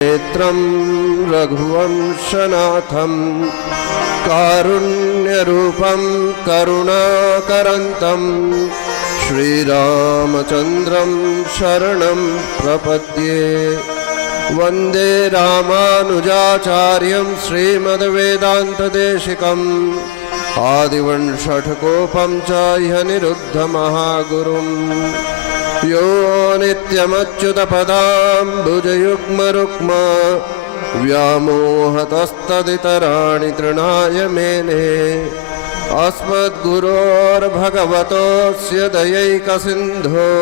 नेत्रं रघुवंशनाथं कारुण्यरूपं करुणाकरन्तं श्रीरामचन्द्रं शरणं प्रपद्ये। वन्दे रामानुजाचार्यं श्रीमद्वेदान्तदेशिकम् आदिवञ्शठकोपं च ह्यनिरुद्धमहागुरुम्। यो नित्यमच्युतपदाम्बुजयुग्मरुक्म व्यामोहतस्तदितराणि तृणाय मेने। अस्मद्गुरोर्भगवतोऽस्य दयैकसिन्धो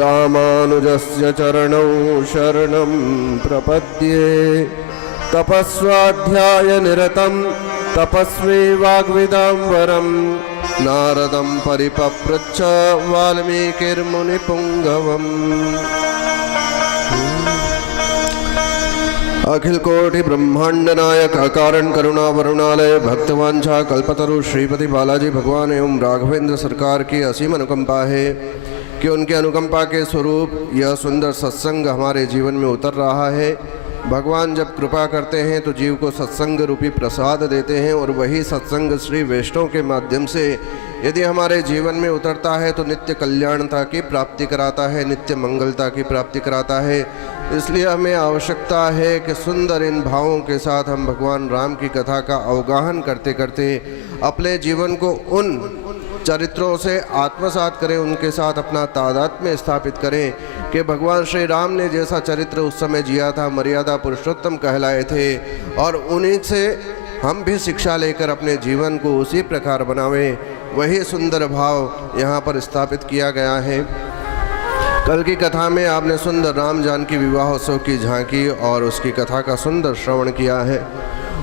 रामानुजस्य चरणौ शरणं प्रपद्ये। तपस्वाध्यायनिरतं तपस्वी वाग्विदाम्बरं नारदं परिपप्रच्छ वाल्मीकिर्मुनिपुङ्गवम्। अखिल कोटि ब्रह्मांड नायक अकारण करुणा वरुणालय भक्तवांछा कल्पतरु श्रीपति बालाजी भगवान एवं राघवेंद्र सरकार की असीम अनुकंपा है कि उनके अनुकंपा के स्वरूप यह सुंदर सत्संग हमारे जीवन में उतर रहा है। भगवान जब कृपा करते हैं तो जीव को सत्संग रूपी प्रसाद देते हैं और वही सत्संग श्री वैष्णव के माध्यम से यदि हमारे जीवन में उतरता है तो नित्य कल्याणता की प्राप्ति कराता है, नित्य मंगलता की प्राप्ति कराता है। इसलिए हमें आवश्यकता है कि सुंदर इन भावों के साथ हम भगवान राम की कथा का अवगाहन करते करते अपने जीवन को उन चरित्रों से आत्मसात करें, उनके साथ अपना तादात्म्य स्थापित करें कि भगवान श्री राम ने जैसा चरित्र उस समय जिया था, मर्यादा पुरुषोत्तम कहलाए थे, और उन्हीं से हम भी शिक्षा लेकर अपने जीवन को उसी प्रकार बनावें। वही सुंदर भाव यहाँ पर स्थापित किया गया है। कल की कथा में आपने सुंदर राम जानकी विवाहोत्सव की झांकी और उसकी कथा का सुंदर श्रवण किया है।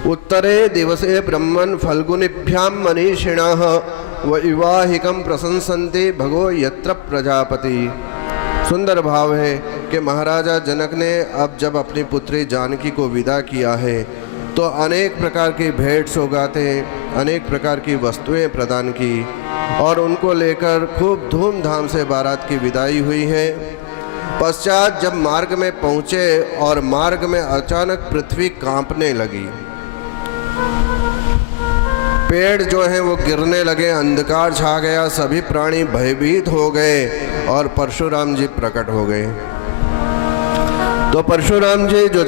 उत्तरे दिवसे ब्रह्मन् फल्गुनिभ्यां मनीषिणः वैवाहिकं प्रशंसन्ति भगो यत्र प्रजापति। सुंदर भाव है कि महाराजा जनक ने अब जब अपनी पुत्री जानकी को विदा किया है तो अनेक प्रकार की भेंट सौगातें, अनेक प्रकार की वस्तुएं प्रदान की और उनको लेकर खूब धूमधाम से बारात की विदाई हुई है। पश्चात जब मार्ग में पहुँचे और मार्ग में अचानक पृथ्वी कांपने लगी, पेड़ जो हैं वो गिरने लगे, अंधकार छा गया, सभी प्राणी भयभीत हो गए और परशुराम जी प्रकट हो गए। तो परशुराम जी जो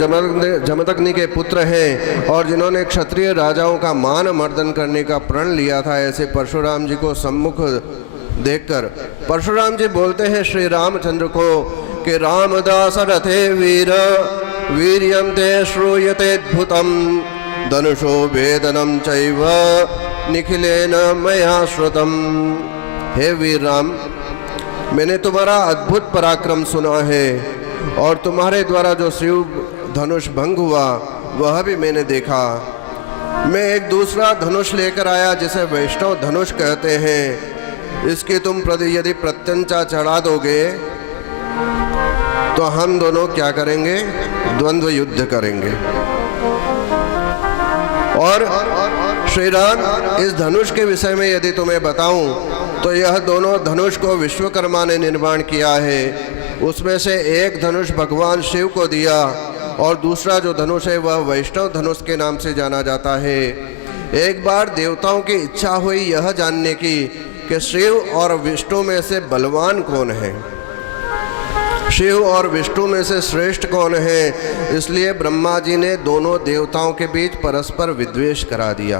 जमदग्नि के पुत्र हैं और जिन्होंने क्षत्रिय राजाओं का मान मर्दन करने का प्रण लिया था, ऐसे परशुराम जी को सम्मुख देखकर परशुराम जी बोलते हैं श्री रामचंद्र को कि रामदास रथे वीर वीर्यं ते श्रूयतेऽद्भुतं धनुषो वेदनम चैव निखिलेन मया श्रुतम। हे वीर राम, मैंने तुम्हारा अद्भुत पराक्रम सुना है और तुम्हारे द्वारा जो शिव धनुष भंग हुआ वह भी मैंने देखा। मैं एक दूसरा धनुष लेकर आया जिसे वैष्णव धनुष कहते हैं। इसकी तुम यदि प्रत्यंचा चढ़ा दोगे तो हम दोनों क्या करेंगे? द्वंद्व युद्ध करेंगे। और श्री राम, इस धनुष के विषय में यदि तुम्हें बताऊं तो यह दोनों धनुष को विश्वकर्मा ने निर्माण किया है। उसमें से एक धनुष भगवान शिव को दिया और दूसरा जो धनुष है वह वैष्णव धनुष के नाम से जाना जाता है। एक बार देवताओं की इच्छा हुई यह जानने की कि शिव और विष्णु में से बलवान कौन है, शिव और विष्णु में से श्रेष्ठ कौन है। इसलिए ब्रह्मा जी ने दोनों देवताओं के बीच परस्पर विद्वेष करा दिया।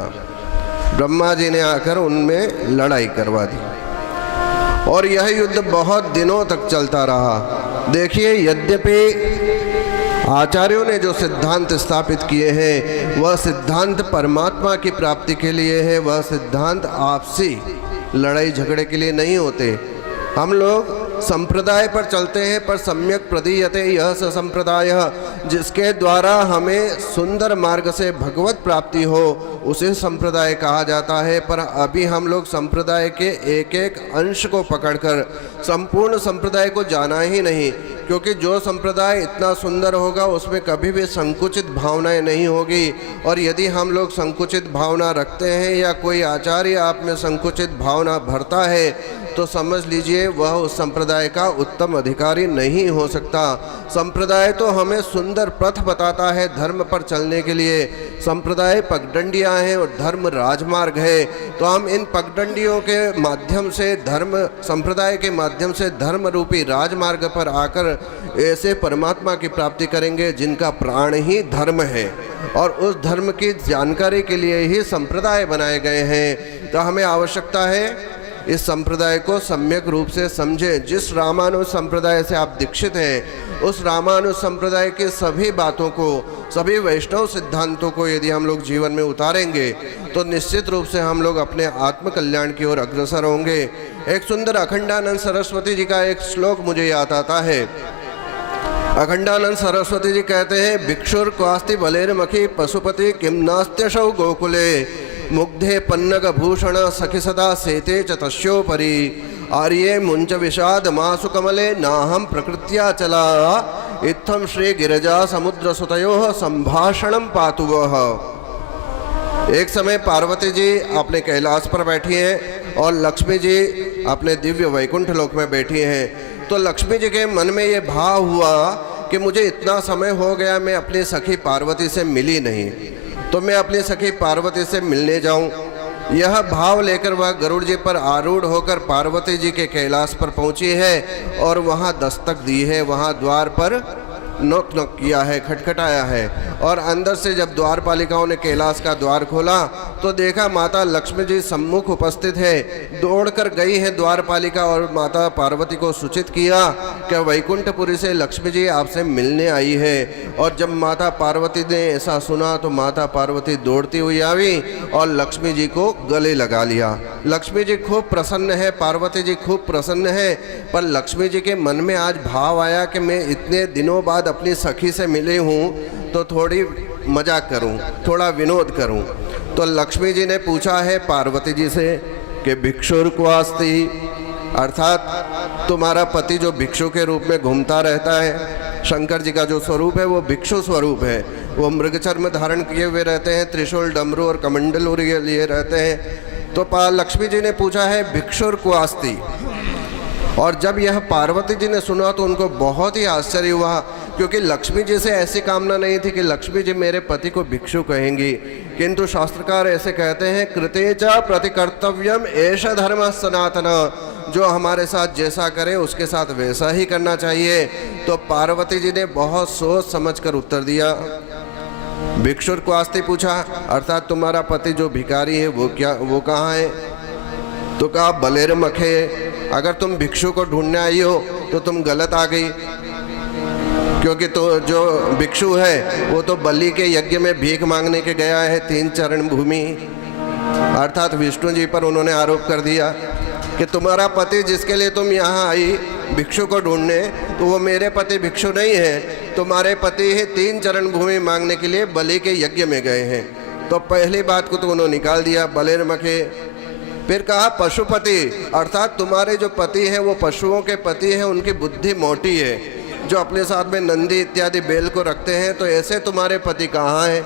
ब्रह्मा जी ने आकर उनमें लड़ाई करवा दी और यह युद्ध बहुत दिनों तक चलता रहा। देखिए, यद्यपि आचार्यों ने जो सिद्धांत स्थापित किए हैं वह सिद्धांत परमात्मा की प्राप्ति के लिए है, वह सिद्धांत आपसी लड़ाई झगड़े के लिए नहीं होते। हम लोग संप्रदाय पर चलते हैं, पर सम्यक प्रदीयते यह स संप्रदाय, जिसके द्वारा हमें सुंदर मार्ग से भगवत प्राप्ति हो उसे संप्रदाय कहा जाता है। पर अभी हम लोग संप्रदाय के एक एक अंश को पकड़कर संपूर्ण संप्रदाय को जाना ही नहीं, क्योंकि जो संप्रदाय इतना सुंदर होगा उसमें कभी भी संकुचित भावनाएं नहीं होगी। और यदि हम लोग संकुचित भावना रखते हैं या कोई आचार्य आप में संकुचित भावना भरता है तो समझ लीजिए वह उस संप्रदाय का उत्तम अधिकारी नहीं हो सकता। संप्रदाय तो हमें सुंदर सुंदर पथ बताता है धर्म पर चलने के लिए। संप्रदाय पगडंडियां हैं और धर्म राजमार्ग है। तो हम इन पगडंडियों के माध्यम से धर्म संप्रदाय के माध्यम से धर्म रूपी राजमार्ग पर आकर ऐसे परमात्मा की प्राप्ति करेंगे जिनका प्राण ही धर्म है, और उस धर्म की जानकारी के लिए ही संप्रदाय बनाए गए हैं। तो हमें आवश्यकता है इस संप्रदाय को सम्यक रूप से समझें। जिस रामानुज संप्रदाय से आप दीक्षित हैं, उस रामानुज संप्रदाय के सभी बातों को, सभी वैष्णव सिद्धांतों को यदि हम लोग जीवन में उतारेंगे तो निश्चित रूप से हम लोग अपने आत्म कल्याण की ओर अग्रसर होंगे। एक सुंदर अखंडानंद सरस्वती जी का एक श्लोक मुझे याद आता है। अखंडानंद सरस्वती जी कहते हैं, भिक्षुर क्वास्ति बलेरमखी पशुपति किम नास्त्यशौ गोकुले, मुग्धे पन्नग भूषण सखि सदा सेते च तस्योपरि, आर्ये मुंच विषाद मासु कमले नाहम प्रकृत्या चला, इत्थम श्री गिरिजा समुद्र सुतयोः संभाषणम पातु वः। एक समय पार्वती जी अपने कैलाश पर बैठी हैं और लक्ष्मी जी अपने दिव्य वैकुंठ लोक में बैठी हैं। तो लक्ष्मी जी के मन में ये भाव हुआ कि मुझे इतना समय हो गया मैं अपनी सखी पार्वती से मिली नहीं, तो मैं अपनी सखी पार्वती से मिलने जाऊं। यह भाव लेकर वह गरुड़ जी पर आरूढ़ होकर पार्वती जी के कैलाश पर पहुंची है और वहां दस्तक दी है, वहां द्वार पर नोक नोक किया है, खटखटाया है। और अंदर से जब द्वारपालिकाओं ने कैलाश का द्वार खोला तो देखा माता लक्ष्मी जी सम्मुख उपस्थित है। दौड़कर गई है द्वारपालिका और माता पार्वती को सूचित किया कि वैकुंठपुरी से लक्ष्मी जी आपसे मिलने आई है। और जब माता पार्वती ने ऐसा सुना तो माता पार्वती दौड़ती हुई आई और लक्ष्मी जी को गले लगा लिया। लक्ष्मी जी खूब प्रसन्न है, पार्वती जी खूब प्रसन्न है, पर लक्ष्मी जी के मन में आज भाव आया कि मैं इतने दिनों बाद अपनी सखी से मिली हूँ तो थोड़ी मजाक करूँ, थोड़ा विनोद करूँ। तो लक्ष्मी जी ने पूछा है पार्वती जी से कि भिक्षुर क्वास्ति, अर्थात तुम्हारा पति जो भिक्षु के रूप में घूमता रहता है, शंकर जी का जो स्वरूप है वो भिक्षु स्वरूप है। वो मृगचर्म धारण किए हुए रहते हैं, त्रिशूल डमरू और कमंडलू लिए रहते हैं। तो लक्ष्मी जी ने पूछा है भिक्षुर क्वास्ति। और जब यह पार्वती जी ने सुना तो उनको बहुत ही आश्चर्य हुआ, क्योंकि लक्ष्मी जी से ऐसी कामना नहीं थी कि लक्ष्मी जी मेरे पति को भिक्षु कहेंगी। किंतु शास्त्रकार ऐसे कहते हैं, कृते च प्रतिकर्तव्यम एष धर्म सनातन, जो हमारे साथ जैसा करे उसके साथ वैसा ही करना चाहिए। तो पार्वती जी ने बहुत सोच समझ कर उत्तर दिया। भिक्षुर क्वास्ति पूछा, अर्थात तुम्हारा पति जो भिखारी है वो कहाँ है? तो कहा बलेर मखे, अगर तुम भिक्षु को ढूंढने आई हो तो तुम गलत आ गई, क्योंकि तो जो भिक्षु है वो तो बलि के यज्ञ में भीख मांगने के गया है 3 चरण भूमि, अर्थात विष्णु जी पर उन्होंने आरोप कर दिया कि तुम्हारा पति जिसके लिए तुम यहाँ आई भिक्षु को ढूंढने, तो वो मेरे पति भिक्षु नहीं है, तुम्हारे पति ही 3 चरण भूमि मांगने के लिए बलि के यज्ञ में गए हैं। तो पहली बात को तो उन्होंने निकाल दिया, बलेर मखे। फिर कहा पशुपति, अर्थात तुम्हारे जो पति हैं वो पशुओं के पति हैं, उनकी बुद्धि मोटी है, जो अपने साथ में नंदी इत्यादि बैल को रखते हैं, तो ऐसे तुम्हारे पति कहाँ हैं?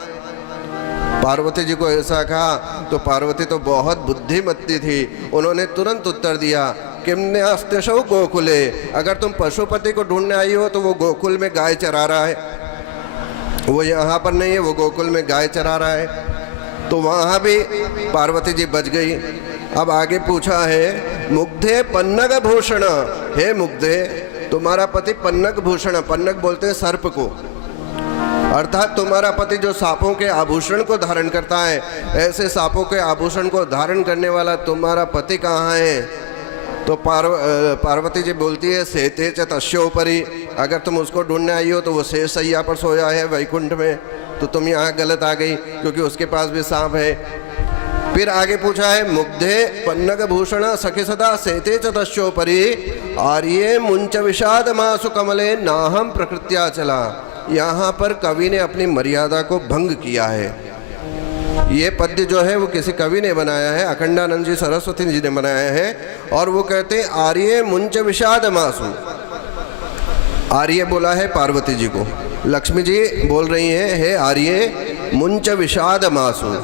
पार्वती जी को ऐसा कहा तो पार्वती तो बहुत बुद्धिमती थी, उन्होंने तुरंत उत्तर दिया, किमने अस्त्यशौ गोकुले, अगर तुम पशुपति को ढूंढने आई हो तो वो गोकुल में गाय चरा रहा है, वो यहाँ पर नहीं है, वो गोकुल में गाय चरा रहा है। तो वहाँ भी पार्वती जी बच गई। अब आगे पूछा है, मुग्धे पन्नग भूषण, हे मुग्धे तुम्हारा पति पन्नग भूषण, पन्नग बोलते हैं सर्प को, अर्थात तुम्हारा पति जो सांपों के आभूषण को धारण करता है, ऐसे सांपों के आभूषण को धारण करने वाला तुम्हारा पति कहाँ है? तो पार्वती जी बोलती है, सेते च तस्योपरि, अगर तुम उसको ढूंढने आई हो तो वो शेष सैया पर सोया है वैकुंठ में, तो तुम यहाँ गलत आ गई, क्योंकि उसके पास भी सांप है। फिर आगे पूछा है, मुग्धे पन्नग भूषण सखि सदा सेते च तस्योपरि, आर्ये मुंच विषाद मासु कमले नाहम प्रकृत्या चला। यहाँ पर कवि ने अपनी मर्यादा को भंग किया है। ये पद्य जो है वो किसी कवि ने बनाया है, अखंडानंद जी सरस्वती जी ने बनाया है, और वो कहते हैं आर्ये मुंच विषाद मासु। आर्य बोला है पार्वती जी को, लक्ष्मी जी बोल रही हैं, हे आर्ये मुंच विषाद मासु,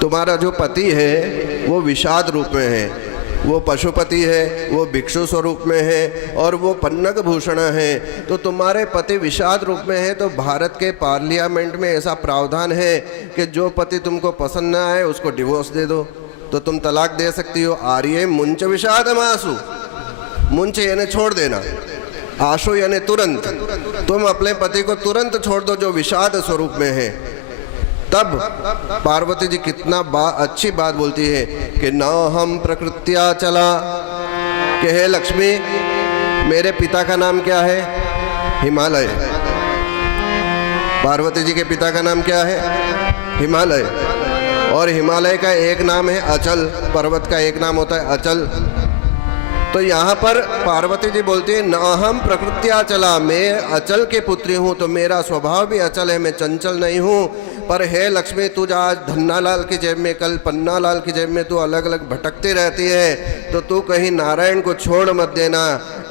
तुम्हारा जो पति है वो विषाद रूप में है। वो पशुपति है, वो भिक्षु स्वरूप में है और वो पन्नग भूषण है। तो तुम्हारे पति विषाद रूप में है, तो भारत के पार्लियामेंट में ऐसा प्रावधान है कि जो पति तुमको पसंद ना आए उसको डिवोर्स दे दो, तो तुम तलाक दे सकती हो। आर्य मुंच विषाद आंसू, मुंच यानी छोड़ देना, आशु यानी तुरंत। तुम अपने पति को तुरंत छोड़ दो जो विषाद स्वरूप में है। तब पार्वती जी कितना अच्छी बात बोलती है कि न हम प्रकृत्या चला, कि हे लक्ष्मी मेरे पिता का नाम क्या है? हिमालय। पार्वती जी के पिता का नाम क्या है? हिमालय। और हिमालय का एक नाम है अचल, पर्वत का एक नाम होता है अचल। तो यहाँ पर पार्वती जी बोलती है न हम प्रकृत्या चला, मैं अचल के पुत्री हूँ, तो मेरा स्वभाव भी अचल है, मैं चंचल नहीं हूँ। पर हे लक्ष्मी, तू आज धन्नालाल की जेब में, कल पन्नालाल की जेब में तू अलग अलग भटकती रहती है, तो तू कहीं नारायण को छोड़ मत देना।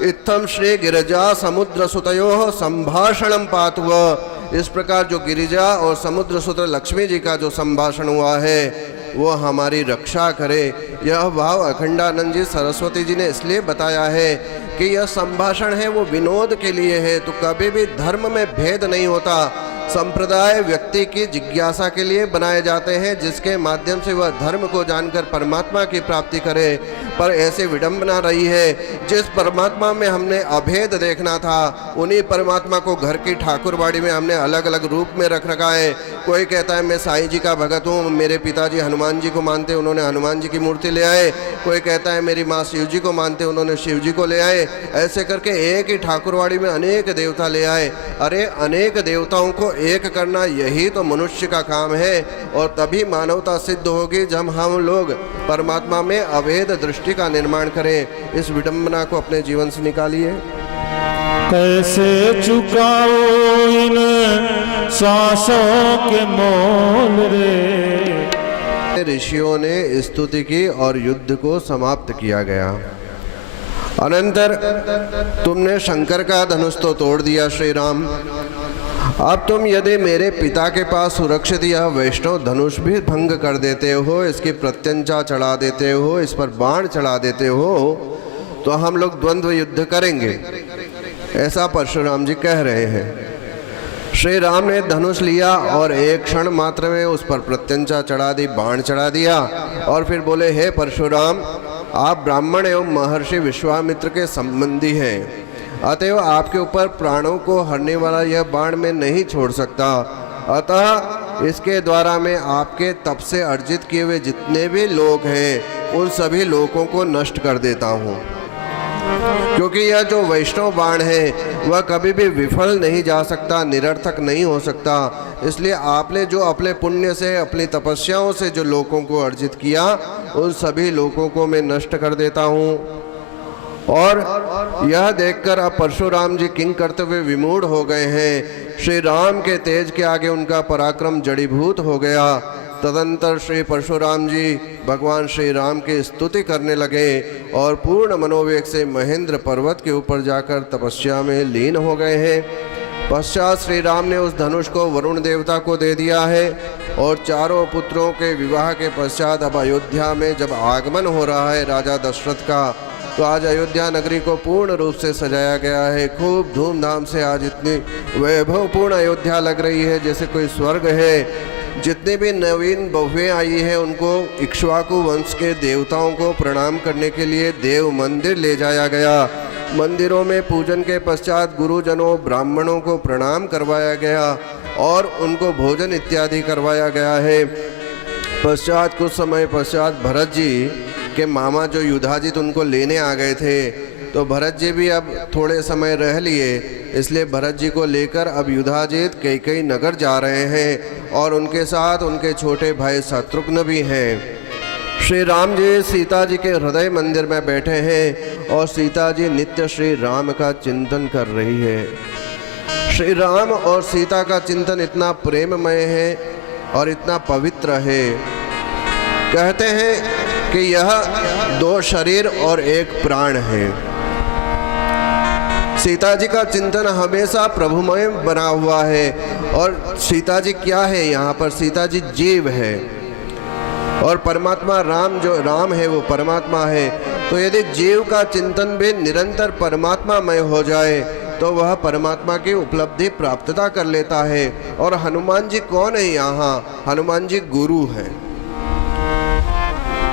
इत्थम श्री गिरिजा समुद्र सुतयो संभाषणम पातव। इस प्रकार जो गिरिजा और समुद्र सुत लक्ष्मी जी का जो संभाषण हुआ है वो हमारी रक्षा करे। यह भाव अखंडानंद जी सरस्वती जी ने इसलिए बताया है कि यह संभाषण है वो विनोद के लिए है। तो कभी भी धर्म में भेद नहीं होता, संप्रदाय व्यक्ति की जिज्ञासा के लिए बनाए जाते हैं, जिसके माध्यम से वह धर्म को जानकर परमात्मा की प्राप्ति करे। पर ऐसे विडंबना रही है, जिस परमात्मा में हमने अभेद देखना था, उन्हीं परमात्मा को घर की ठाकुरबाड़ी में हमने अलग अलग रूप में रख रखा है। कोई कहता है मैं साईं जी का भगत हूँ, मेरे पिताजी हनुमान जी को मानते, उन्होंने हनुमान जी की मूर्ति ले आए। कोई कहता है मेरी माँ शिव जी को मानते, उन्होंने शिव जी को ले आए। ऐसे करके एक ही ठाकुरबाड़ी में अनेक देवता ले आए। अरे अनेक देवताओं को एक करना यही तो मनुष्य का काम है, और तभी मानवता सिद्ध होगी जब हम लोग परमात्मा में अभेद दृष्टि का निर्माण करें। इस विडंबना को अपने जीवन से निकालिए। कैसे चुकाओ इन सांसों के मोल रे। ऋषियों ने स्तुति की और युद्ध को समाप्त किया गया। अनंतर तुमने शंकर का धनुष तो तोड़ दिया श्री राम। अब तुम यदि मेरे पिता के पास सुरक्षित यह वैष्णव धनुष भी भंग कर देते हो, इसकी प्रत्यंचा चढ़ा देते हो, इस पर बाण चढ़ा देते हो, तो हम लोग द्वंद्व युद्ध करेंगे, ऐसा परशुराम जी कह रहे हैं। श्री राम ने धनुष लिया और एक क्षण मात्र में उस पर प्रत्यंचा चढ़ा दी, बाण चढ़ा दिया, और फिर बोले हे परशुराम, आप ब्राह्मण एवं महर्षि विश्वामित्र के संबंधी हैं, अतएव आपके ऊपर प्राणों को हरने वाला यह बाण मैं नहीं छोड़ सकता। अतः इसके द्वारा मैं आपके तप से अर्जित किए हुए जितने भी लोक हैं उन सभी लोकों को नष्ट कर देता हूँ। क्योंकि यह जो वैष्णव बाण है वह कभी भी विफल नहीं जा सकता, निरर्थक नहीं हो सकता। इसलिए आपने जो अपने पुण्य से, अपनी तपस्याओं से जो लोकों को अर्जित किया, उन सभी लोकों को मैं नष्ट कर देता हूँ। और यह देखकर अब परशुराम जी किंग करते हुए विमूढ़ हो गए हैं। श्री राम के तेज के आगे उनका पराक्रम जड़ीभूत हो गया। तदंतर श्री परशुराम जी भगवान श्री राम की स्तुति करने लगे और पूर्ण मनोवेग से महेंद्र पर्वत के ऊपर जाकर तपस्या में लीन हो गए हैं। पश्चात श्री राम ने उस धनुष को वरुण देवता को दे दिया है। और चारों पुत्रों के विवाह के पश्चात अब अयोध्या में जब आगमन हो रहा है राजा दशरथ का, तो आज अयोध्या नगरी को पूर्ण रूप से सजाया गया है। खूब धूमधाम से आज इतनी वैभवपूर्ण अयोध्या लग रही है जैसे कोई स्वर्ग है। जितने भी नवीन बहुएं आई हैं उनको इक्ष्वाकु वंश के देवताओं को प्रणाम करने के लिए देव मंदिर ले जाया गया। मंदिरों में पूजन के पश्चात गुरुजनों ब्राह्मणों को प्रणाम करवाया गया और उनको भोजन इत्यादि करवाया गया है। पश्चात कुछ समय पश्चात भरत जी के मामा जो युधाजित उनको लेने आ गए थे, तो भरत जी भी अब थोड़े समय रह लिए, इसलिए भरत जी को लेकर अब युधाजित कैकेयी नगर जा रहे हैं और उनके साथ उनके छोटे भाई शत्रुघ्न भी हैं। श्री राम जी सीता जी के हृदय मंदिर में बैठे हैं और सीता जी नित्य श्री राम का चिंतन कर रही है। श्री राम और सीता का चिंतन इतना प्रेममय है और इतना पवित्र है। कहते हैं कि यह दो शरीर और एक प्राण है। सीता जी का चिंतन हमेशा प्रभुमय बना हुआ है। और सीता जी क्या है? यहाँ पर सीता जी जीव है और परमात्मा राम जो राम है वो परमात्मा है। तो यदि जीव का चिंतन भी निरंतर परमात्मामय हो जाए तो वह परमात्मा की उपलब्धि प्राप्तता कर लेता है। और हनुमान जी कौन है यहाँ? हनुमान जी गुरु हैं।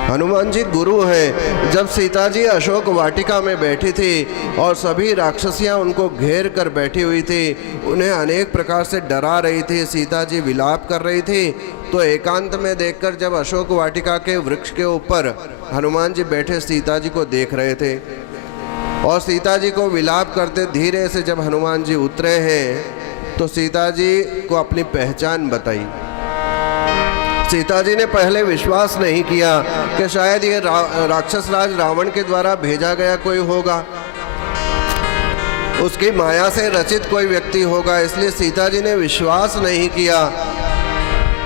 हनुमान जी गुरु हैं। जब सीता जी अशोक वाटिका में बैठी थी और सभी राक्षसियां उनको घेर कर बैठी हुई थी, उन्हें अनेक प्रकार से डरा रही थी, सीता जी विलाप कर रही थी, तो एकांत में देखकर जब अशोक वाटिका के वृक्ष के ऊपर हनुमान जी बैठे सीता जी को देख रहे थे और सीता जी को विलाप करते धीरे से जब हनुमान जी उतरे हैं तो सीता जी को अपनी पहचान बताई। सीता जी ने पहले विश्वास नहीं किया कि शायद ये राक्षस राज रावण के द्वारा भेजा गया कोई होगा, उसकी माया से रचित कोई व्यक्ति होगा, इसलिए सीता जी ने विश्वास नहीं किया।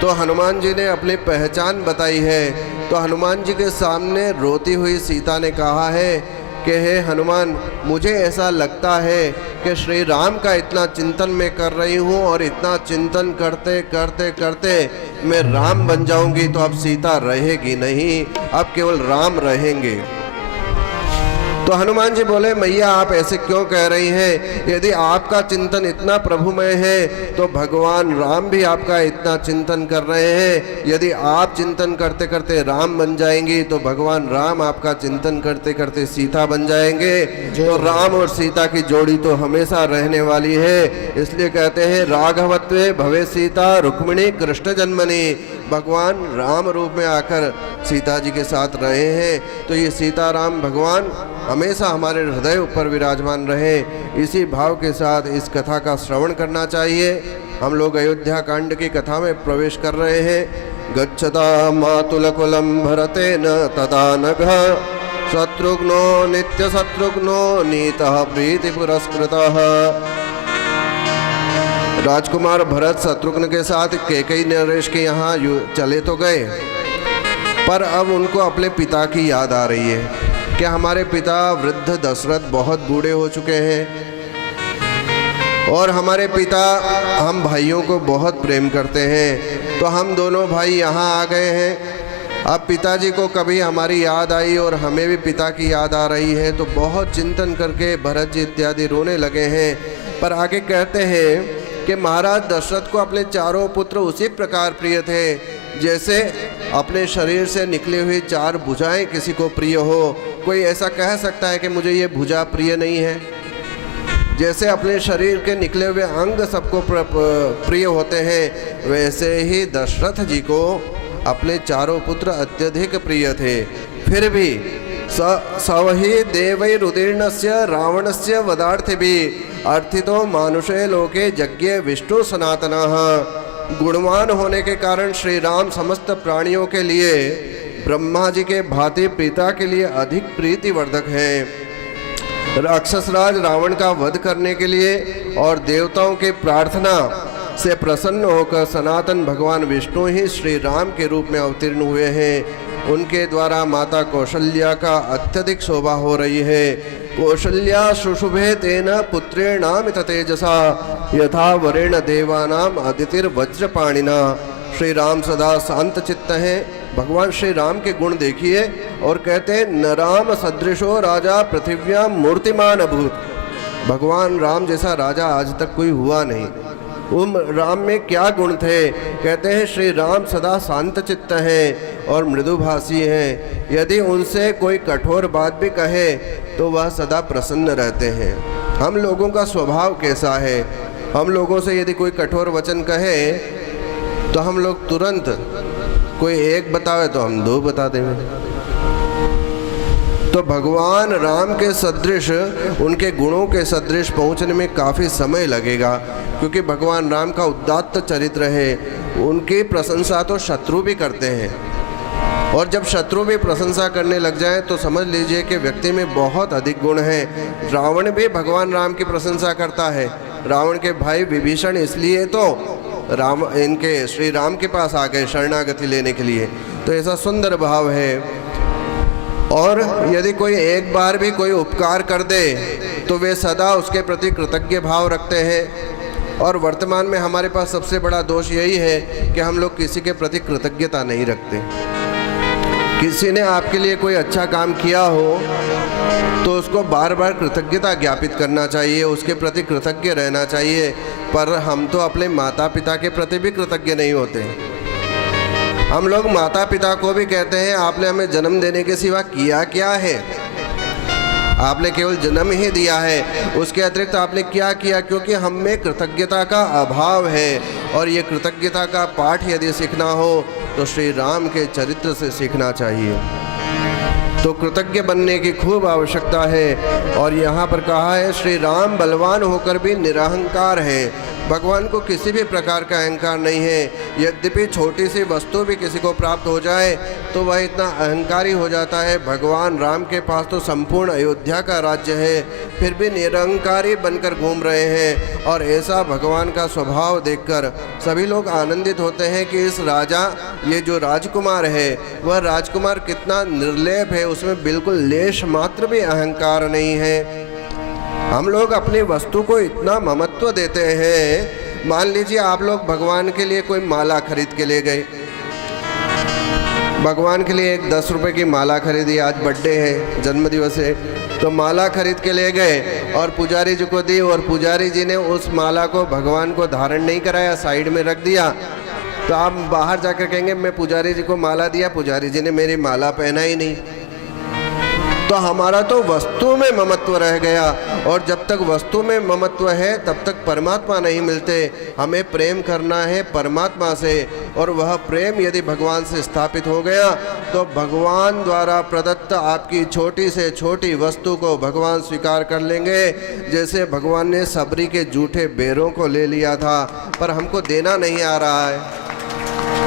तो हनुमान जी ने अपनी पहचान बताई है। तो हनुमान जी के सामने रोती हुई सीता ने कहा है कि हे हनुमान, मुझे ऐसा लगता है कि श्री राम का इतना चिंतन मैं कर रही हूँ और इतना चिंतन करते करते करते मैं राम बन जाऊंगी, तो अब सीता रहेगी नहीं, अब केवल राम रहेंगे। तो हनुमान जी बोले, मैया आप ऐसे क्यों कह रही हैं? यदि आपका चिंतन इतना प्रभुमय है तो भगवान राम भी आपका इतना चिंतन कर रहे हैं। यदि आप चिंतन करते करते राम बन जाएंगी तो भगवान राम आपका चिंतन करते करते सीता बन जाएंगे। तो राम और सीता की जोड़ी तो हमेशा रहने वाली है। इसलिए कहते हैं राघवत्वे भवे सीता रुक्मिणी कृष्ण जन्मनि। भगवान राम रूप में आकर सीता जी के साथ रहे हैं। तो ये सीताराम भगवान हमेशा हमारे हृदय ऊपर विराजमान रहे। इसी भाव के साथ इस कथा का श्रवण करना चाहिए। हम लोग अयोध्या कांड की कथा में प्रवेश कर रहे हैं। गच्छता मातुलकुलं भरतेन तदा नघ शत्रुघ्नो नित्य शत्रुघ्नो नीतः प्रीति पुरस्कृतः। राजकुमार भरत शत्रुघ्न के साथ कैकेयी नरेश के यहाँ चले तो गए, पर अब उनको अपने पिता की याद आ रही है कि हमारे पिता वृद्ध दशरथ बहुत बूढ़े हो चुके हैं और हमारे पिता हम भाइयों को बहुत प्रेम करते हैं। तो हम दोनों भाई यहाँ आ गए हैं। अब पिताजी को कभी हमारी याद आई और हमें भी पिता की याद आ रही है, तो बहुत चिंतन करके भरत जी इत्यादि रोने लगे हैं। पर आगे कहते हैं कि महाराज दशरथ को अपने चारों पुत्र उसी प्रकार प्रिय थे जैसे अपने शरीर से निकली हुई चार भुजाएं किसी को प्रिय हो। कोई ऐसा कह सकता है कि मुझे ये भुजा प्रिय नहीं है? जैसे अपने शरीर के निकले हुए अंग सबको प्रिय होते हैं, वैसे ही दशरथ जी को अपने चारों पुत्र अत्यधिक प्रिय थे। फिर भी सवहि देवैरुदीर्णस्य रावणस्य वदार्थिभिः अर्थितो मानुषे लोके यज्ञे विष्णु सनातनः। गुणवान होने के कारण श्री राम समस्त प्राणियों के लिए ब्रह्मा जी के भांति पिता के लिए अधिक प्रीतिवर्धक हैं। राक्षस राज रावण का वध करने के लिए और देवताओं की प्रार्थना से प्रसन्न होकर सनातन भगवान विष्णु ही श्री राम के रूप में अवतीर्ण हुए हैं। उनके द्वारा माता कौशल्या का अत्यधिक शोभा हो रही है। कौशल्या शुशुभे तेन पुत्रेणामित तेजसा यथा वरेण देवानाम अदितिर्वज्रपाणिना। श्री राम सदा शांत चित्त हैं। भगवान श्री राम के गुण देखिए और कहते हैं न राम सदृशो राजा पृथिव्यां मूर्तिमान अभूत। भगवान राम जैसा राजा आज तक कोई हुआ नहीं। उन राम में क्या गुण थे? कहते हैं श्री राम सदा शांत चित्त हैं और मृदुभाषी हैं। यदि उनसे कोई कठोर बात भी कहे तो वह सदा प्रसन्न रहते हैं। हम लोगों का स्वभाव कैसा है? हम लोगों से यदि कोई कठोर वचन कहे तो हम लोग तुरंत, कोई एक बतावे तो हम दो बता देंगे। तो भगवान राम के सदृश, उनके गुणों के सदृश पहुंचने में काफ़ी समय लगेगा, क्योंकि भगवान राम का उदात्त चरित्र है। उनकी प्रशंसा तो शत्रु भी करते हैं, और जब शत्रु भी प्रशंसा करने लग जाए तो समझ लीजिए कि व्यक्ति में बहुत अधिक गुण है। रावण भी भगवान राम की प्रशंसा करता है। रावण के भाई विभीषण इसलिए तो इनके श्री राम के पास आ गए शरणागति लेने के लिए। तो ऐसा सुंदर भाव है। और यदि कोई एक बार भी कोई उपकार कर दे तो वे सदा उसके प्रति कृतज्ञ भाव रखते हैं। और वर्तमान में हमारे पास सबसे बड़ा दोष यही है कि हम लोग किसी के प्रति कृतज्ञता नहीं रखते। किसी ने आपके लिए कोई अच्छा काम किया हो तो उसको बार बार कृतज्ञता ज्ञापित करना चाहिए, उसके प्रति कृतज्ञ रहना चाहिए। पर हम तो अपने माता पिता के प्रति भी कृतज्ञ नहीं होते। हम लोग माता पिता को भी कहते हैं आपने हमें जन्म देने के सिवा किया क्या है, आपने केवल जन्म ही दिया है, उसके अतिरिक्त आपने क्या किया, क्योंकि हम में कृतज्ञता का अभाव है। और ये कृतज्ञता का पाठ यदि सीखना हो तो श्री राम के चरित्र से सीखना चाहिए। तो कृतज्ञ बनने की खूब आवश्यकता है। और यहाँ पर कहा है श्री राम बलवान होकर भी निरहंकार है। भगवान को किसी भी प्रकार का अहंकार नहीं है। यद्यपि छोटी सी वस्तु भी किसी को प्राप्त हो जाए तो वह इतना अहंकारी हो जाता है। भगवान राम के पास तो संपूर्ण अयोध्या का राज्य है, फिर भी निरहंकारी बनकर घूम रहे हैं। और ऐसा भगवान का स्वभाव देखकर सभी लोग आनंदित होते हैं कि इस राजा, ये जो राजकुमार है वह राजकुमार कितना निर्लेप है, उसमें बिल्कुल लेश मात्र भी अहंकार नहीं है। हम लोग अपनी वस्तु को इतना ममत्व देते हैं। मान लीजिए आप लोग भगवान के लिए कोई माला खरीद के ले गए, भगवान के लिए एक 10 रुपए की माला खरीदी, आज बर्थडे है, जन्मदिवस है, तो माला खरीद के ले गए और पुजारी जी को दी, और पुजारी जी ने उस माला को भगवान को धारण नहीं कराया, साइड में रख दिया। तो आप बाहर जाकर कहेंगे मैं पुजारी जी को माला दिया, पुजारी जी ने मेरी माला पहना ही नहीं। तो हमारा तो वस्तु में ममत्व रह गया। और जब तक वस्तु में ममत्व है तब तक परमात्मा नहीं मिलते। हमें प्रेम करना है परमात्मा से, और वह प्रेम यदि भगवान से स्थापित हो गया तो भगवान द्वारा प्रदत्त आपकी छोटी से छोटी वस्तु को भगवान स्वीकार कर लेंगे। जैसे भगवान ने सबरी के जूठे बेरों को ले लिया था, पर हमको देना नहीं आ रहा है।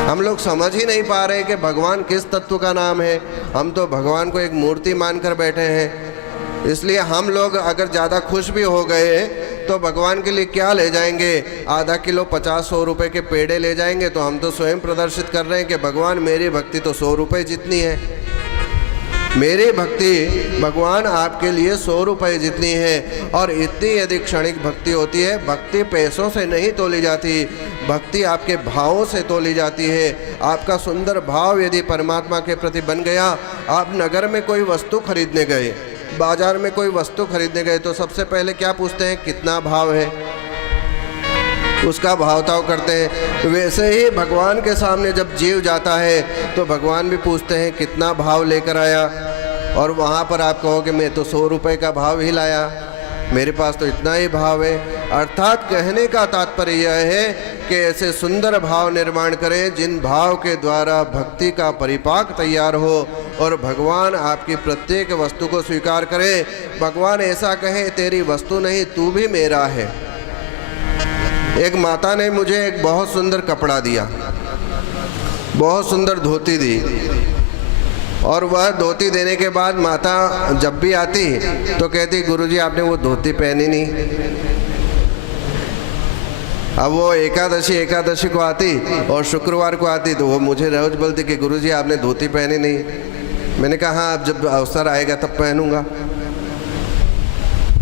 हम लोग समझ ही नहीं पा रहे कि भगवान किस तत्व का नाम है। हम तो भगवान को एक मूर्ति मानकर बैठे हैं। इसलिए हम लोग अगर ज़्यादा खुश भी हो गए तो भगवान के लिए क्या ले जाएंगे, आधा किलो 50-100 रुपए के पेड़े ले जाएंगे। तो हम तो स्वयं प्रदर्शित कर रहे हैं कि भगवान मेरी भक्ति तो 100 रुपये जितनी है, मेरी भक्ति भगवान आपके लिए 100 रुपये जितनी है। और इतनी यदि क्षणिक भक्ति होती है, भक्ति पैसों से नहीं तोली जाती, भक्ति आपके भावों से तोली जाती है। आपका सुंदर भाव यदि परमात्मा के प्रति बन गया, आप नगर में कोई वस्तु खरीदने गए, बाजार में कोई वस्तु खरीदने गए, तो सबसे पहले क्या पूछते हैं, कितना भाव है, उसका भावताव करते हैं। वैसे ही भगवान के सामने जब जीव जाता है तो भगवान भी पूछते हैं कितना भाव लेकर आया। और वहाँ पर आप कहो कि मैं तो 100 रुपये का भाव ही लाया, मेरे पास तो इतना ही भाव है। अर्थात कहने का तात्पर्य यह है कि ऐसे सुंदर भाव निर्माण करें जिन भाव के द्वारा भक्ति का परिपाक तैयार हो और भगवान आपकी प्रत्येक वस्तु को स्वीकार करें। भगवान ऐसा कहे तेरी वस्तु नहीं तू भी मेरा है। एक माता ने मुझे एक बहुत सुंदर कपड़ा दिया, बहुत सुंदर धोती दी, और वह धोती देने के बाद माता जब भी आती तो कहती गुरुजी आपने वो धोती पहनी नहीं। अब वो एकादशी को आती और शुक्रवार को आती तो वो मुझे रोज बोलती कि गुरुजी आपने धोती पहनी नहीं। मैंने कहा हाँ अब जब अवसर आएगा तब पहनूंगा।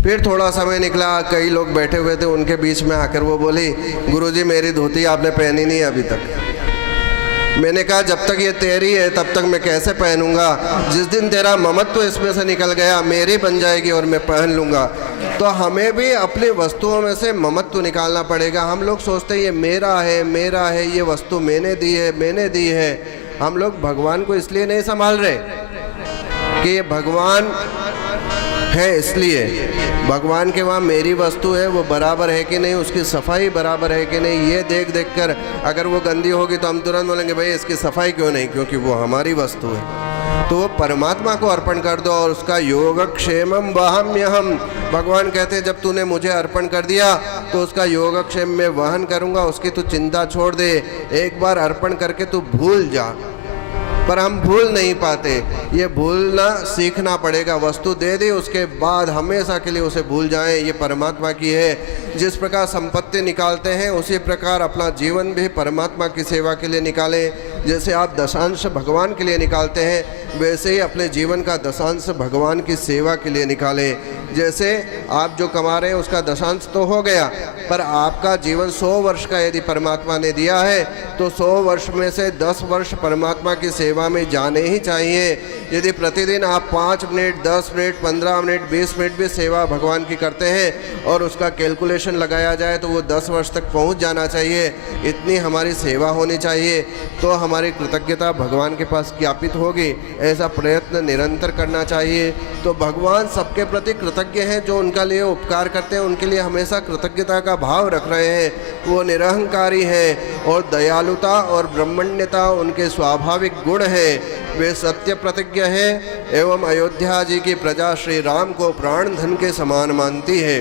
फिर थोड़ा समय निकला, कई लोग बैठे हुए थे, उनके बीच में आकर वो बोली गुरुजी मेरी धोती आपने पहनी नहीं अभी तक। मैंने कहा जब तक ये तेरी है तब तक मैं कैसे पहनूंगा, जिस दिन तेरा ममत्व इसमें से निकल गया मेरी बन जाएगी और मैं पहन लूँगा। तो हमें भी अपनी वस्तुओं में से ममत्व निकालना पड़ेगा। हम लोग सोचते हैं ये मेरा है, ये वस्तु मैंने दी है। हम लोग भगवान को इसलिए नहीं संभाल रहे कि ये भगवान है, इसलिए भगवान के वहाँ मेरी वस्तु है वो बराबर है कि नहीं, उसकी सफाई बराबर है कि नहीं, ये देख कर अगर वो गंदी होगी तो हम तुरंत बोलेंगे भाई इसकी सफाई क्यों नहीं, क्योंकि वो हमारी वस्तु है। तो वो परमात्मा को अर्पण कर दो और उसका योगक्षेमम वहम्यहम। भगवान कहते हैं जब तूने मुझे अर्पण कर दिया तो उसका योगक्षेम मैं वहन करूँगा, उसकी तू चिंता छोड़ दे। एक बार अर्पण करके तू भूल जा, पर हम भूल नहीं पाते। ये भूलना सीखना पड़ेगा। वस्तु दे दी उसके बाद हमेशा के लिए उसे भूल जाएं, ये परमात्मा की है। जिस प्रकार संपत्ति निकालते हैं उसी प्रकार अपना जीवन भी परमात्मा की सेवा के लिए निकालें। जैसे आप दशांश भगवान के लिए निकालते हैं वैसे ही अपने जीवन का दशांश भगवान की सेवा के लिए निकालें। जैसे आप जो कमा रहे हैं उसका दशांश तो हो गया, पर आपका जीवन 100 वर्ष का यदि परमात्मा ने दिया है तो 100 वर्ष में से 10 वर्ष परमात्मा की सेवा में जाने ही चाहिए। यदि प्रतिदिन आप 5 मिनट, 10 मिनट, 15 मिनट, 20 मिनट भी सेवा भगवान की करते हैं और उसका कैलकुलेशन लगाया जाए तो वो 10 वर्ष तक पहुंच जाना चाहिए। इतनी हमारी सेवा होनी चाहिए तो हमारी कृतज्ञता भगवान के पास ज्ञापित होगी। ऐसा प्रयत्न निरंतर करना चाहिए। तो भगवान सबके प्रति कृतज्ञ हैं, जो उनका लिए उपकार करते हैं उनके लिए हमेशा कृतज्ञता का भाव रख रहे हैं। वो निरहंकारी हैं और दयालुता और ब्रह्मण्यता उनके स्वाभाविक गुण हैं। वे सत्य प्रतिज्ञ हैं एवं अयोध्या जी की प्रजा श्री राम को प्राण धन के समान मानती है।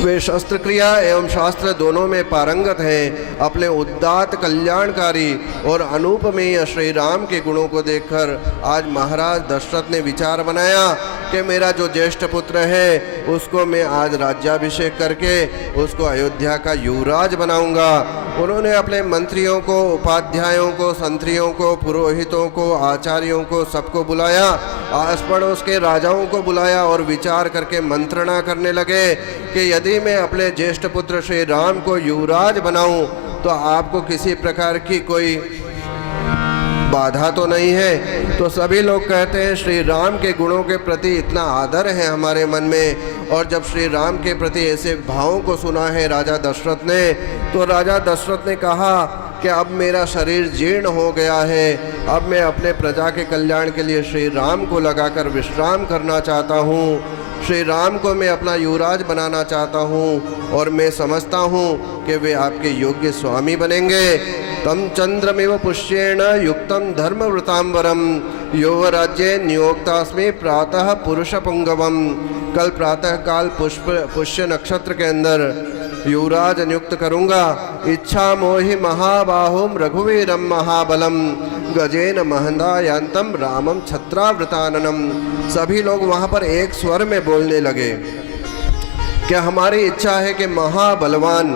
वे शस्त्र क्रिया एवं शास्त्र दोनों में पारंगत हैं। अपने उदात्त, कल्याणकारी और अनुपमेय श्री राम के गुणों को देखकर आज महाराज दशरथ ने विचार बनाया कि मेरा जो ज्येष्ठ पुत्र है उसको मैं आज राज्याभिषेक करके उसको अयोध्या का युवराज बनाऊंगा। उन्होंने अपने मंत्रियों को, उपाध्यायों को, संतरियों को, पुरोहितों को, आचार्यों को सबको बुलाया, आस पड़ोस के राजाओं को बुलाया और विचार करके मंत्रणा करने लगे कि यदि मैं अपने ज्येष्ठ पुत्र श्री राम को युवराज बनाऊं तो आपको किसी प्रकार की कोई बाधा तो नहीं है। तो सभी लोग कहते हैं श्री राम के गुणों के प्रति इतना आदर है हमारे मन में। और जब श्री राम के प्रति ऐसे भावों को सुना है राजा दशरथ ने, तो राजा दशरथ ने कहा कि अब मेरा शरीर जीर्ण हो गया है, अब मैं अपने प्रजा के कल्याण के लिए श्री राम को लगाकर विश्राम करना चाहता हूँ। श्री राम को मैं अपना युवराज बनाना चाहता हूँ और मैं समझता हूँ कि वे आपके योग्य स्वामी बनेंगे। तम चंद्रमेव पुष्येण युक्तम धर्मवृतांबरम युवराज्ये नियोक्तास्मि प्रातः पुरुष पुंगवम। कल प्रातः काल पुष्य नक्षत्र के अंदर युवराज नियुक्त करूंगा। इच्छा मोहि महाबाहुम रघुवीरम महाबलम गजेन महंदायांतम रामम छत्रावृताननम। सभी लोग वहां पर एक स्वर में बोलने लगे कि हमारी इच्छा है कि महाबलवान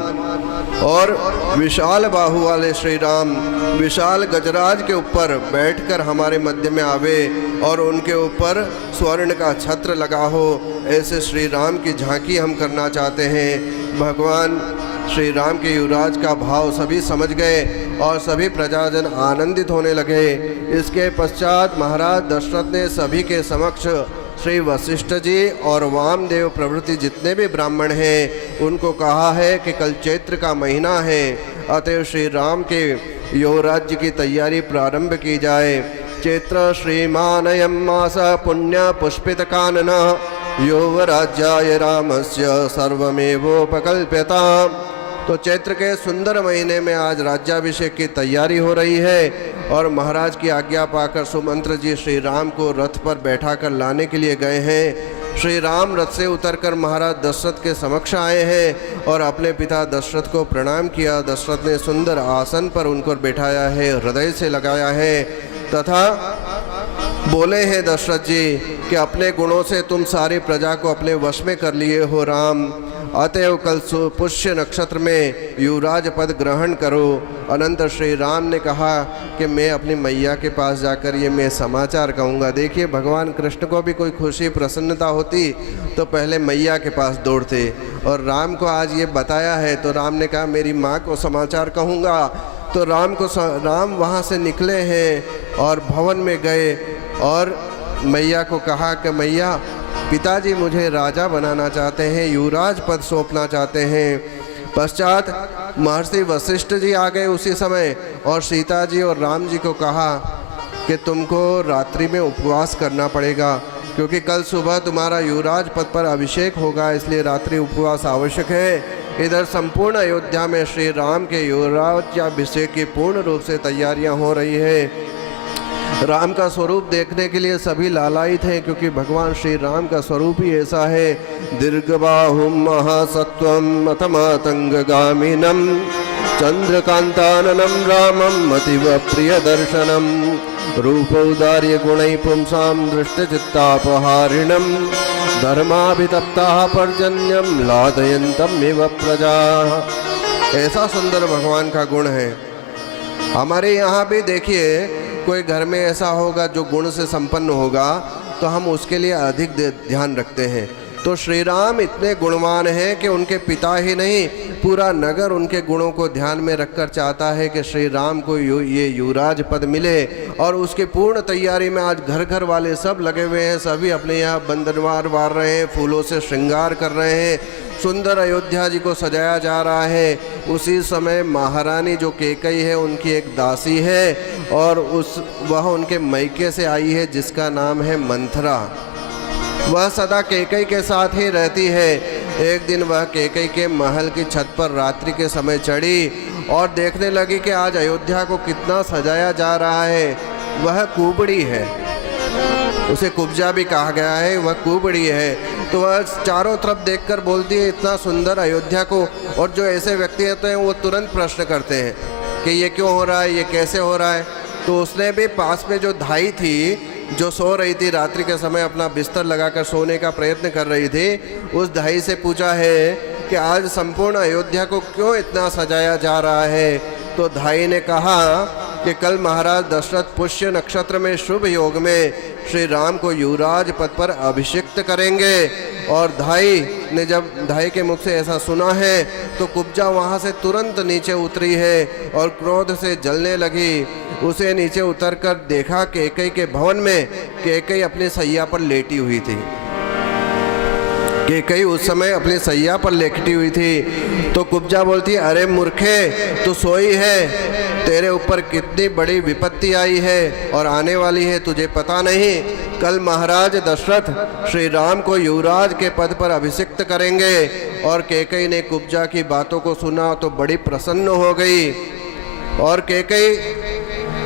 और विशाल बाहु वाले श्री राम विशाल गजराज के ऊपर बैठकर हमारे मध्य में आवे और उनके ऊपर स्वर्ण का छत्र लगा हो। ऐसे श्री राम की झांकी हम करना चाहते हैं। भगवान श्री राम के युवराज का भाव सभी समझ गए और सभी प्रजाजन आनंदित होने लगे। इसके पश्चात महाराज दशरथ ने सभी के समक्ष श्री वशिष्ठ जी और वामदेव प्रभृति जितने भी ब्राह्मण हैं उनको कहा है कि कल चैत्र का महीना है, अतएव श्री राम के युवराज्य की तैयारी प्रारंभ की जाए। चैत्र श्रीमानयं मास पुण्य पुष्पित कानन युवराज्याय रामस्य सर्वमेवोपकल्प्यता। तो चैत्र के सुंदर महीने में आज राज्याभिषेक की तैयारी हो रही है और महाराज की आज्ञा पाकर सुमंत्र जी श्री राम को रथ पर बैठाकर लाने के लिए गए हैं। श्री राम रथ से उतरकर महाराज दशरथ के समक्ष आए हैं और अपने पिता दशरथ को प्रणाम किया। दशरथ ने सुंदर आसन पर उनको बैठाया है, हृदय से लगाया है तथा बोले हैं दशरथ जी कि अपने गुणों से तुम सारी प्रजा को अपने वश में कर लिए हो राम, अतएव कल पुष्य नक्षत्र में युवराज पद ग्रहण करो। अनंतर श्री राम ने कहा कि मैं अपनी मैया के पास जाकर ये मैं समाचार कहूँगा। देखिए भगवान कृष्ण को भी कोई खुशी प्रसन्नता होती तो पहले मैया के पास दौड़ते, और राम को आज ये बताया है तो राम ने कहा मेरी माँ को समाचार कहूँगा। तो राम वहाँ से निकले हैं और भवन में गए और मैया को कहा कि मैया पिताजी मुझे राजा बनाना चाहते हैं, युवराज पद सौंपना चाहते हैं। पश्चात महर्षि वशिष्ठ जी आ गए उसी समय और सीता जी और राम जी को कहा कि तुमको रात्रि में उपवास करना पड़ेगा क्योंकि कल सुबह तुम्हारा युवराज पद पर अभिषेक होगा, इसलिए रात्रि उपवास आवश्यक है। इधर संपूर्ण अयोध्या में श्री राम के युवराज्याभिषेक की पूर्ण रूप से तैयारियां हो रही है। राम का स्वरूप देखने के लिए सभी लालायित हैं क्योंकि भगवान श्री राम का स्वरूप ही ऐसा है। दीर्घबाहुम महासत्वम अथमातंगगामिनम चंद्रकांताननम रामम अतीव प्रिय दर्शनम रूपौदार्य गुणै पुंसाम दृष्टचित्तापहारिणम धर्माभितप्ताः पर्जन्यम लादयन्तम इव प्रजा। ऐसा सुंदर भगवान का गुण है। हमारे यहाँ भी देखिए, कोई घर में ऐसा होगा जो गुण से संपन्न होगा तो हम उसके लिए अधिक ध्यान रखते हैं। तो श्री राम इतने गुणवान हैं कि उनके पिता ही नहीं, पूरा नगर उनके गुणों को ध्यान में रखकर चाहता है कि श्री राम को ये युवराज पद मिले। और उसकी पूर्ण तैयारी में आज घर घर वाले सब लगे हुए हैं, सभी अपने यहाँ बंधनवार बार रहे हैं, फूलों से श्रृंगार कर रहे हैं, सुंदर अयोध्या जी को सजाया जा रहा है। उसी समय महारानी जो कैकेयी है, उनकी एक दासी है और वह उनके मैके से आई है, जिसका नाम है मंथरा। वह सदा कैकेयी के साथ ही रहती है। एक दिन वह कैकेयी के महल की छत पर रात्रि के समय चढ़ी और देखने लगी कि आज अयोध्या को कितना सजाया जा रहा है। वह कुबड़ी है, उसे कुब्जा भी कहा गया है, वह कुबड़ी है। तो वह चारों तरफ देखकर बोलती है, इतना सुंदर अयोध्या को। और जो ऐसे व्यक्ति होते हैं वो तुरंत प्रश्न करते हैं कि ये क्यों हो रहा है, ये कैसे हो रहा है। तो उसने भी पास में जो धाई थी, जो सो रही थी रात्रि के समय, अपना बिस्तर लगाकर सोने का प्रयत्न कर रही थी, उस धाई से पूछा है कि आज संपूर्ण अयोध्या को क्यों इतना सजाया जा रहा है। तो धाई ने कहा कि कल महाराज दशरथ पुष्य नक्षत्र में शुभ योग में श्री राम को युवराज पद पर अभिषिक्त करेंगे। और धाई ने जब धाई के मुख से ऐसा सुना है तो कुब्जा वहाँ से तुरंत नीचे उतरी है और क्रोध से जलने लगी। उसे नीचे उतरकर देखा कैकेयी के भवन में कैकेयी अपनी सैया पर लेटी हुई थी। कैकेयी उस समय अपनी सैया पर लेटी हुई थी। तो कुब्जा बोलती, अरे मूर्खे, तू सोई है, तेरे ऊपर कितनी बड़ी विपत्ति आई है और आने वाली है, तुझे पता नहीं। कल महाराज दशरथ श्री राम को युवराज के पद पर अभिषिक्त करेंगे। और कैकेयी ने कुब्जा की बातों को सुना तो बड़ी प्रसन्न हो गई। और कैकेयी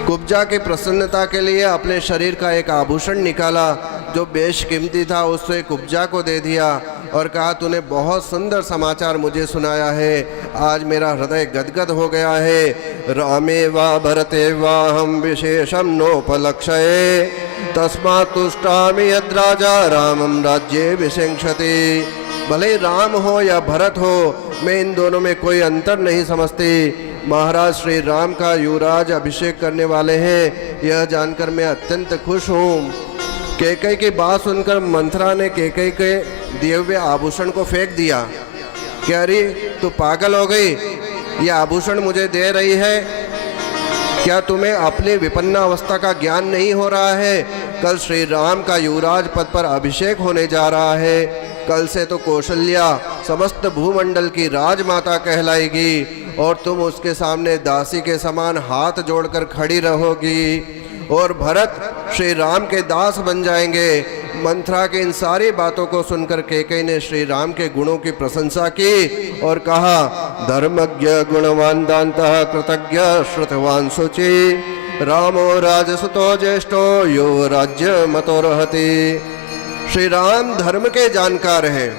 कुब्जा की प्रसन्नता के लिए अपने शरीर का एक आभूषण निकाला जो बेशकीमती था, उससे कुब्जा को दे दिया और कहा, तूने बहुत सुंदर समाचार मुझे सुनाया है, आज मेरा हृदय गदगद हो गया है। रामे वा भरते वा हम विशेषम नोपलक्षये तस्मात् तुष्टामि यद् राजा रामम राज्ये विशंक्षति। भले राम हो या भरत हो, मैं इन दोनों में कोई अंतर नहीं समझती। महाराज श्री राम का युवराज अभिषेक करने वाले हैं, यह जानकर मैं अत्यंत खुश हूँ। कैकेयी की बात सुनकर मंथरा ने कैकेयी के दिए हुए आभूषण को फेंक दिया कि अरे तू पागल हो गई, ये आभूषण मुझे दे रही है, क्या तुम्हें अपनी विपन्ना अवस्था का ज्ञान नहीं हो रहा है। कल श्री राम का युवराज पद पर अभिषेक होने जा रहा है। कल से तो कौशल्या समस्त भूमंडल की राजमाता कहलाएगी और तुम उसके सामने दासी के समान हाथ जोड़कर खड़ी रहोगी और भरत श्री राम के दास बन जाएंगे। मंथरा की इन सारी बातों को सुनकर कैकेयी ने श्री राम के गुणों की प्रशंसा की और कहा, धर्मज्ञ गुणवान दान्तः कृतज्ञ श्रुतवान शुचि रामो राजसुतो ज्येष्ठो यो राज्य मतो रहति। श्री राम धर्म के जानकार हैं।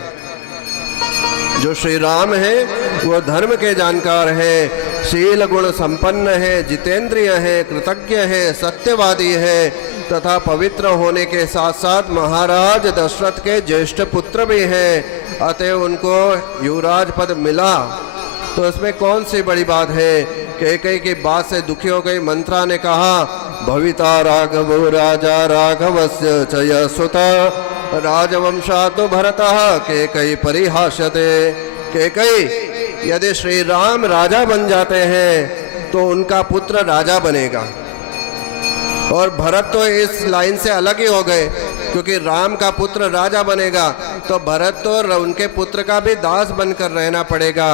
जो श्री राम है वो धर्म के जानकार है, शील गुण संपन्न है, जितेंद्रिय है, कृतज्ञ है, सत्यवादी है तथा पवित्र होने के साथ साथ महाराज दशरथ के ज्येष्ठ पुत्र भी हैं। अतः उनको युवराज पद मिला तो इसमें कौन सी बड़ी बात है। कैकेयी की बात से दुखी हो गई मंथरा ने कहा, भविता राघवो राजा राघवस्य च यशुता राजवंशात् भरतः कैकेयी परिहास्यते। कैकेयी, यदि श्री राम राजा बन जाते हैं तो उनका पुत्र राजा बनेगा। और भरत तो इस लाइन से अलग ही हो गए, क्योंकि राम का पुत्र राजा बनेगा तो भरत तो उनके पुत्र का भी दास बनकर रहना पड़ेगा।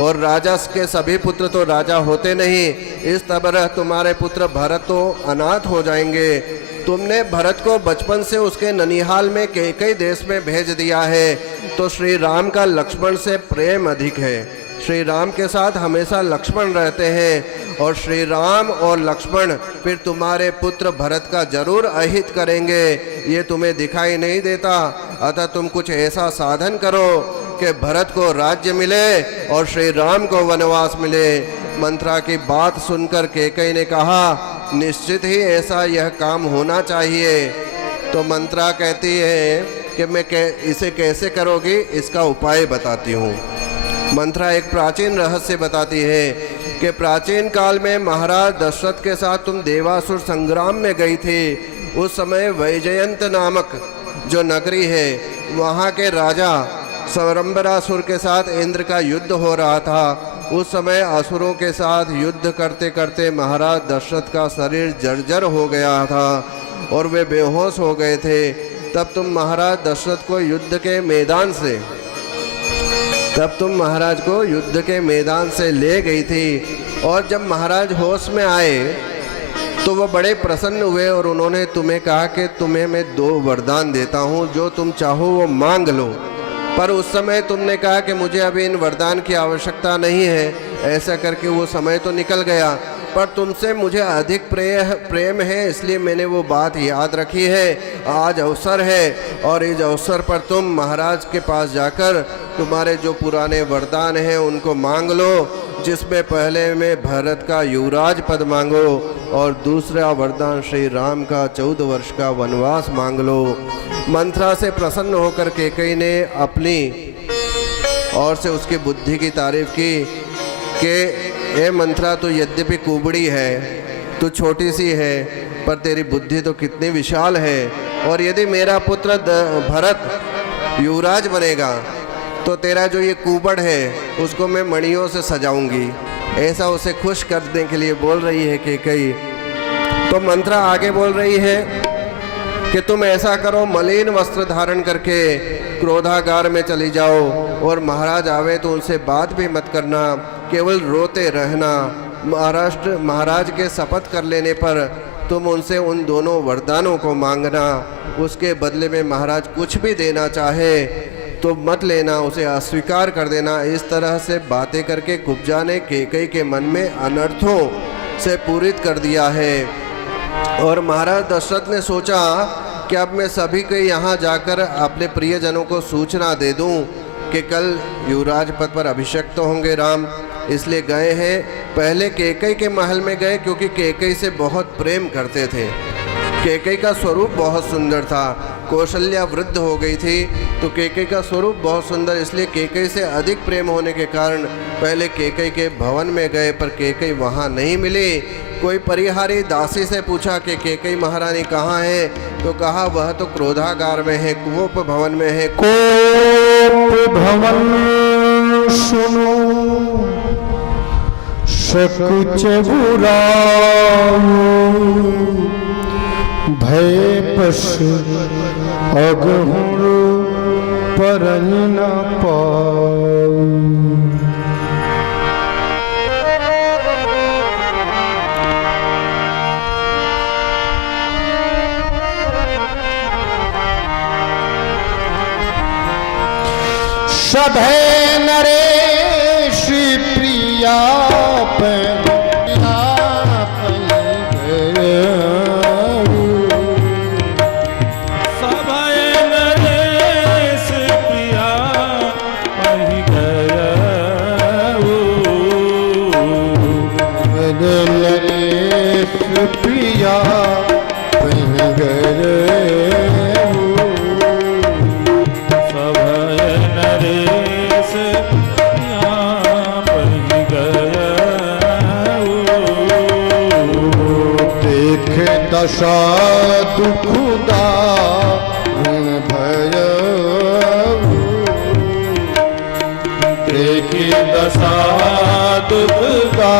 और राजा के सभी पुत्र तो राजा होते नहीं, इस तरह तुम्हारे पुत्र भरत तो अनाथ हो जाएंगे। तुमने भरत को बचपन से उसके ननिहाल में कैकेयी देश में भेज दिया है, तो श्री राम का लक्ष्मण से प्रेम अधिक है। श्री राम के साथ हमेशा लक्ष्मण रहते हैं और श्री राम और लक्ष्मण फिर तुम्हारे पुत्र भरत का जरूर अहित करेंगे, ये तुम्हें दिखाई नहीं देता। अतः तुम कुछ ऐसा साधन करो कि भरत को राज्य मिले और श्री राम को वनवास मिले। मंथरा की बात सुनकर कैकेयी ने कहा, निश्चित ही ऐसा यह काम होना चाहिए। तो मंथरा कहती है कि मैं इसे कैसे करोगी, इसका उपाय बताती हूँ। मंथरा एक प्राचीन रहस्य बताती है कि प्राचीन काल में महाराज दशरथ के साथ तुम देवासुर संग्राम में गई थी। उस समय वैजयंत नामक जो नगरी है वहाँ के राजा स्वरंबरासुर के साथ इंद्र का युद्ध हो रहा था। उस समय असुरों के साथ युद्ध करते करते महाराज दशरथ का शरीर जर्जर हो गया था और वे बेहोश हो गए थे। तब तुम महाराज दशरथ को युद्ध के मैदान से ले गई थी। और जब महाराज होश में आए तो वह बड़े प्रसन्न हुए और उन्होंने तुम्हें कहा कि तुम्हें मैं 2 वरदान देता हूँ, जो तुम चाहो वो मांग लो। पर उस समय तुमने कहा कि मुझे अभी इन वरदान की आवश्यकता नहीं है। ऐसा करके वो समय तो निकल गया, पर तुमसे मुझे अधिक प्रेम है, इसलिए मैंने वो बात याद रखी है। आज अवसर है और इस अवसर पर तुम महाराज के पास जाकर तुम्हारे जो पुराने वरदान हैं उनको मांग लो, जिसमें पहले में भरत का युवराज पद मांगो और दूसरा वरदान श्री राम का 14 वर्ष का वनवास मांग लो। मंत्रा से प्रसन्न होकर कैकेयी ने अपनी ओर से उसकी बुद्धि की तारीफ की कि ए मंत्रा, तो यद्यपि कुबड़ी है, तो छोटी सी है, पर तेरी बुद्धि तो कितनी विशाल है। और यदि मेरा पुत्र भरत युवराज बनेगा तो तेरा जो ये कुबड़ है उसको मैं मणियों से सजाऊंगी। ऐसा उसे खुश करने के लिए बोल रही है कैकेयी। तो मंत्रा आगे बोल रही है कि तुम ऐसा करो, मलिन वस्त्र धारण करके क्रोधागार में चली जाओ और महाराज आवे तो उनसे बात भी मत करना, केवल रोते रहना। महाराज के शपथ कर लेने पर तुम उनसे उन दोनों वरदानों को मांगना। उसके बदले में महाराज कुछ भी देना चाहे तो मत लेना, उसे अस्वीकार कर देना। इस तरह से बातें करके कुब्जा ने कैकेयी के मन में अनर्थों से पूरित कर दिया है। और महाराज दशरथ ने सोचा कि अब मैं सभी के यहाँ जाकर अपने प्रियजनों को सूचना दे दूं कि कल युवराज पद पर अभिषिक्त तो होंगे राम। इसलिए गए हैं। पहले कैकेयी के महल में गए, क्योंकि कैकेयी से बहुत प्रेम करते थे। कैकेयी का स्वरूप बहुत सुंदर था। कौशल्या वृद्ध हो गई थी तो कैकेयी का स्वरूप बहुत सुंदर, इसलिए कैकेयी से अधिक प्रेम होने के कारण पहले कैकेयी के भवन में गए, पर कैकेयी वहाँ नहीं मिली। कोई परिहारी दासी से पूछा कि कैकेयी महारानी कहाँ है, तो कहा वह तो क्रोधागार में है, कोप भवन में है। कोप भवन सुनो सकुच बुराऊ, भय पश अगहुण परन न पाऊ। सभे नरेश प्रिया दशा दुखदा भय, देखी दशा दुखदा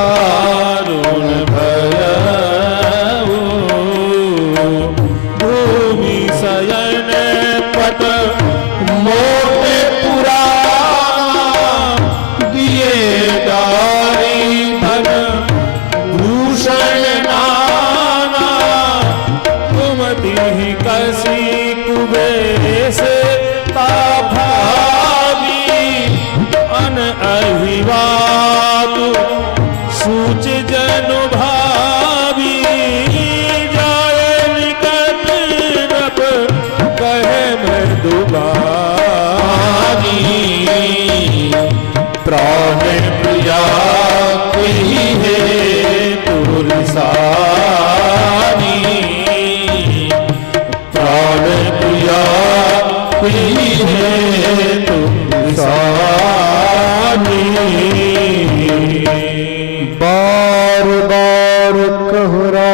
भय। भूमि शयन पद मोटे पुराना, दिए दारी धन भूषण कसी बार बार कहरा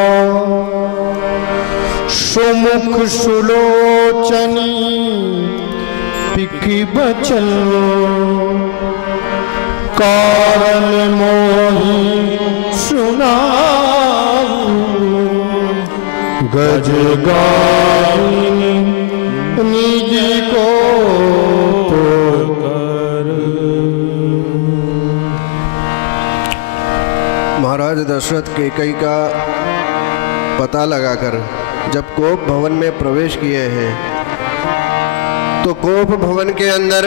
सुमुख सुलोचनी पिकी बचल कारण मोहि सुनाऊ गज गाई निज को कर। महाराज दशरथ कैकई का पता लगाकर जब कोप भवन में प्रवेश किए हैं तो कोप भवन के अंदर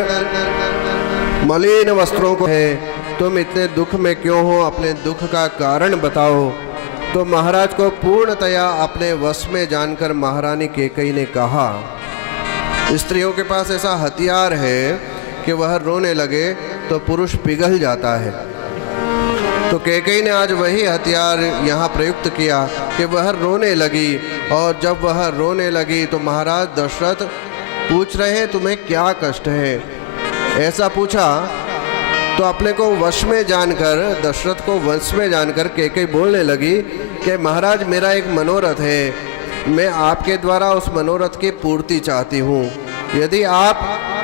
मलिन वस्त्रों को है, तुम इतने दुख में क्यों हो, अपने दुख का कारण बताओ। तो महाराज को पूर्णतया अपने वश में जानकर महारानी कैकई ने कहा, स्त्रियों के पास ऐसा हथियार है कि वह रोने लगे तो पुरुष पिघल जाता है। तो कैकई ने आज वही हथियार यहाँ प्रयुक्त किया कि वह रोने लगी, और जब वह रोने लगी तो महाराज दशरथ पूछ रहे तुम्हें क्या कष्ट है। ऐसा पूछा तो अपने को वश में जानकर, दशरथ को वश में जानकर कैकई बोलने लगी कि महाराज मेरा एक मनोरथ है, मैं आपके द्वारा उस मनोरथ की पूर्ति चाहती हूँ। यदि आप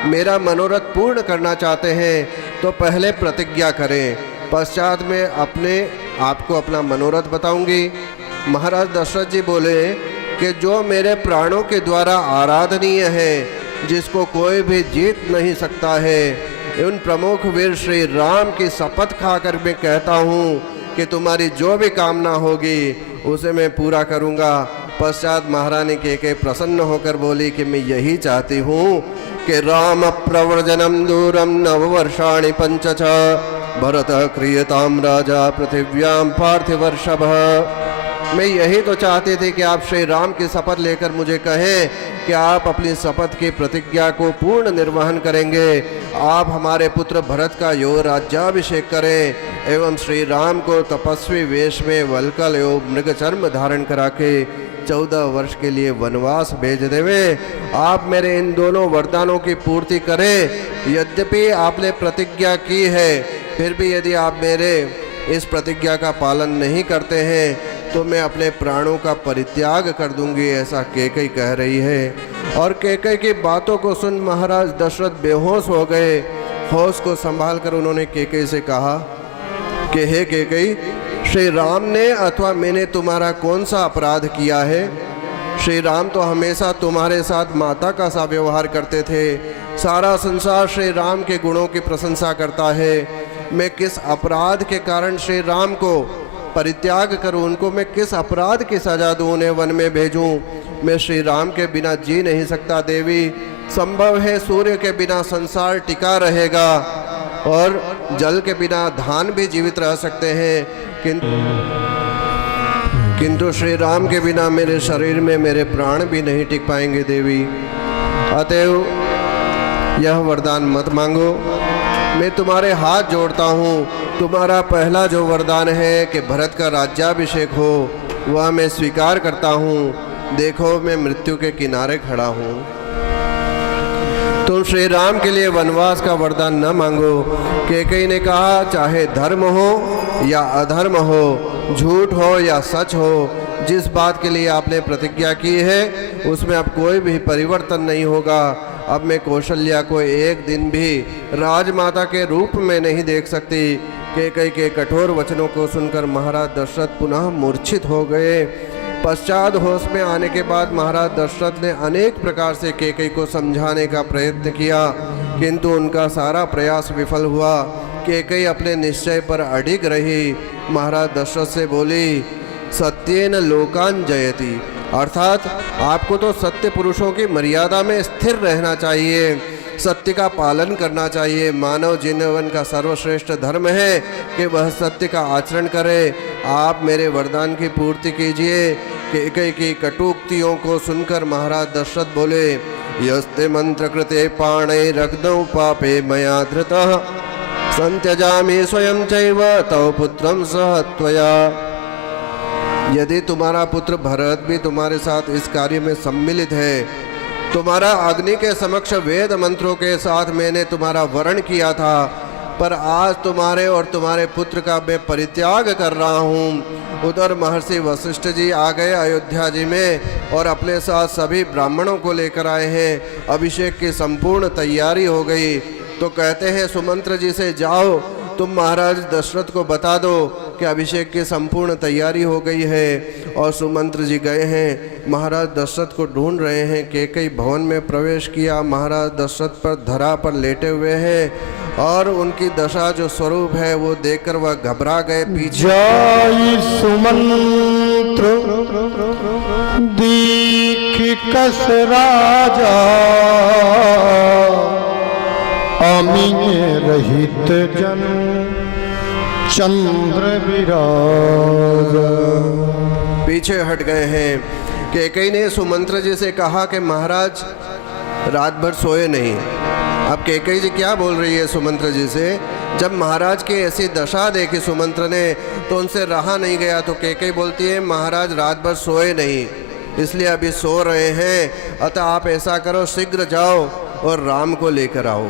मेरा मनोरथ पूर्ण करना चाहते हैं तो पहले प्रतिज्ञा करें, पश्चात में आपको अपना मनोरथ बताऊंगी। महाराज दशरथ जी बोले कि जो मेरे प्राणों के द्वारा आराधनीय है, जिसको कोई भी जीत नहीं सकता है, उन प्रमुख वीर श्री राम की शपथ खाकर मैं कहता हूँ कि तुम्हारी जो भी कामना होगी उसे मैं पूरा करूँगा। पश्चात महारानी कैकई प्रसन्न होकर बोली कि मैं यही चाहती हूँ कि राम प्रव्रजनम दूरम नववर्षाणि पंच च भरत क्रियताम राजा पृथिव्याम पार्थिवर्षभ। मैं यही तो चाहती थी कि आप श्री राम की शपथ लेकर मुझे कहें कि आप अपनी शपथ की प्रतिज्ञा को पूर्ण निर्वहन करेंगे, आप हमारे पुत्र भरत का यो राज्याभिषेक करें एवं श्री राम को तपस्वी वेश में वल्कल एवं मृगचर्म धारण करा के 14 वर्ष के लिए वनवास भेज देवे। आप मेरे इन दोनों वरदानों की पूर्ति करें। यद्यपि आपने प्रतिज्ञा की है, फिर भी यदि आप मेरे इस प्रतिज्ञा का पालन नहीं करते हैं तो मैं अपने प्राणों का परित्याग कर दूंगी, ऐसा कैकई कह रही है। और कैकई की बातों को सुन महाराज दशरथ बेहोश हो गए। होश को संभाल कर उन्होंने कैकई से कहा कि हे कैकई, श्री राम ने अथवा मैंने तुम्हारा कौन सा अपराध किया है? श्री राम तो हमेशा तुम्हारे साथ माता का सा व्यवहार करते थे। सारा संसार श्री राम के गुणों की प्रशंसा करता है। मैं किस अपराध के कारण श्री राम को परित्याग करूं, उनको मैं किस अपराध की सजा दूं, उन्हें वन में भेजूं? मैं श्री राम के बिना जी नहीं सकता देवी। संभव है सूर्य के बिना संसार टिका रहेगा और जल के बिना धान भी जीवित रह सकते हैं, किंतु श्री राम के बिना मेरे शरीर में मेरे प्राण भी नहीं टिक पाएंगे देवी। अतएव यह वरदान मत मांगो, मैं तुम्हारे हाथ जोड़ता हूँ। तुम्हारा पहला जो वरदान है कि भरत का राज्याभिषेक हो, वह मैं स्वीकार करता हूँ। देखो मैं मृत्यु के किनारे खड़ा हूँ। तुम श्री राम के लिए वनवास का वरदान न मांगो। कैकई ने कहा, चाहे धर्म हो या अधर्म हो, झूठ हो या सच हो, जिस बात के लिए आपने प्रतिज्ञा की है उसमें अब कोई भी परिवर्तन नहीं होगा। अब मैं कौशल्या को एक दिन भी राजमाता के रूप में नहीं देख सकती। कैकई के कठोर वचनों को सुनकर महाराज दशरथ पुनः मूर्छित हो गए। पश्चात होश में आने के बाद महाराज दशरथ ने अनेक प्रकार से कैकई को समझाने का प्रयत्न किया, किंतु उनका सारा प्रयास विफल हुआ। कैकई अपने निश्चय पर अडिग रही। महाराज दशरथ से बोली, सत्येन लोकान जयति, अर्थात आपको तो सत्य पुरुषों की मर्यादा में स्थिर रहना चाहिए, सत्य का पालन करना चाहिए। मानव जीवन का सर्वश्रेष्ठ धर्म है कि वह सत्य का आचरण करे। आप मेरे वरदान की पूर्ति कीजिए। कैकई की कटुक्तियों को सुनकर महाराज दशरथ बोले, यस्ते मंत्र कृते पाणे रग्नौ पापे मया धृतः संत्यजामि स्वयं चैव तव पुत्रं सह त्वया। यदि तुम्हारा पुत्र भरत भी तुम्हारे साथ इस कार्य में सम्मिलित है, तुम्हारा अग्नि के समक्ष वेद मंत्रों के साथ मैंने तुम्हारा वरण किया था, पर आज तुम्हारे और तुम्हारे पुत्र का मैं परित्याग कर रहा हूँ। उधर महर्षि वशिष्ठ जी आ गए अयोध्या जी में और अपने साथ सभी ब्राह्मणों को लेकर आए हैं। अभिषेक की संपूर्ण तैयारी हो गई। तो कहते हैं सुमंत्र जी से, जाओ तुम महाराज दशरथ को बता दो कि अभिषेक की संपूर्ण तैयारी हो गई है। और सुमंत्र जी गए हैं, महाराज दशरथ को ढूंढ रहे हैं। कैकेयी भवन में प्रवेश किया, महाराज दशरथ पर धरा पर लेटे हुए हैं और उनकी दशा जो स्वरूप है वो देखकर वह घबरा गए। पीछे जय सुमंत्र दीख कस राजा, अमीय रहित जन चंद्र विराज। पीछे हट गए हैं। कैकेयी ने सुमंत्र जी से कहा कि महाराज रात भर सोए नहीं। अब कैकेयी जी क्या बोल रही है सुमंत्र जी से? जब महाराज की ऐसी दशा देखी सुमंत्र ने तो उनसे रहा नहीं गया। तो कैकेयी बोलती है, महाराज रात भर सोए नहीं, इसलिए अभी सो रहे हैं। अतः आप ऐसा करो, शीघ्र जाओ और राम को लेकर आओ,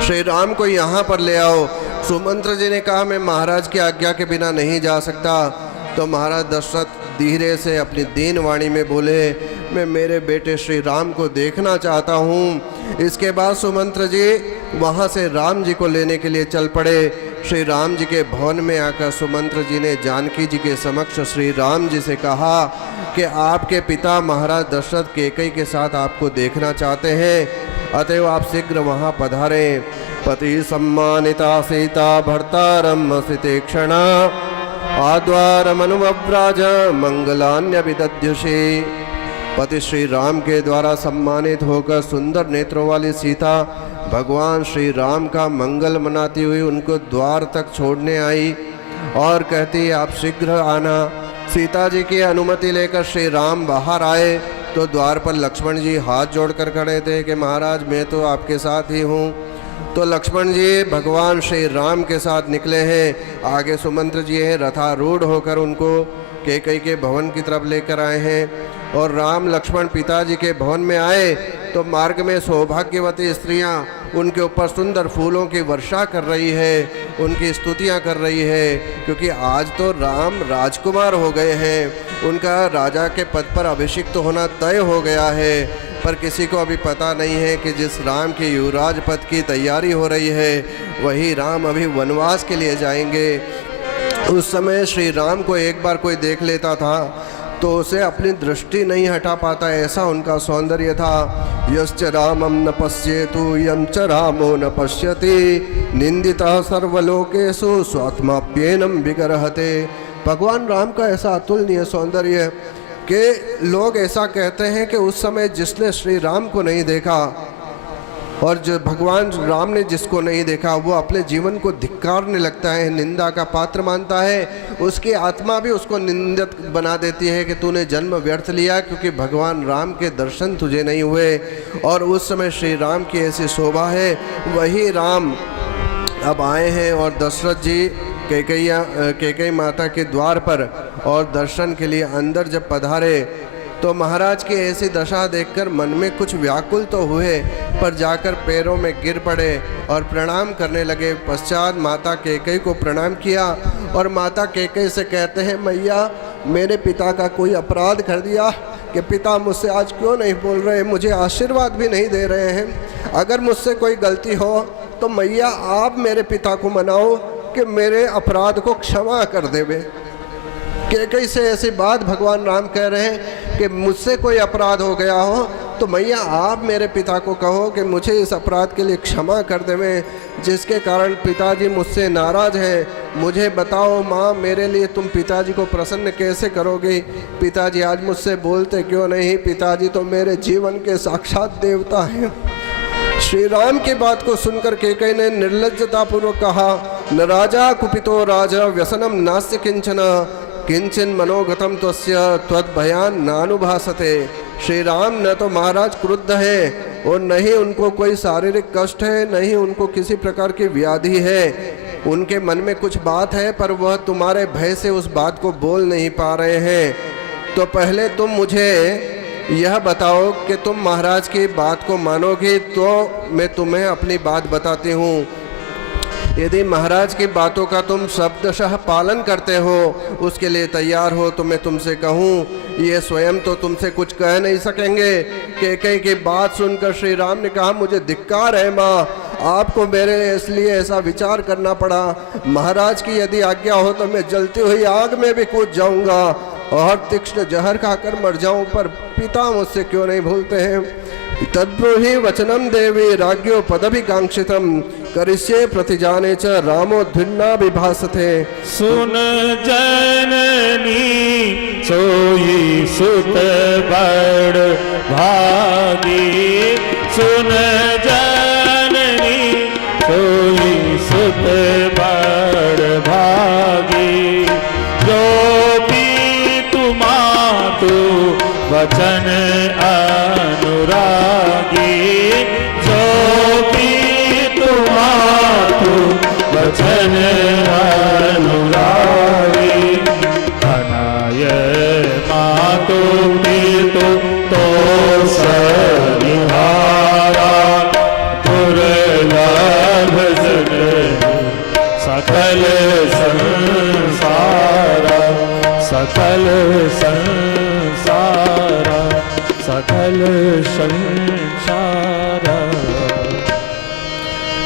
श्री राम को यहाँ पर ले आओ। सुमंत्र जी ने कहा, मैं महाराज की आज्ञा के बिना नहीं जा सकता। तो महाराज दशरथ धीरे से अपनी दीन वाणी में बोले, मैं मेरे बेटे श्री राम को देखना चाहता हूँ। इसके बाद सुमंत्र जी वहाँ से राम जी को लेने के लिए चल पड़े। श्री राम जी के भवन में आकर सुमंत्र जी ने जानकी जी के समक्ष श्री राम जी से कहा कि आपके पिता महाराज दशरथ कैकेयी के साथ आपको देखना चाहते हैं, अतएव आप शीघ्र वहाँ पधारें। पति सम्मानिता सीता भर्तारम सितेक्षणा, आद्वारमनुव्राज मंगलान्य विदध्युषे। पति श्री राम के द्वारा सम्मानित होकर सुंदर नेत्रों वाली सीता भगवान श्री राम का मंगल मनाती हुई उनको द्वार तक छोड़ने आई और कहती, आप शीघ्र आना। सीता जी की अनुमति लेकर श्री राम बाहर आए तो द्वार पर लक्ष्मण जी हाथ जोड़कर खड़े थे कि महाराज मैं तो आपके साथ ही हूँ। तो लक्ष्मण जी भगवान श्री राम के साथ निकले हैं। आगे सुमंत्र जी हैं, रथारूढ़ होकर उनको कैकेयी के भवन की तरफ लेकर आए हैं। और राम लक्ष्मण पिताजी के भवन में आए तो मार्ग में सौभाग्यवती स्त्रियां उनके ऊपर सुंदर फूलों की वर्षा कर रही है, उनकी स्तुतियां कर रही है, क्योंकि आज तो राम राजकुमार हो गए हैं, उनका राजा के पद पर अभिषिक्त होना तय हो गया है। पर किसी को अभी पता नहीं है कि जिस राम की युवराज पद की तैयारी हो रही है वही राम अभी वनवास के लिए जाएंगे। उस समय श्री राम को एक बार कोई देख लेता था तो उसे अपनी दृष्टि नहीं हटा पाता, ऐसा उनका सौंदर्य था। यश्च रामम न पश्येतु यं च रामो न पश्यति, निंदितः सर्वलोकेषु स्वात्माप्येनं विगरहते। भगवान राम का ऐसा अतुलनीय सौंदर्य कि लोग ऐसा कहते हैं कि उस समय जिसने श्री राम को नहीं देखा और जो भगवान राम ने जिसको नहीं देखा वो अपने जीवन को धिक्कारने लगता है, निंदा का पात्र मानता है। उसकी आत्मा भी उसको निंदित बना देती है कि तूने जन्म व्यर्थ लिया क्योंकि भगवान राम के दर्शन तुझे नहीं हुए। और उस समय श्री राम की ऐसी शोभा है। वही राम अब आए हैं और दशरथ जी कैकेयी माता के द्वार पर और दर्शन के लिए अंदर जब पधारे तो महाराज की ऐसी दशा देखकर मन में कुछ व्याकुल तो हुए, पर जाकर पैरों में गिर पड़े और प्रणाम करने लगे। पश्चात माता कैकेयी को प्रणाम किया और माता कैकेयी से कहते हैं, मैया मेरे पिता का कोई अपराध कर दिया कि पिता मुझसे आज क्यों नहीं बोल रहे, मुझे आशीर्वाद भी नहीं दे रहे हैं। अगर मुझसे कोई गलती हो तो मैया आप मेरे पिता को मनाओ कि मेरे अपराध को क्षमा कर देवे। कैकेयी से ऐसी बात भगवान राम कह रहे हैं कि मुझसे कोई अपराध हो गया हो तो मैया आप मेरे पिता को कहो कि मुझे इस अपराध के लिए क्षमा कर देवें, जिसके कारण पिताजी मुझसे नाराज़ हैं। मुझे बताओ माँ, मेरे लिए तुम पिताजी को प्रसन्न कैसे करोगी? पिताजी आज मुझसे बोलते क्यों नहीं? पिताजी तो मेरे जीवन के साक्षात देवता हैं। श्री राम की बात को सुनकर कैकेयी ने निर्लज्जतापूर्वक कहा, न राजा कुपितो राजा व्यसनम नास्य किंचन किंचन मनोगतम त्वस्य त्वद्भयान नानुभासते। श्री राम न तो महाराज क्रुद्ध है और न ही उनको कोई शारीरिक कष्ट है, न ही उनको किसी प्रकार की व्याधि है। उनके मन में कुछ बात है पर वह तुम्हारे भय से उस बात को बोल नहीं पा रहे हैं। तो पहले तुम मुझे यह बताओ कि तुम महाराज की बात को मानोगे तो मैं तुम्हें अपनी बात बताती हूँ। यदि महाराज की बातों का तुम शब्दशः पालन करते हो, उसके लिए तैयार हो, तो मैं तुमसे कहूँ, ये स्वयं तो तुमसे कुछ कह नहीं सकेंगे। कैकेयी की बात सुनकर श्री राम ने कहा, मुझे धिक्कार है माँ, आपको मेरे इसलिए ऐसा विचार करना पड़ा। महाराज की यदि आज्ञा हो तो मैं जलती हुई आग में भी कूद जाऊंगा और तीक्ष्ण जहर खाकर मर जाऊं, पर पिता मुझसे क्यों नहीं भूलते हैं। तद्ब्रूहि वचनम देवी राज्ञो पदभि कांक्षितम करिष्ये प्रतिजाने च रामो धिन्ना विभासते। सुन जननी सोई सुत बड़ भागी, सुन जननी सोई सुत बड़ भागी, जो भी तुमातु वचन अनुरागी, जो भी तुमातु वचन अनुरागी, अनाय मातु पितु तो सनिहारा, दुर्लभ सकल संसारा, सकल संसारा, सकल संसारा।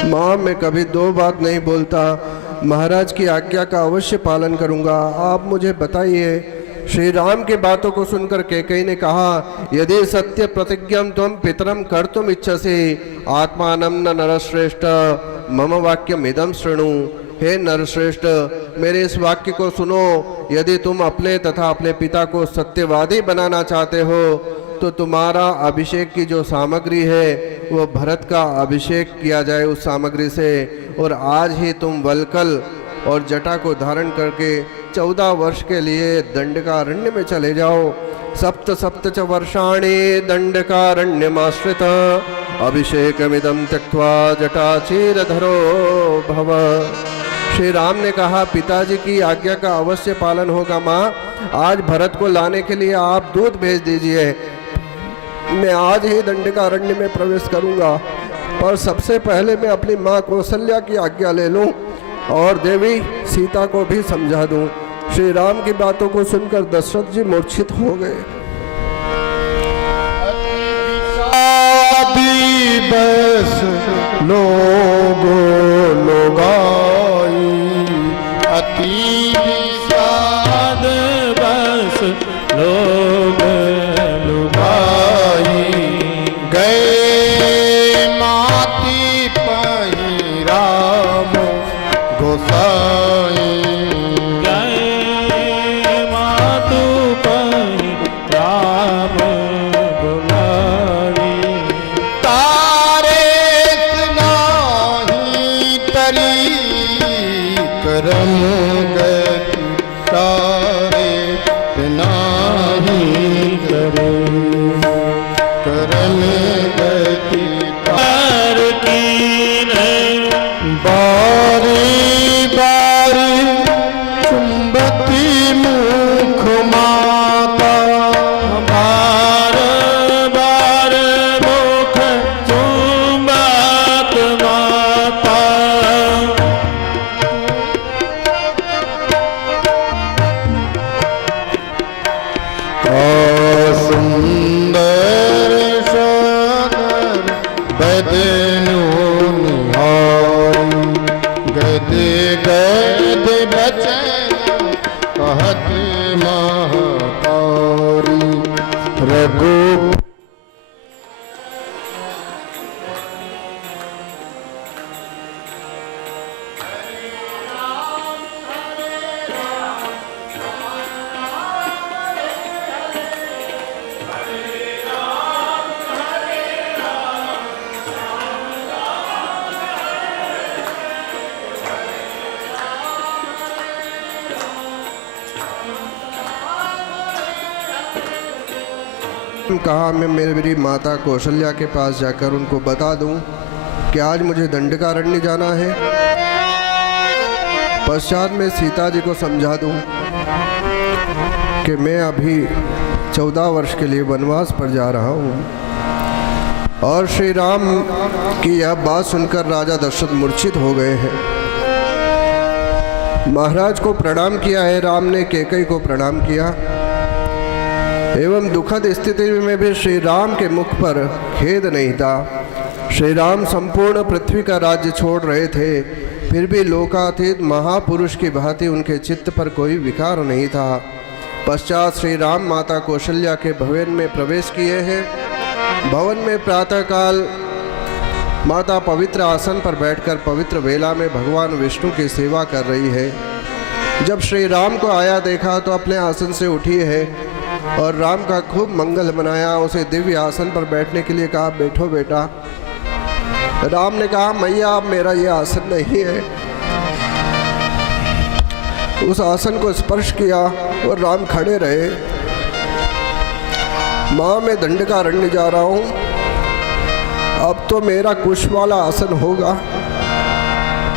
माँ, मैं कभी दो बात नहीं बोलता, महाराज की आज्ञा का अवश्य पालन करूंगा। आप मुझे बताइए। श्री राम की बातों को सुनकर कैकेयी ने कहा, यदि सत्य प्रतिज्ञम त्वं पितरम कर्तुम इच्छसि आत्मानं न नरश्रेष्ठ मम वाक्यम इदं शृणु। हे नरश्रेष्ठ, मेरे इस वाक्य को सुनो। यदि तुम अपने तथा अपने पिता को सत्यवादी बनाना चाहते हो तो तुम्हारा अभिषेक की जो सामग्री है वो भरत का अभिषेक किया जाए उस सामग्री से, और आज ही तुम वल्कल और जटा को धारण करके 14 वर्ष के लिए दंडकारण्य में चले जाओ। सप्त सप्त च वर्षाणि दंडकारण्यमाश्रित अभिषेकमिदं त्यक्त्वा जटाचीरधरो भव। श्री राम ने कहा, पिताजी की आज्ञा का अवश्य पालन होगा माँ। आज भरत को लाने के लिए आप दूध भेज दीजिए। मैं आज ही दंडकारण्य में प्रवेश करूंगा, पर सबसे पहले मैं अपनी माँ कौशल्या की आज्ञा ले लूं और देवी सीता को भी समझा दूं। श्री राम की बातों को सुनकर दशरथ जी मूर्छित हो गए। बस लोगो लोगाई अति विषाद बस लोग लुगाई, गए माती पही राम गोसाई, जय मातु पहि राम बुलाई, तारे नाही तरी करम गति, तारे नाही करे करम गति, तार कीन बारी बारी चुंबती मुख माता, बार बार मुख चुंबत माता, सुंदर सदर बदनु निहारी, गद गद बचन कहत महतारी, रघु कहा, मैं मेरी माता कौशल्या के पास जाकर उनको बता दूं कि आज मुझे दंडकारण्य जाना है। पश्चात में सीता जी को समझा दूं कि मैं अभी 14 वर्ष के लिए वनवास पर जा रहा हूं। और श्री राम की यह बात सुनकर राजा दशरथ मूर्छित हो गए हैं। महाराज को प्रणाम किया है, राम ने कैकेयी को प्रणाम किया। एवं दुखद स्थिति में भी श्री राम के मुख पर खेद नहीं था। श्री राम संपूर्ण पृथ्वी का राज्य छोड़ रहे थे, फिर भी लोकातीत महापुरुष की भांति उनके चित्त पर कोई विकार नहीं था। पश्चात श्री राम माता कौशल्या के भवन में प्रवेश किए हैं। भवन में प्रातःकाल माता पवित्र आसन पर बैठकर पवित्र वेला में भगवान विष्णु की सेवा कर रही है। जब श्री राम को आया देखा तो अपने आसन से उठी है और राम का खूब मंगल मनाया। उसे दिव्य आसन पर बैठने के लिए कहा, बैठो बेटा। राम ने कहा, मैया अब मेरा ये आसन नहीं है। उस आसन को स्पर्श किया और राम खड़े रहे। माँ, मैं दंडकारण्य जा रहा हूँ, अब तो मेरा कुश वाला आसन होगा।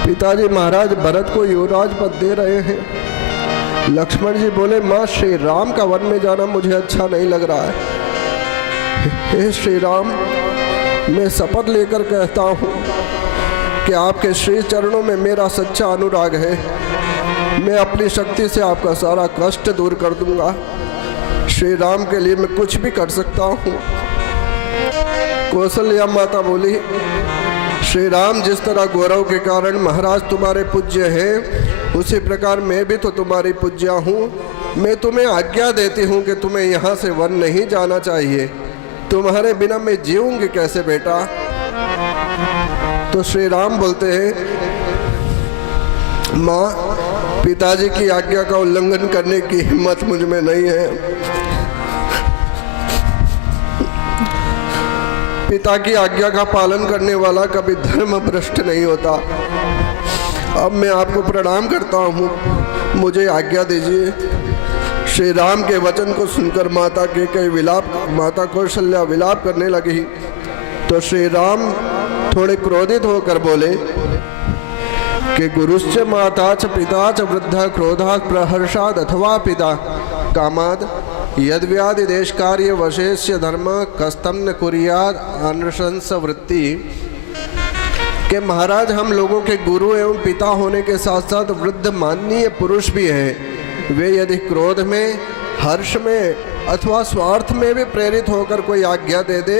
पिताजी महाराज भरत को युवराज पद दे रहे हैं। लक्ष्मण जी बोले, माँ श्री राम का वन में जाना मुझे अच्छा नहीं लग रहा है। हे श्री राम, मैं शपथ लेकर कहता हूँ कि आपके श्री चरणों में मेरा सच्चा अनुराग है। मैं अपनी शक्ति से आपका सारा कष्ट दूर कर दूंगा। श्री राम के लिए मैं कुछ भी कर सकता हूँ। कौशल्या माता बोली, श्री राम जिस तरह गौरव के कारण महाराज तुम्हारे पूज्य हैं, उसी प्रकार मैं भी तो तुम्हारी पूज्या हूँ। मैं तुम्हें आज्ञा देती हूँ कि तुम्हें यहाँ से वन नहीं जाना चाहिए। तुम्हारे बिना मैं जीऊंगी कैसे बेटा? तो श्री राम बोलते हैं, माँ, पिताजी की आज्ञा का उल्लंघन करने की हिम्मत मुझ में नहीं है। पिता की आज्ञा का पालन करने वाला कभी धर्म भ्रष्ट नहीं होता। अब मैं आपको प्रणाम करता हूँ, मुझे आज्ञा दीजिए। श्री राम के वचन को सुनकर माता माता कौशल्या विलाप करने लगी। तो श्री राम थोड़े क्रोधित होकर बोले कि गुरुश्च माता च पिता च वृद्ध क्रोधात् प्रहर्षाद अथवा पिता कामाद यद्व्याधि देश कार्य वशेष्य धर्म कस्तम न कुर्याद अनुशंस वृत्ति। के महाराज, हम लोगों के गुरु एवं पिता होने के साथ साथ वृद्ध माननीय पुरुष भी हैं। वे यदि क्रोध में, हर्ष में अथवा स्वार्थ में भी प्रेरित होकर कोई आज्ञा दे दे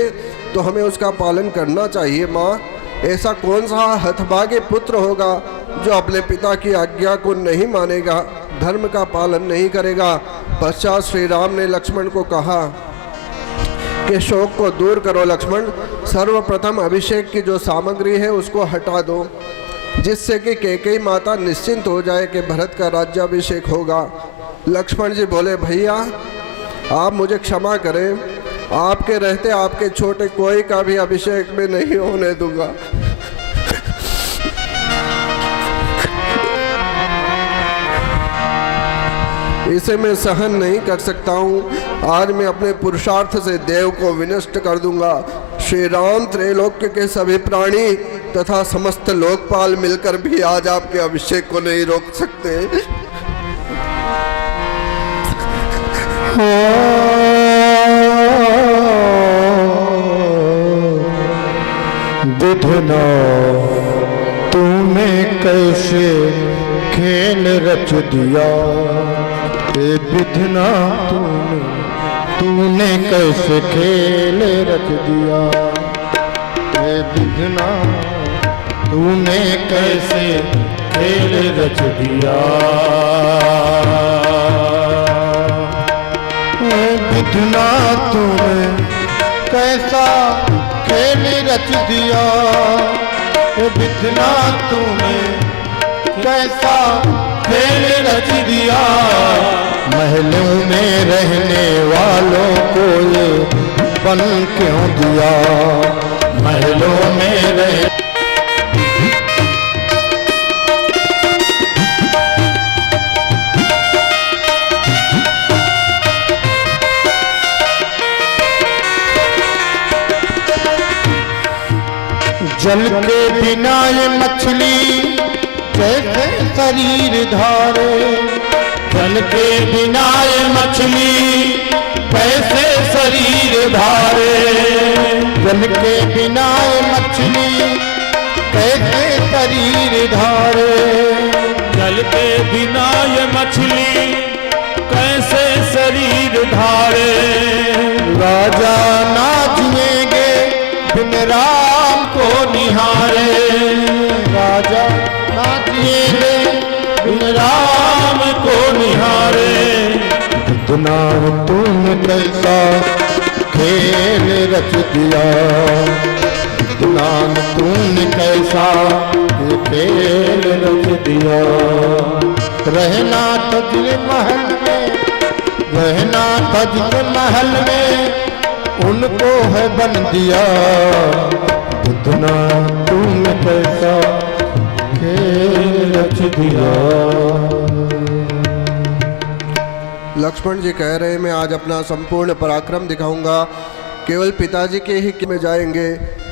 तो हमें उसका पालन करना चाहिए। माँ, ऐसा कौन सा हतभागे पुत्र होगा जो अपने पिता की आज्ञा को नहीं मानेगा, धर्म का पालन नहीं करेगा। पश्चात श्री राम ने लक्ष्मण को कहा कि शोक को दूर करो लक्ष्मण, सर्वप्रथम अभिषेक की जो सामग्री है उसको हटा दो, जिससे कि कैकेयी माता निश्चिंत हो जाए कि भरत का राज्याभिषेक होगा। लक्ष्मण जी बोले, भैया आप मुझे क्षमा करें, आपके रहते आपके छोटे कोई का भी अभिषेक में नहीं होने दूंगा। इसे मैं सहन नहीं कर सकता हूँ। आज मैं अपने पुरुषार्थ से देव को विनष्ट कर दूंगा। श्री राम, त्रैलोक्य के सभी प्राणी तथा समस्त लोकपाल मिलकर भी आज आपके अभिषेक को नहीं रोक सकते। विधना तूने कैसे खेल रच दिया, ए विधना तूने कैसे खेल रच दिया, ए विधना तूने कैसे खेल रच दिया, ए विधना तूने कैसा खेल रच दिया, ए विधना तूने कैसा खेल रच दिया। महलों में रहने वालों को ये बन क्यों दिया, महलों में रह जल के बिना ये मछली कैसे शरीर धारे, जल के बिना ये मछली कैसे शरीर धारे, जल के बिना ये मछली कैसे शरीर धारे। जल के बिना ये मछली कैसे शरीर धारे। राजा ना जिएंगे बिन राम को निहारे। राजा ना जिएंगे बिन राम को निहारे। इतना तूने कैसा खेल रच दिया। इतना तूने कैसा ये खेल रच दिया। रहना तज महल में, रहना तज महल में उनको है बन दिया। इतना तूने कैसा खेल रच दिया। लक्ष्मण जी कह रहे हैं मैं आज अपना संपूर्ण पराक्रम दिखाऊंगा। केवल पिताजी के ही में जाएंगे।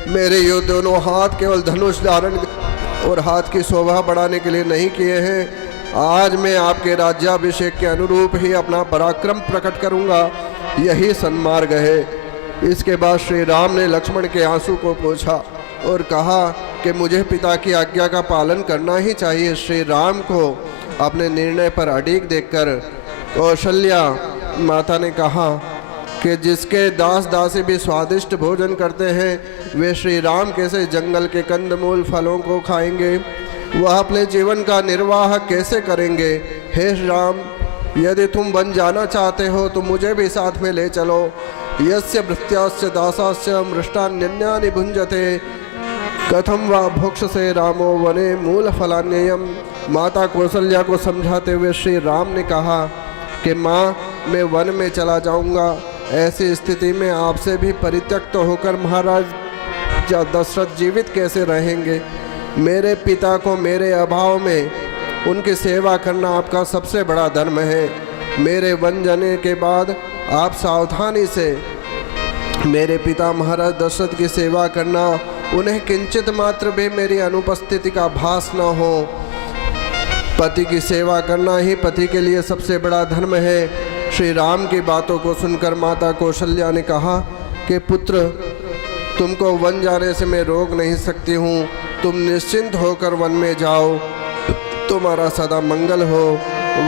मेरे ये दोनों हाथ केवल धनुष धारण और हाथ की शोभा बढ़ाने के लिए नहीं किए हैं। आज मैं आपके राज्याभिषेक के अनुरूप ही अपना पराक्रम प्रकट करूंगा। यही सन्मार्ग है। इसके बाद श्री राम ने लक्ष्मण के आंसू को पोंछा और कहा कि मुझे पिता की आज्ञा का पालन करना ही चाहिए। श्री राम को अपने निर्णय पर अड़िग देखकर कौशल्या माता ने कहा कि जिसके दास दासी भी स्वादिष्ट भोजन करते हैं वे श्री राम कैसे जंगल के कंदमूल फलों को खाएंगे। वह अपने जीवन का निर्वाह कैसे करेंगे। हे राम, यदि तुम वन जाना चाहते हो तो मुझे भी साथ में ले चलो। यस्य भृत्यास्य दासास्य मृष्टान्यन्यानि भुंजते कथम वा भुक्ष से रामो वने मूल फलान्ययम। माता कौशल्या को समझाते हुए श्री राम ने कहा कि माँ, मैं वन में चला जाऊंगा। ऐसी स्थिति में आपसे भी परित्यक्त होकर महाराज दशरथ जीवित कैसे रहेंगे। मेरे पिता को मेरे अभाव में उनकी सेवा करना आपका सबसे बड़ा धर्म है। मेरे वन जाने के बाद आप सावधानी से मेरे पिता महाराज दशरथ की सेवा करना। उन्हें किंचित मात्र भी मेरी अनुपस्थिति का भास न हो। पति की सेवा करना ही पति के लिए सबसे बड़ा धर्म है। श्री राम की बातों को सुनकर माता कौशल्या ने कहा कि पुत्र, तुमको वन जाने से मैं रोक नहीं सकती हूँ। तुम निश्चिंत होकर वन में जाओ। तुम्हारा सदा मंगल हो।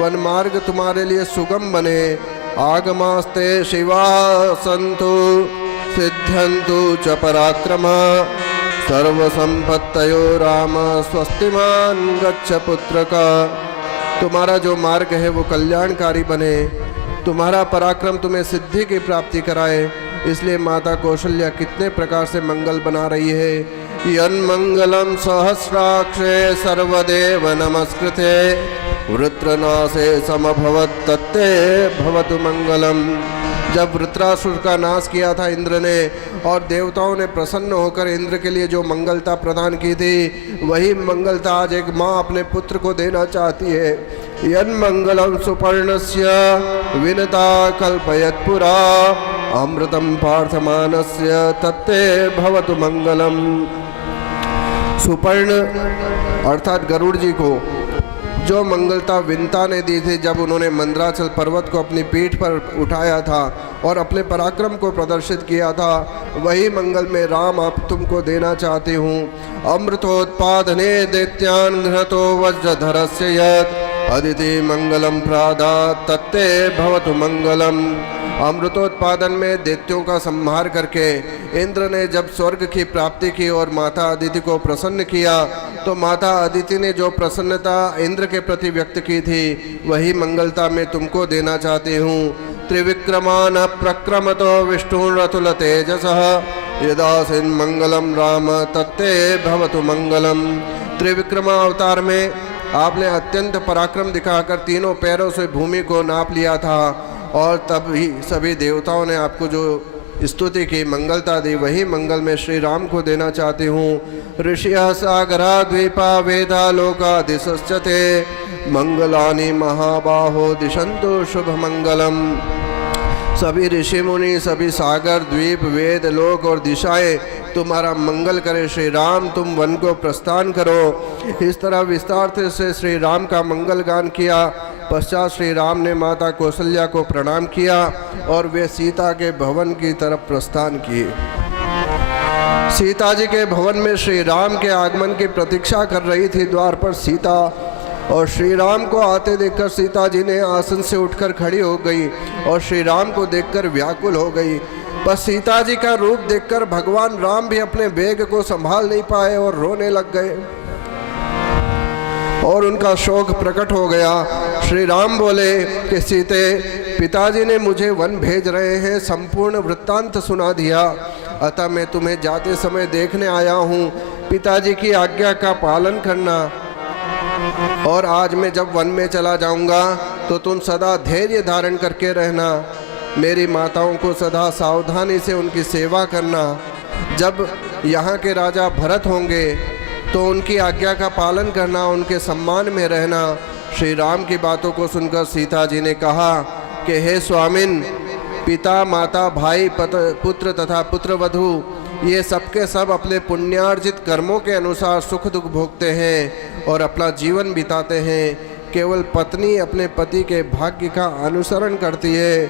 वन मार्ग तुम्हारे लिए सुगम बने। आगमास्ते शिवा संतु सिद्ध्यंतु च पराक्रमा सर्वसंपत्तयो राम स्वस्तिमान गच्छ पुत्र का। तुम्हारा जो मार्ग है वो कल्याणकारी बने। तुम्हारा पराक्रम तुम्हें सिद्धि की प्राप्ति कराए। इसलिए माता कौशल्या कितने प्रकार से मंगल बना रही है। यन्मंगलम सहस्राक्षे सर्वदेव नमस्कृते वृत्रनाशे समभवत् तत्ते भवतु मंगलम। जब वृत्रासुर का नाश किया था इंद्र ने और देवताओं ने प्रसन्न होकर इंद्र के लिए जो मंगलता प्रदान की थी वही मंगलता आज एक माँ अपने पुत्र को देना चाहती है। यन्मंगलम सुपर्णस्य विनता कल्पयत्पुरा अमृतम पार्थमानस्य तत्ते भवतु मंगलम। सुपर्ण अर्थात गरुड़ जी को जो मंगलता विनता ने दी थी जब उन्होंने मंदराचल पर्वत को अपनी पीठ पर उठाया था और अपने पराक्रम को प्रदर्शित किया था, वही मंगल में राम आप तुमको देना चाहती हूँ। अमृतोत्पादने दैत्यान घृतो वज्रधरस्य यत् अदिति मंगलम प्रादात् तत्ते भवतु मंगलम। अमृतोत्पादन में दैत्यों का संहार करके इंद्र ने जब स्वर्ग की प्राप्ति की और माता अदिति को प्रसन्न किया तो माता अदिति ने जो प्रसन्नता इंद्र के प्रति व्यक्त की थी वही मंगलता मैं तुमको देना चाहती हूँ। त्रिविक्रमान प्रक्रमतो विष्णुरतुल तेजसः यदासिन मंगलम राम तत्ते भवतु मंगलम। त्रिविक्रमा अवतार में आपने अत्यंत पराक्रम दिखाकर तीनों पैरों से भूमि को नाप लिया था और तब ही सभी देवताओं ने आपको जो स्तुति की मंगलता दी वही मंगल में श्री राम को देना चाहती हूँ। ऋषिया सागरा द्वीपा वेदा लोका दिशश्चते मंगलानि महाबाहो दिशंतु शुभ मंगलम। सभी ऋषि मुनि सभी सागर द्वीप वेद लोक और दिशाएं तुम्हारा मंगल करे। श्री राम तुम वन को प्रस्थान करो। इस तरह विस्तार से श्री राम का मंगल गान किया। पश्चात श्री राम ने माता कौशल्या को प्रणाम किया और वे सीता के भवन की तरफ प्रस्थान किए। सीता जी के भवन में श्री राम के आगमन की प्रतीक्षा कर रही थी द्वार पर सीता, और श्री राम को आते देखकर सीता जी ने आसन से उठकर खड़ी हो गई और श्री राम को देखकर व्याकुल हो गई। बस सीता जी का रूप देखकर भगवान राम भी अपने वेग को संभाल नहीं पाए और रोने लग गए और उनका शोक प्रकट हो गया। श्री राम बोले कि सीते, पिताजी ने मुझे वन भेज रहे हैं, संपूर्ण वृत्तांत सुना दिया, अतः मैं तुम्हें जाते समय देखने आया हूँ। पिताजी की आज्ञा का पालन करना, और आज मैं जब वन में चला जाऊंगा तो तुम सदा धैर्य धारण करके रहना। मेरी माताओं को सदा सावधानी से उनकी सेवा करना। जब यहाँ के राजा भरत होंगे तो उनकी आज्ञा का पालन करना, उनके सम्मान में रहना। श्री राम की बातों को सुनकर सीता जी ने कहा कि हे स्वामिन, पिता, माता, भाई, पुत्र तथा पुत्रवधू, ये सबके सब अपने पुण्यार्जित कर्मों के अनुसार सुख दुख भोगते हैं और अपना जीवन बिताते हैं। केवल पत्नी अपने पति के भाग्य का अनुसरण करती है।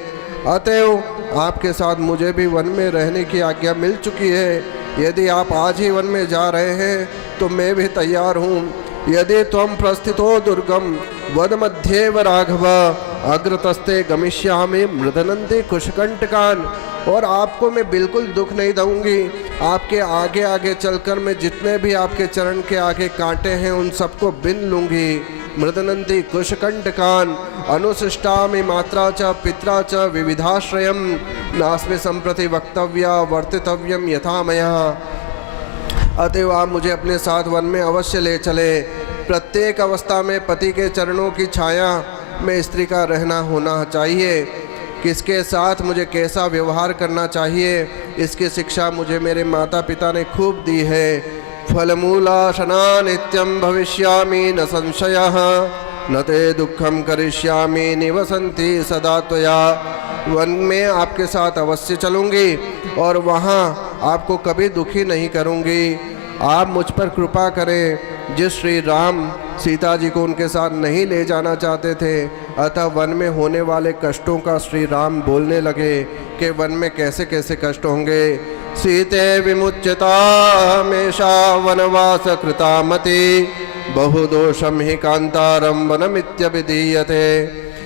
अतएव आपके साथ मुझे भी वन में रहने की आज्ञा मिल चुकी है। यदि आप आज ही वन में जा रहे हैं तो मैं भी तैयार हूँ। यदि त्वं प्रस्थितो दुर्गम वद मध्येव राघव अग्रतस्ते गमिष्यामि मृदनन्ति कुशकंटकान। और आपको मैं बिल्कुल दुख नहीं दूंगी। आपके आगे आगे चलकर मैं जितने भी आपके चरण के आगे कांटे हैं उन सबको बिन लूंगी। मृदनन्ति कुशकंटकान अनुशिष्टामि मात्रा च पित्रा च विविधाश्रयम नास्मि संप्रति वक्तव्या वर्तितव्यम यथा मया। अतएव आप मुझे अपने साथ वन में अवश्य ले चले। प्रत्येक अवस्था में पति के चरणों की छाया में स्त्री का रहना होना चाहिए। किसके साथ मुझे कैसा व्यवहार करना चाहिए, इसकी शिक्षा मुझे मेरे माता पिता ने खूब दी है। फलमूलाशना नित्यं भविष्यामि न संशयः न ते दुःखं करिष्यामि निवसन्ति सदा त्वया। वन में आपके साथ अवश्य चलूँगी और वहाँ आपको कभी दुखी नहीं करूँगी। आप मुझ पर कृपा करें। जिस श्री राम सीता जी को उनके साथ नहीं ले जाना चाहते थे, अतः वन में होने वाले कष्टों का श्री राम बोलने लगे कि वन में कैसे कैसे कष्ट होंगे। सीते विमुच्यता मेषा वनवास कृता मति बहुदोषम ही कांतारम वनमित्यभिधीयते।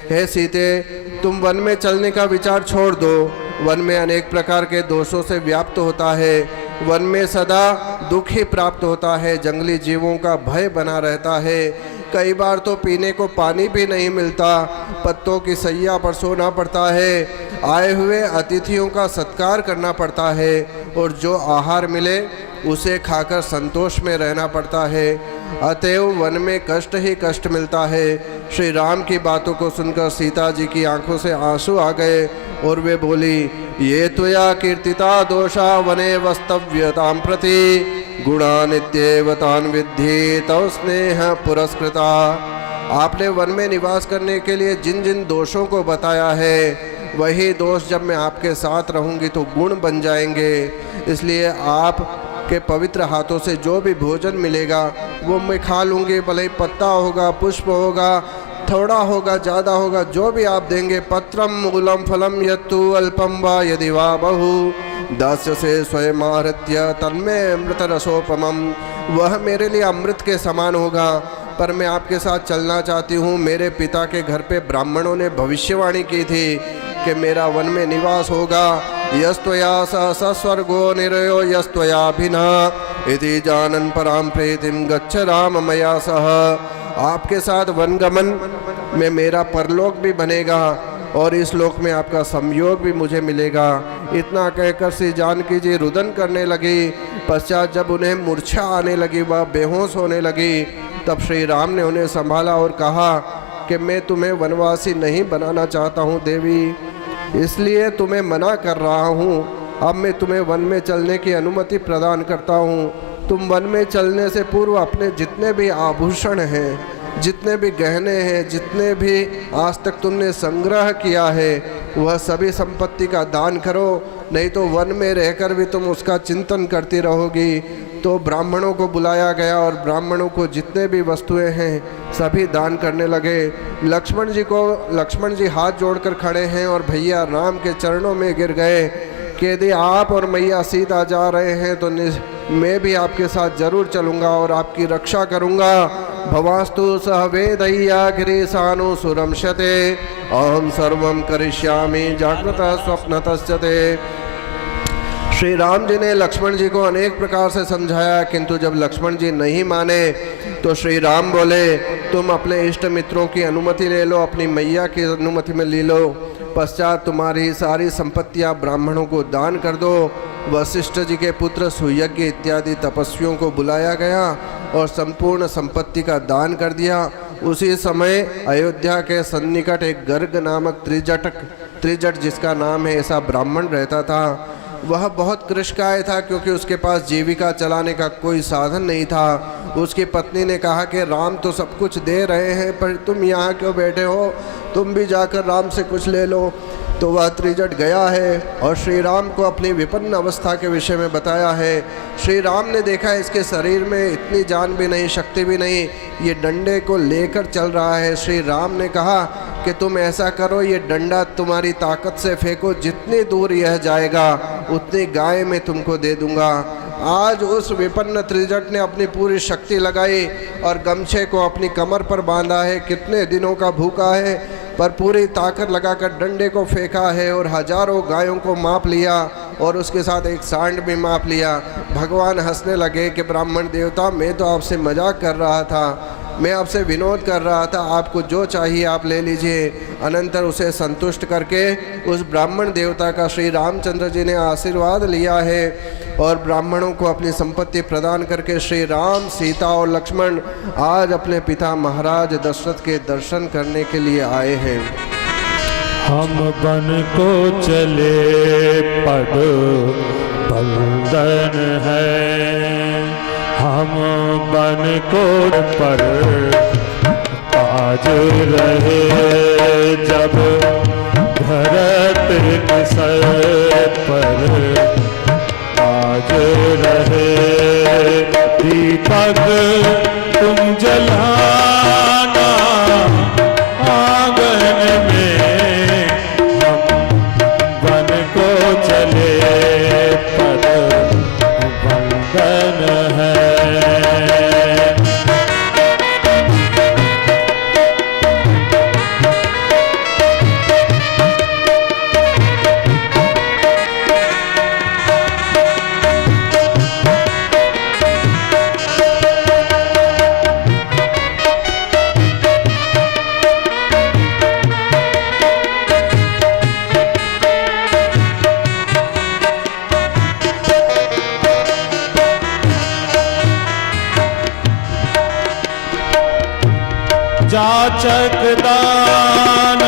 हे सीते, तुम वन में चलने का विचार छोड़ दो। वन में अनेक प्रकार के दोषों से व्याप्त होता है। वन में सदा दुख ही प्राप्त होता है। जंगली जीवों का भय बना रहता है। कई बार तो पीने को पानी भी नहीं मिलता। पत्तों की सैया पर सोना पड़ता है। आए हुए अतिथियों का सत्कार करना पड़ता है और जो आहार मिले उसे खाकर संतोष में रहना पड़ता है। अतएव वन में कष्ट ही कष्ट मिलता है। श्री राम की बातों को सुनकर सीता जी की आंखों से आंसू आ गए और वे बोली, ये त्वया कीर्तिता दोषा वने वस्तव्यतां प्रति गुणा नित्येव तान् विद्धि तव स्नेह पुरस्कृता। आपने वन में निवास करने के लिए जिन जिन दोषों को बताया है, वही दोष जब मैं आपके साथ रहूंगी तो गुण बन जाएंगे। इसलिए आप के पवित्र हाथों से जो भी भोजन मिलेगा वो मैं खा लूँगी। भले ही पत्ता होगा, पुष्प होगा, थोड़ा होगा, ज़्यादा होगा, जो भी आप देंगे। पत्रम मूलम फलम यत्तु अल्पम वा यदि वा बहु दास्य से स्वयं आहृत्य तन्मे अमृत रसोपमम। वह मेरे लिए अमृत के समान होगा। पर मैं आपके साथ चलना चाहती हूँ। मेरे पिता के घर पे ब्राह्मणों ने भविष्यवाणी की थी कि मेरा वन में निवास होगा। यस्त्वया स स्वर्गो निरयो यस्त्वया भिना इति जानन पराम प्रीतिम गच्छ राम मया सह। आपके साथ वनगमन में मेरा परलोक भी बनेगा और इस लोक में आपका संयोग भी मुझे मिलेगा। इतना कहकर श्री जानकी जी रुदन करने लगी। पश्चात जब उन्हें मूर्छा आने लगी, वह बेहोश होने लगी, तब श्री राम ने उन्हें संभाला और कहा कि मैं तुम्हें वनवासी नहीं बनाना चाहता हूँ देवी, इसलिए तुम्हें मना कर रहा हूँ। अब मैं तुम्हें वन में चलने की अनुमति प्रदान करता हूँ। तुम वन में चलने से पूर्व अपने जितने भी आभूषण हैं, जितने भी गहने हैं, जितने भी आज तक तुमने संग्रह किया है, वह सभी संपत्ति का दान करो। नहीं तो वन में रहकर भी तुम उसका चिंतन करती रहोगी। तो ब्राह्मणों को बुलाया गया और ब्राह्मणों को जितने भी वस्तुएं हैं सभी दान करने लगे। लक्ष्मण जी हाथ जोड़कर खड़े हैं और भैया राम के चरणों में गिर गए कि यदि आप और मैया सीता जा रहे हैं तो मैं भी आपके साथ जरूर चलूँगा और आपकी रक्षा करूँगा। भवास्तु सह वेदय्या गिरीशानु सुरंशते अहम सर्वम करिष्यामि जागृत स्वप्नतश्चते। श्री राम जी ने लक्ष्मण जी को अनेक प्रकार से समझाया, किंतु जब लक्ष्मण जी नहीं माने तो श्री राम बोले, तुम अपने इष्ट मित्रों की अनुमति ले लो, अपनी मैया की अनुमति में ले लो, पश्चात तुम्हारी सारी संपत्तियां ब्राह्मणों को दान कर दो। वशिष्ठ जी के पुत्र सुयज्ञ इत्यादि तपस्वियों को बुलाया गया और संपूर्ण संपत्ति का दान कर दिया। उसी समय अयोध्या के सन्निकट एक गर्ग नामक त्रिजट जिसका नाम है, ऐसा ब्राह्मण रहता था। वह बहुत कृशकाय था, क्योंकि उसके पास जीविका चलाने का कोई साधन नहीं था। उसकी पत्नी ने कहा कि राम तो सब कुछ दे रहे हैं, पर तुम यहाँ क्यों बैठे हो, तुम भी जाकर राम से कुछ ले लो। तो वह त्रिजट गया है और श्री राम को अपनी विपन्न अवस्था के विषय में बताया है। श्री राम ने देखा इसके शरीर में इतनी जान भी नहीं, शक्ति भी नहीं, ये डंडे को लेकर चल रहा है। श्री राम ने कहा कि तुम ऐसा करो, ये डंडा तुम्हारी ताकत से फेंको, जितनी दूर यह जाएगा उतनी गाय मैं तुमको दे दूंगा। आज उस विपन्न त्रिजट ने अपनी पूरी शक्ति लगाई और गमछे को अपनी कमर पर बांधा है। कितने दिनों का भूखा है, पर पूरी ताकत लगाकर डंडे को फेंका है और हजारों गायों को माप लिया और उसके साथ एक सांड भी माप लिया। भगवान हंसने लगे कि ब्राह्मण देवता, मैं तो आपसे मजाक कर रहा था, मैं आपसे विनोद कर रहा था, आपको जो चाहिए आप ले लीजिए। अनंतर उसे संतुष्ट करके उस ब्राह्मण देवता का श्री रामचंद्र जी ने आशीर्वाद लिया है और ब्राह्मणों को अपनी संपत्ति प्रदान करके श्री राम, सीता और लक्ष्मण आज अपने पिता महाराज दशरथ के दर्शन करने के लिए आए हैं। हम बन को चले पद बंदन है, हम बन को पर आज रहे, जब भरत के सर पर आज रहे। दीपक तुम जलाना आंगन में, हम बन को चले पद बंदन है। जाचक दान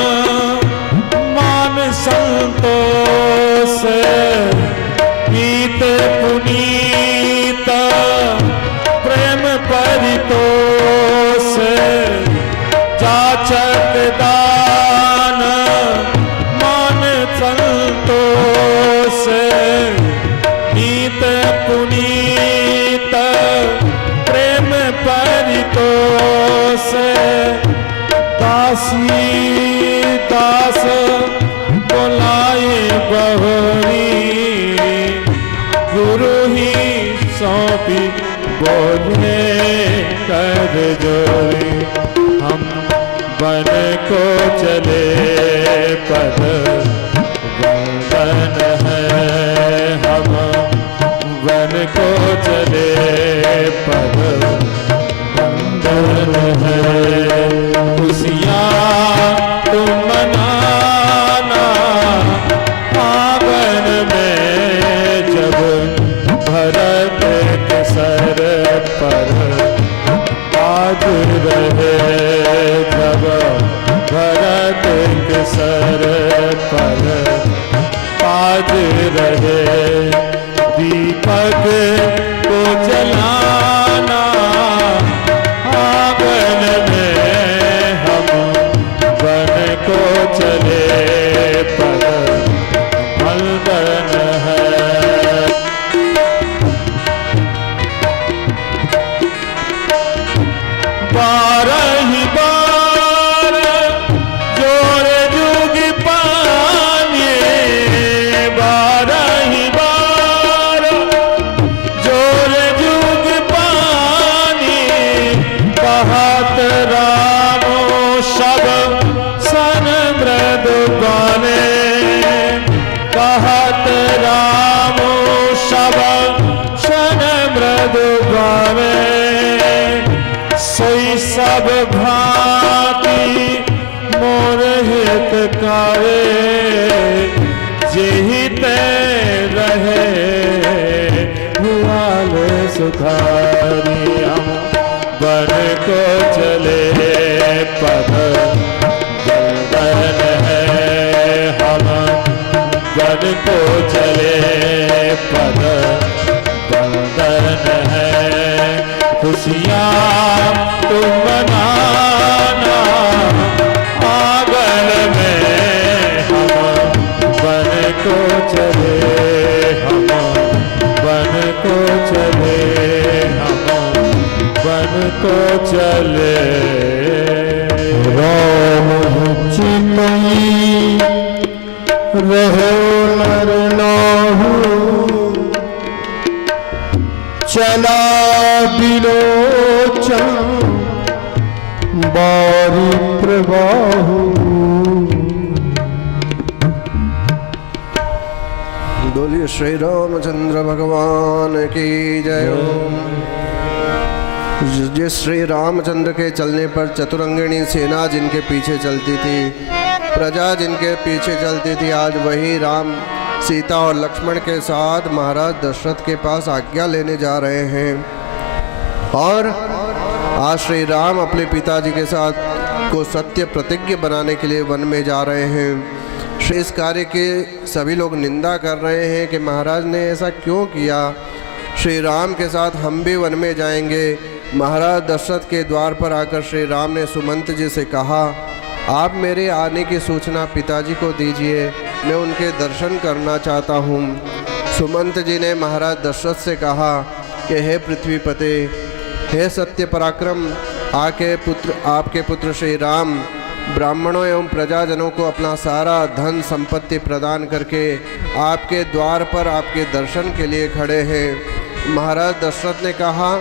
मान संतोष, गीत पुनीत प्रेम परितोष। जाचक दान मान संतोष, गीत पुनीत प्रेम परितोष। दासी दास बोलाए बहुरी, गुरु ही सौंपी बोले कर जोरी। हम बन को चले पद बंदन है, हम बन को चले पद बंदन है। खुशियाँ तुम मनाना आंगन में, जब भरत के सर पर आज रहे, जब भरत के सर पर आज रहे। दीपक को जलाना आंगन में, हम बन को चले पद बंदन है। बारह बार जोर जुग पाने, बारह कहत राम सब शन मृदु भावे सोई सब भांति मोर हितकारी जेहि ते रहे भुआल सुधारी हम बन को चले पद बंधन है हम बन को चले पद बंधन है खुशियाँ तुम मनाना आंगन में हम बन को चले हम बन को चले हम बन को चले राम चितई रहो नर नाहु चला बिलोचन बारी प्रवाहु। बोलिए श्री रामचंद्र भगवान की जय। जिस श्री रामचंद्र के चलने पर चतुरंगिणी सेना जिनके पीछे चलती थी, प्रजा जिनके पीछे चलती थी, आज वही राम सीता और लक्ष्मण के साथ महाराज दशरथ के पास आज्ञा लेने जा रहे हैं। और आज श्री राम अपने पिताजी के साथ को सत्य प्रतिज्ञ बनाने के लिए वन में जा रहे हैं। श्री इस कार्य के सभी लोग निंदा कर रहे हैं कि महाराज ने ऐसा क्यों किया। श्री राम के साथ हम भी वन में जाएंगे। महाराज दशरथ के द्वार पर आकर श्री राम ने सुमंत जी से कहा, आप मेरे आने की सूचना पिताजी को दीजिए, मैं उनके दर्शन करना चाहता हूँ। सुमंत जी ने महाराज दशरथ से कहा कि हे पृथ्वीपते, हे सत्य पराक्रम, आपके पुत्र श्री राम ब्राह्मणों एवं प्रजाजनों को अपना सारा धन संपत्ति प्रदान करके आपके द्वार पर आपके दर्शन के लिए खड़े हैं। महाराज दशरथ ने कहा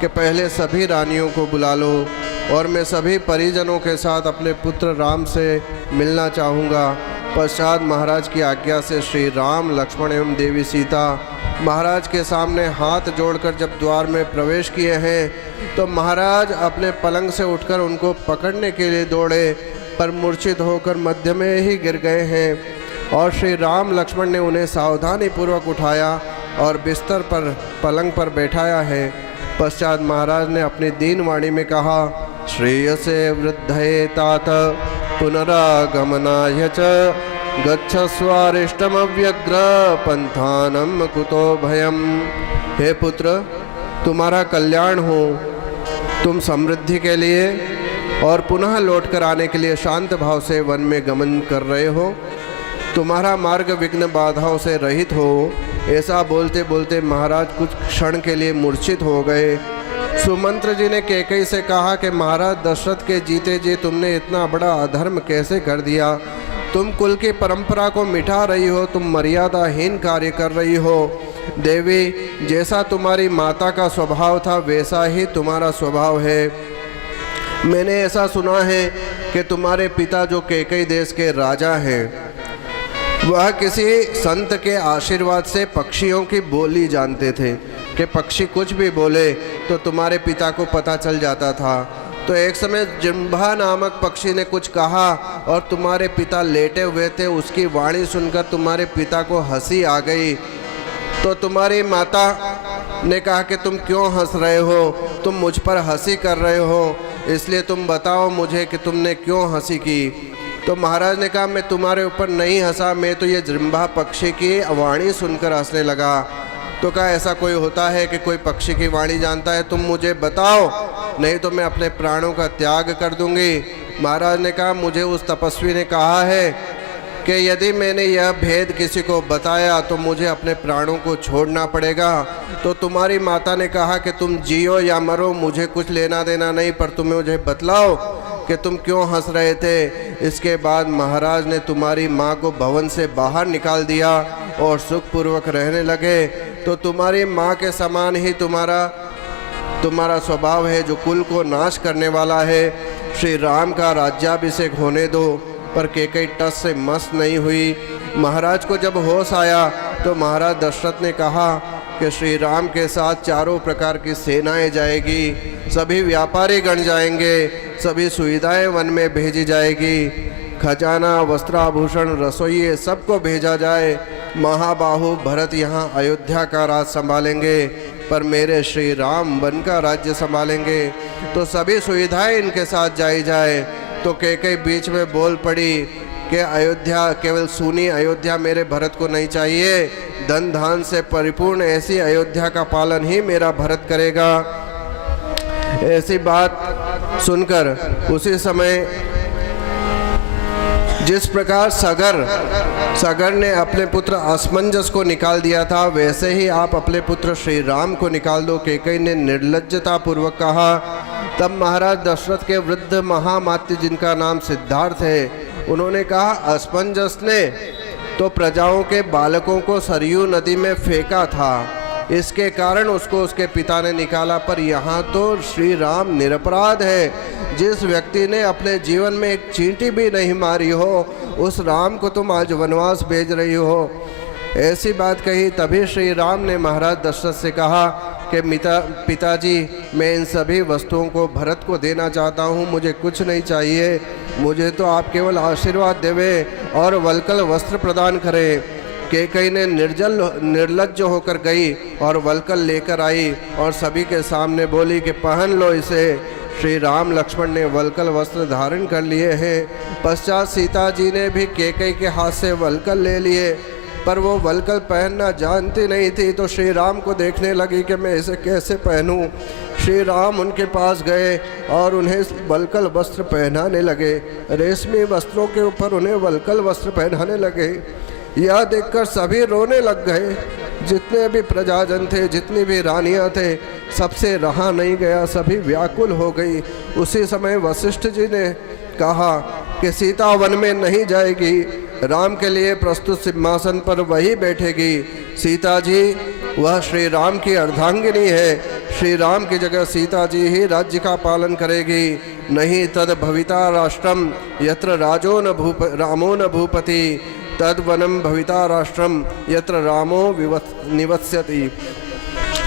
कि पहले सभी रानियों को बुला लो और मैं सभी परिजनों के साथ अपने पुत्र राम से मिलना चाहूँगा। पश्चात महाराज की आज्ञा से श्री राम, लक्ष्मण एवं देवी सीता महाराज के सामने हाथ जोड़कर जब द्वार में प्रवेश किए हैं तो महाराज अपने पलंग से उठकर उनको पकड़ने के लिए दौड़े, पर मूर्छित होकर मध्य में ही गिर गए हैं। और श्री राम लक्ष्मण ने उन्हें सावधानी पूर्वक उठाया और बिस्तर पर पलंग पर बैठाया है। पश्चात महाराज ने अपनी दीन वाणी में कहा, श्रेयसे वृद्धये तात पुनरागमनाय च गच्छस्वारिष्टमव्यग्र पंथानम कुतो भयम। हे पुत्र, तुम्हारा कल्याण हो, तुम समृद्धि के लिए और पुनः लौटकर आने के लिए शांत भाव से वन में गमन कर रहे हो, तुम्हारा मार्ग विघ्न बाधाओं से रहित हो। ऐसा बोलते बोलते महाराज कुछ क्षण के लिए मूर्छित हो गए। सुमंत्र जी ने कैकेयी से कहा कि महाराज दशरथ के जीते जी तुमने इतना बड़ा अधर्म कैसे कर दिया। तुम कुल की परंपरा को मिटा रही हो, तुम मर्यादाहीन कार्य कर रही हो। देवी, जैसा तुम्हारी माता का स्वभाव था वैसा ही तुम्हारा स्वभाव है। मैंने ऐसा सुना है कि तुम्हारे पिता जो कैकेयी देश के राजा हैं, वह किसी संत के आशीर्वाद से पक्षियों की बोली जानते थे कि पक्षी कुछ भी बोले तो तुम्हारे पिता को पता चल जाता था। तो एक समय जिम्भा नामक पक्षी ने कुछ कहा और तुम्हारे पिता लेटे हुए थे, उसकी वाणी सुनकर तुम्हारे पिता को हंसी आ गई। तो तुम्हारी माता ने कहा कि तुम क्यों हंस रहे हो, तुम मुझ पर हंसी कर रहे हो, इसलिए तुम बताओ मुझे कि तुमने क्यों हंसी की। तो महाराज ने कहा, मैं तुम्हारे ऊपर नहीं हंसा, मैं तो ये जिम्भा पक्षी की वाणी सुनकर हंसने लगा। तो कहा, ऐसा कोई होता है कि कोई पक्षी की वाणी जानता है? तुम मुझे बताओ, नहीं तो मैं अपने प्राणों का त्याग कर दूंगी। महाराज ने कहा, मुझे उस तपस्वी ने कहा है कि यदि मैंने यह भेद किसी को बताया तो मुझे अपने प्राणों को छोड़ना पड़ेगा। तो तुम्हारी माता ने कहा कि तुम जियो या मरो, मुझे कुछ लेना देना नहीं, पर तुम्हें मुझे बतलाओ कि तुम क्यों हंस रहे थे। इसके बाद महाराज ने तुम्हारी माँ को भवन से बाहर निकाल दिया और सुखपूर्वक रहने लगे। तो तुम्हारी माँ के समान ही तुम्हारा स्वभाव है, जो कुल को नाश करने वाला है। श्री राम का राज्याभिषेक होने दो। पर कैकेयी टस से मस नहीं हुई। महाराज को जब होश आया तो महाराज दशरथ ने कहा कि श्री राम के साथ चारों प्रकार की सेनाएं जाएगी, सभी व्यापारी गण जाएंगे, सभी सुविधाएं वन में भेजी जाएगी, खजाना, वस्त्राभूषण, रसोई सबको भेजा जाए। महाबाहु भरत यहाँ अयोध्या का राज संभालेंगे, पर मेरे श्री राम वन का राज्य संभालेंगे, तो सभी सुविधाएं इनके साथ जाई जाए। तो कैकेयी बीच में बोल पड़ी कि अयोध्या, केवल सुनी अयोध्या मेरे भरत को नहीं चाहिए, धन धान से परिपूर्ण ऐसी अयोध्या का पालन ही मेरा भरत करेगा। ऐसी बात सुनकर उसी समय जिस प्रकार सगर ने अपने पुत्र असमंजस को निकाल दिया था, वैसे ही आप अपने पुत्र श्री राम को निकाल दो, कैकेयी ने निर्लज्जता पूर्वक कहा। तब महाराज दशरथ के वृद्ध महामात्य, जिनका नाम सिद्धार्थ है, उन्होंने कहा, असमंजस ने तो प्रजाओं के बालकों को सरयू नदी में फेंका था, इसके कारण उसको उसके पिता ने निकाला, पर यहाँ तो श्री राम निरपराध है। जिस व्यक्ति ने अपने जीवन में एक चींटी भी नहीं मारी हो, उस राम को तुम आज वनवास भेज रही हो। ऐसी बात कही। तभी श्री राम ने महाराज दशरथ से कहा कि पिताजी, मैं इन सभी वस्तुओं को भरत को देना चाहता हूँ, मुझे कुछ नहीं चाहिए, मुझे तो आप केवल आशीर्वाद देवे और वल्कल वस्त्र प्रदान करें। कैकेयी ने निर्लज्ज होकर गई और वल्कल लेकर आई और सभी के सामने बोली कि पहन लो इसे। श्री राम लक्ष्मण ने वल्कल वस्त्र धारण कर लिए हैं। पश्चात सीता जी ने भी कैकेयी के हाथ से वल्कल ले लिए, पर वो वल्कल पहनना जानती नहीं थी, तो श्री राम को देखने लगी कि मैं इसे कैसे पहनूं। श्री राम उनके पास गए और उन्हें वल्कल वस्त्र पहनाने लगे, रेशमी वस्त्रों के ऊपर उन्हें वल्कल वस्त्र पहनाने लगे। यह देखकर सभी रोने लग गए। जितने भी प्रजाजन थे, जितनी भी रानियां थे, सबसे रहा नहीं गया, सभी व्याकुल हो गई। उसी समय वशिष्ठ जी ने कहा कि सीता वन में नहीं जाएगी, राम के लिए प्रस्तुत सिंहासन पर वही बैठेगी। सीता जी वह श्री राम की अर्धांगिनी है, श्री राम की जगह सीता जी ही राज्य का पालन करेगी। नहीं तद भविता राष्ट्रम यत्र रामो न भूपति, तद वनम भविता राष्ट्रम यत्र रामो निवस्यति।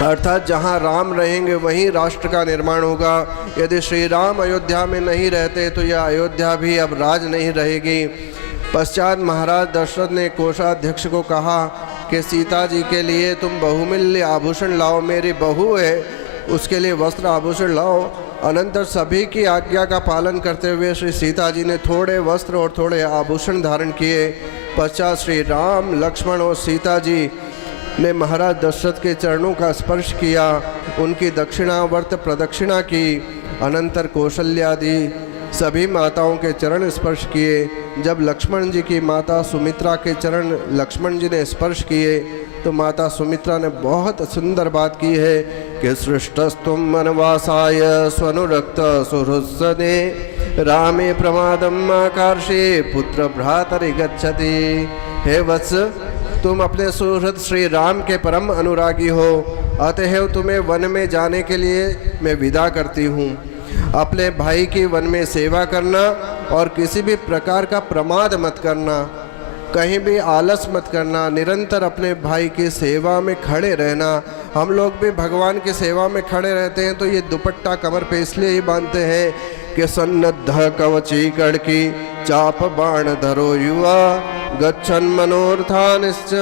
अर्थात जहाँ राम रहेंगे वहीं राष्ट्र का निर्माण होगा। यदि श्री राम अयोध्या में नहीं रहते तो यह अयोध्या भी अब राज नहीं रहेगी। पश्चात महाराज दशरथ ने कोषाध्यक्ष को कहा कि सीता जी के लिए तुम बहुमूल्य आभूषण लाओ, मेरी बहू है, उसके लिए वस्त्र आभूषण लाओ। अनंतर सभी की आज्ञा का पालन करते हुए श्री सीता जी ने थोड़े वस्त्र और थोड़े आभूषण धारण किए। पश्चात श्री राम, लक्ष्मण और सीता जी ने महाराज दशरथ के चरणों का स्पर्श किया, उनकी दक्षिणावर्त प्रदक्षिणा की। अनंतर कौशल्यादि सभी माताओं के चरण स्पर्श किए। जब लक्ष्मण जी की माता सुमित्रा के चरण लक्ष्मण जी ने स्पर्श किए तो माता सुमित्रा ने बहुत सुंदर बात की है कि सृष्टस्तुम वनवासाय स्वनुरक्त सुहृत्सने रामे प्रमादम आकर्षे पुत्र भ्रातरि गच्छति। हे वत्स, तुम अपने सुहृद श्री राम के परम अनुरागी हो, अतएव तुम्हें वन में जाने के लिए मैं विदा करती हूँ। अपने भाई की वन में सेवा करना और किसी भी प्रकार का प्रमाद मत करना, कहीं भी आलस मत करना, निरंतर अपने भाई की सेवा में खड़े रहना। हम लोग भी भगवान की सेवा में खड़े रहते हैं तो ये दुपट्टा कमर पे इसलिए ही बांधते हैं कि सन्नद्ध कवची कड़की चाप बाण धरो युवा गच्छन मनोरथानिश्च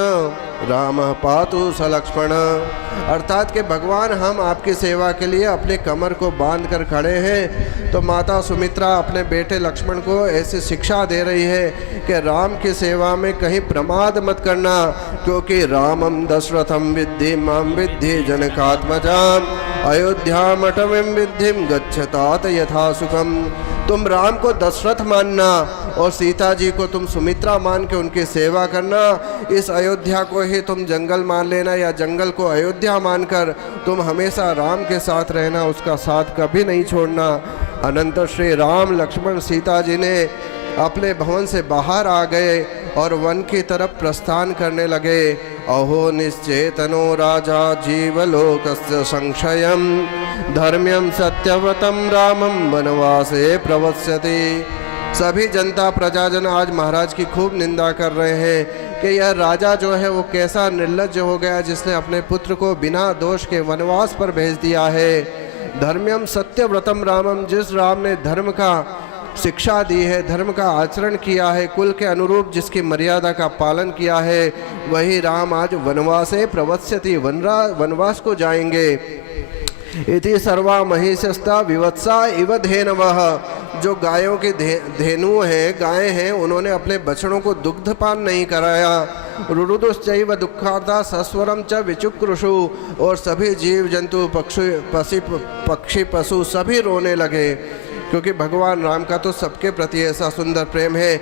राम पातु स लक्ष्मण। अर्थात कि भगवान हम आपकी सेवा के लिए अपने कमर को बांध कर खड़े हैं। तो माता सुमित्रा अपने बेटे लक्ष्मण को ऐसी शिक्षा दे रही है कि राम की सेवा में कहीं प्रमाद मत करना, क्योंकि रामम दशरथम विद्धि माम विद्धि जनकात्मजाम अयोध्यामटमिं विद्धिम गच्छतात यथा सुखम। तुम राम को दशरथ मानना और सीता जी को तुम सुमित्रा मान के उनकी सेवा करना। इस अयोध्या को ही तुम जंगल मान लेना या जंगल को अयोध्या मानकर तुम हमेशा राम के साथ रहना, उसका साथ कभी नहीं छोड़ना। अनंतर श्री राम, लक्ष्मण, सीता जी ने अपने भवन से बाहर आ गए और वन की तरफ प्रस्थान करने लगे। अहो निश्चेतनो राजा जीवलोकस्य संशयम् धर्म्यं सत्यव्रतं रामं वनवासे प्रवस्यति। सभी जनता प्रजाजन आज महाराज की खूब निंदा कर रहे हैं कि यह राजा जो है वो कैसा निर्लज्ज हो गया जिसने अपने पुत्र को बिना दोष के वनवास पर भेज दिया है। धर्म्यम सत्यव्रतम रामम, जिस राम ने धर्म का शिक्षा दी है, धर्म का आचरण किया है, कुल के अनुरूप जिसकी मर्यादा का पालन किया है, वही राम आज वनवासे प्रवत्स्यति, वनवास को जाएंगे। इति सर्वा महिषस्ता विवत्सा इव धेनवः, जो गायों की धेनु हैं, गायें हैं, उन्होंने अपने बछड़ों को दुग्धपान नहीं कराया। रुरुदुश्चैव दुःखार्ता सस्वरम च विचुक्रुषु, और सभी जीव जंतु पक्षी पशु सभी रोने लगे, क्योंकि भगवान राम का तो सबके प्रति ऐसा सुंदर प्रेम है।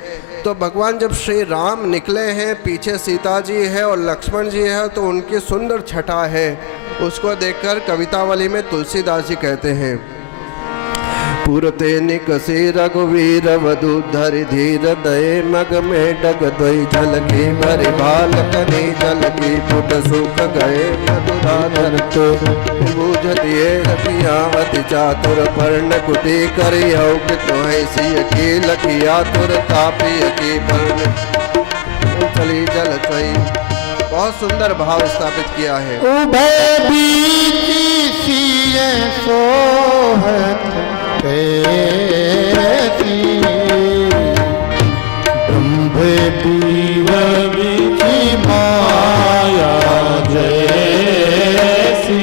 तो भगवान जब श्री राम निकले हैं, पीछे सीता जी है और लक्ष्मण जी है, तो उनकी सुंदर छटा है, उसको देखकर कवितावली में तुलसीदास जी कहते हैं, पुरते निकसी रघुवीर वधु धरि धीर दये मग में डग द्वै झलकी भरि भाल कनी झलकी पुट सुख गए मधुराधर तो बूझ दिए रखिया अति चातुर पर्ण कुटी करी औ सिय की लखिया तुर तापी की पर्ण चली जल चई। बहुत सुंदर भाव स्थापित किया है। उभय बीची सिय सोहत ब्रह्म बीव विधि माया जैसी,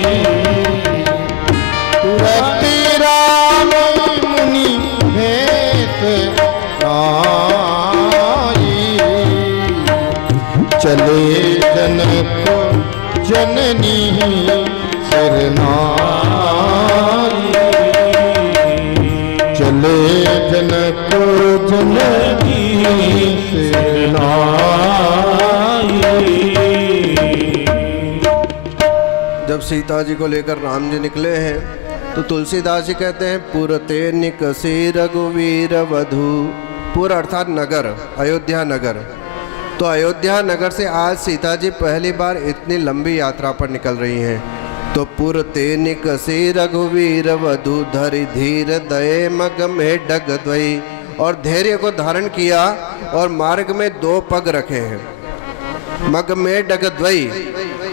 तुरत राम मुनि भेष आई, चले जनक जननी सिरनाई, चले जनक जननी सिरनाई। जब सीता जी को लेकर राम जी निकले हैं तो तुलसीदास जी कहते हैं, पुरते निकसी रघुवीर वधु, पुर अर्थात नगर, अयोध्या नगर। तो अयोध्या नगर से आज सीता जी पहली बार इतनी लंबी यात्रा पर निकल रही हैं। तो पुरते निकसी रघुवीर वधु धरि धीर दये मग में डग द्वई, और धैर्य को धारण किया और मार्ग में 2 पग रखे हैं, मग में डग द्वई।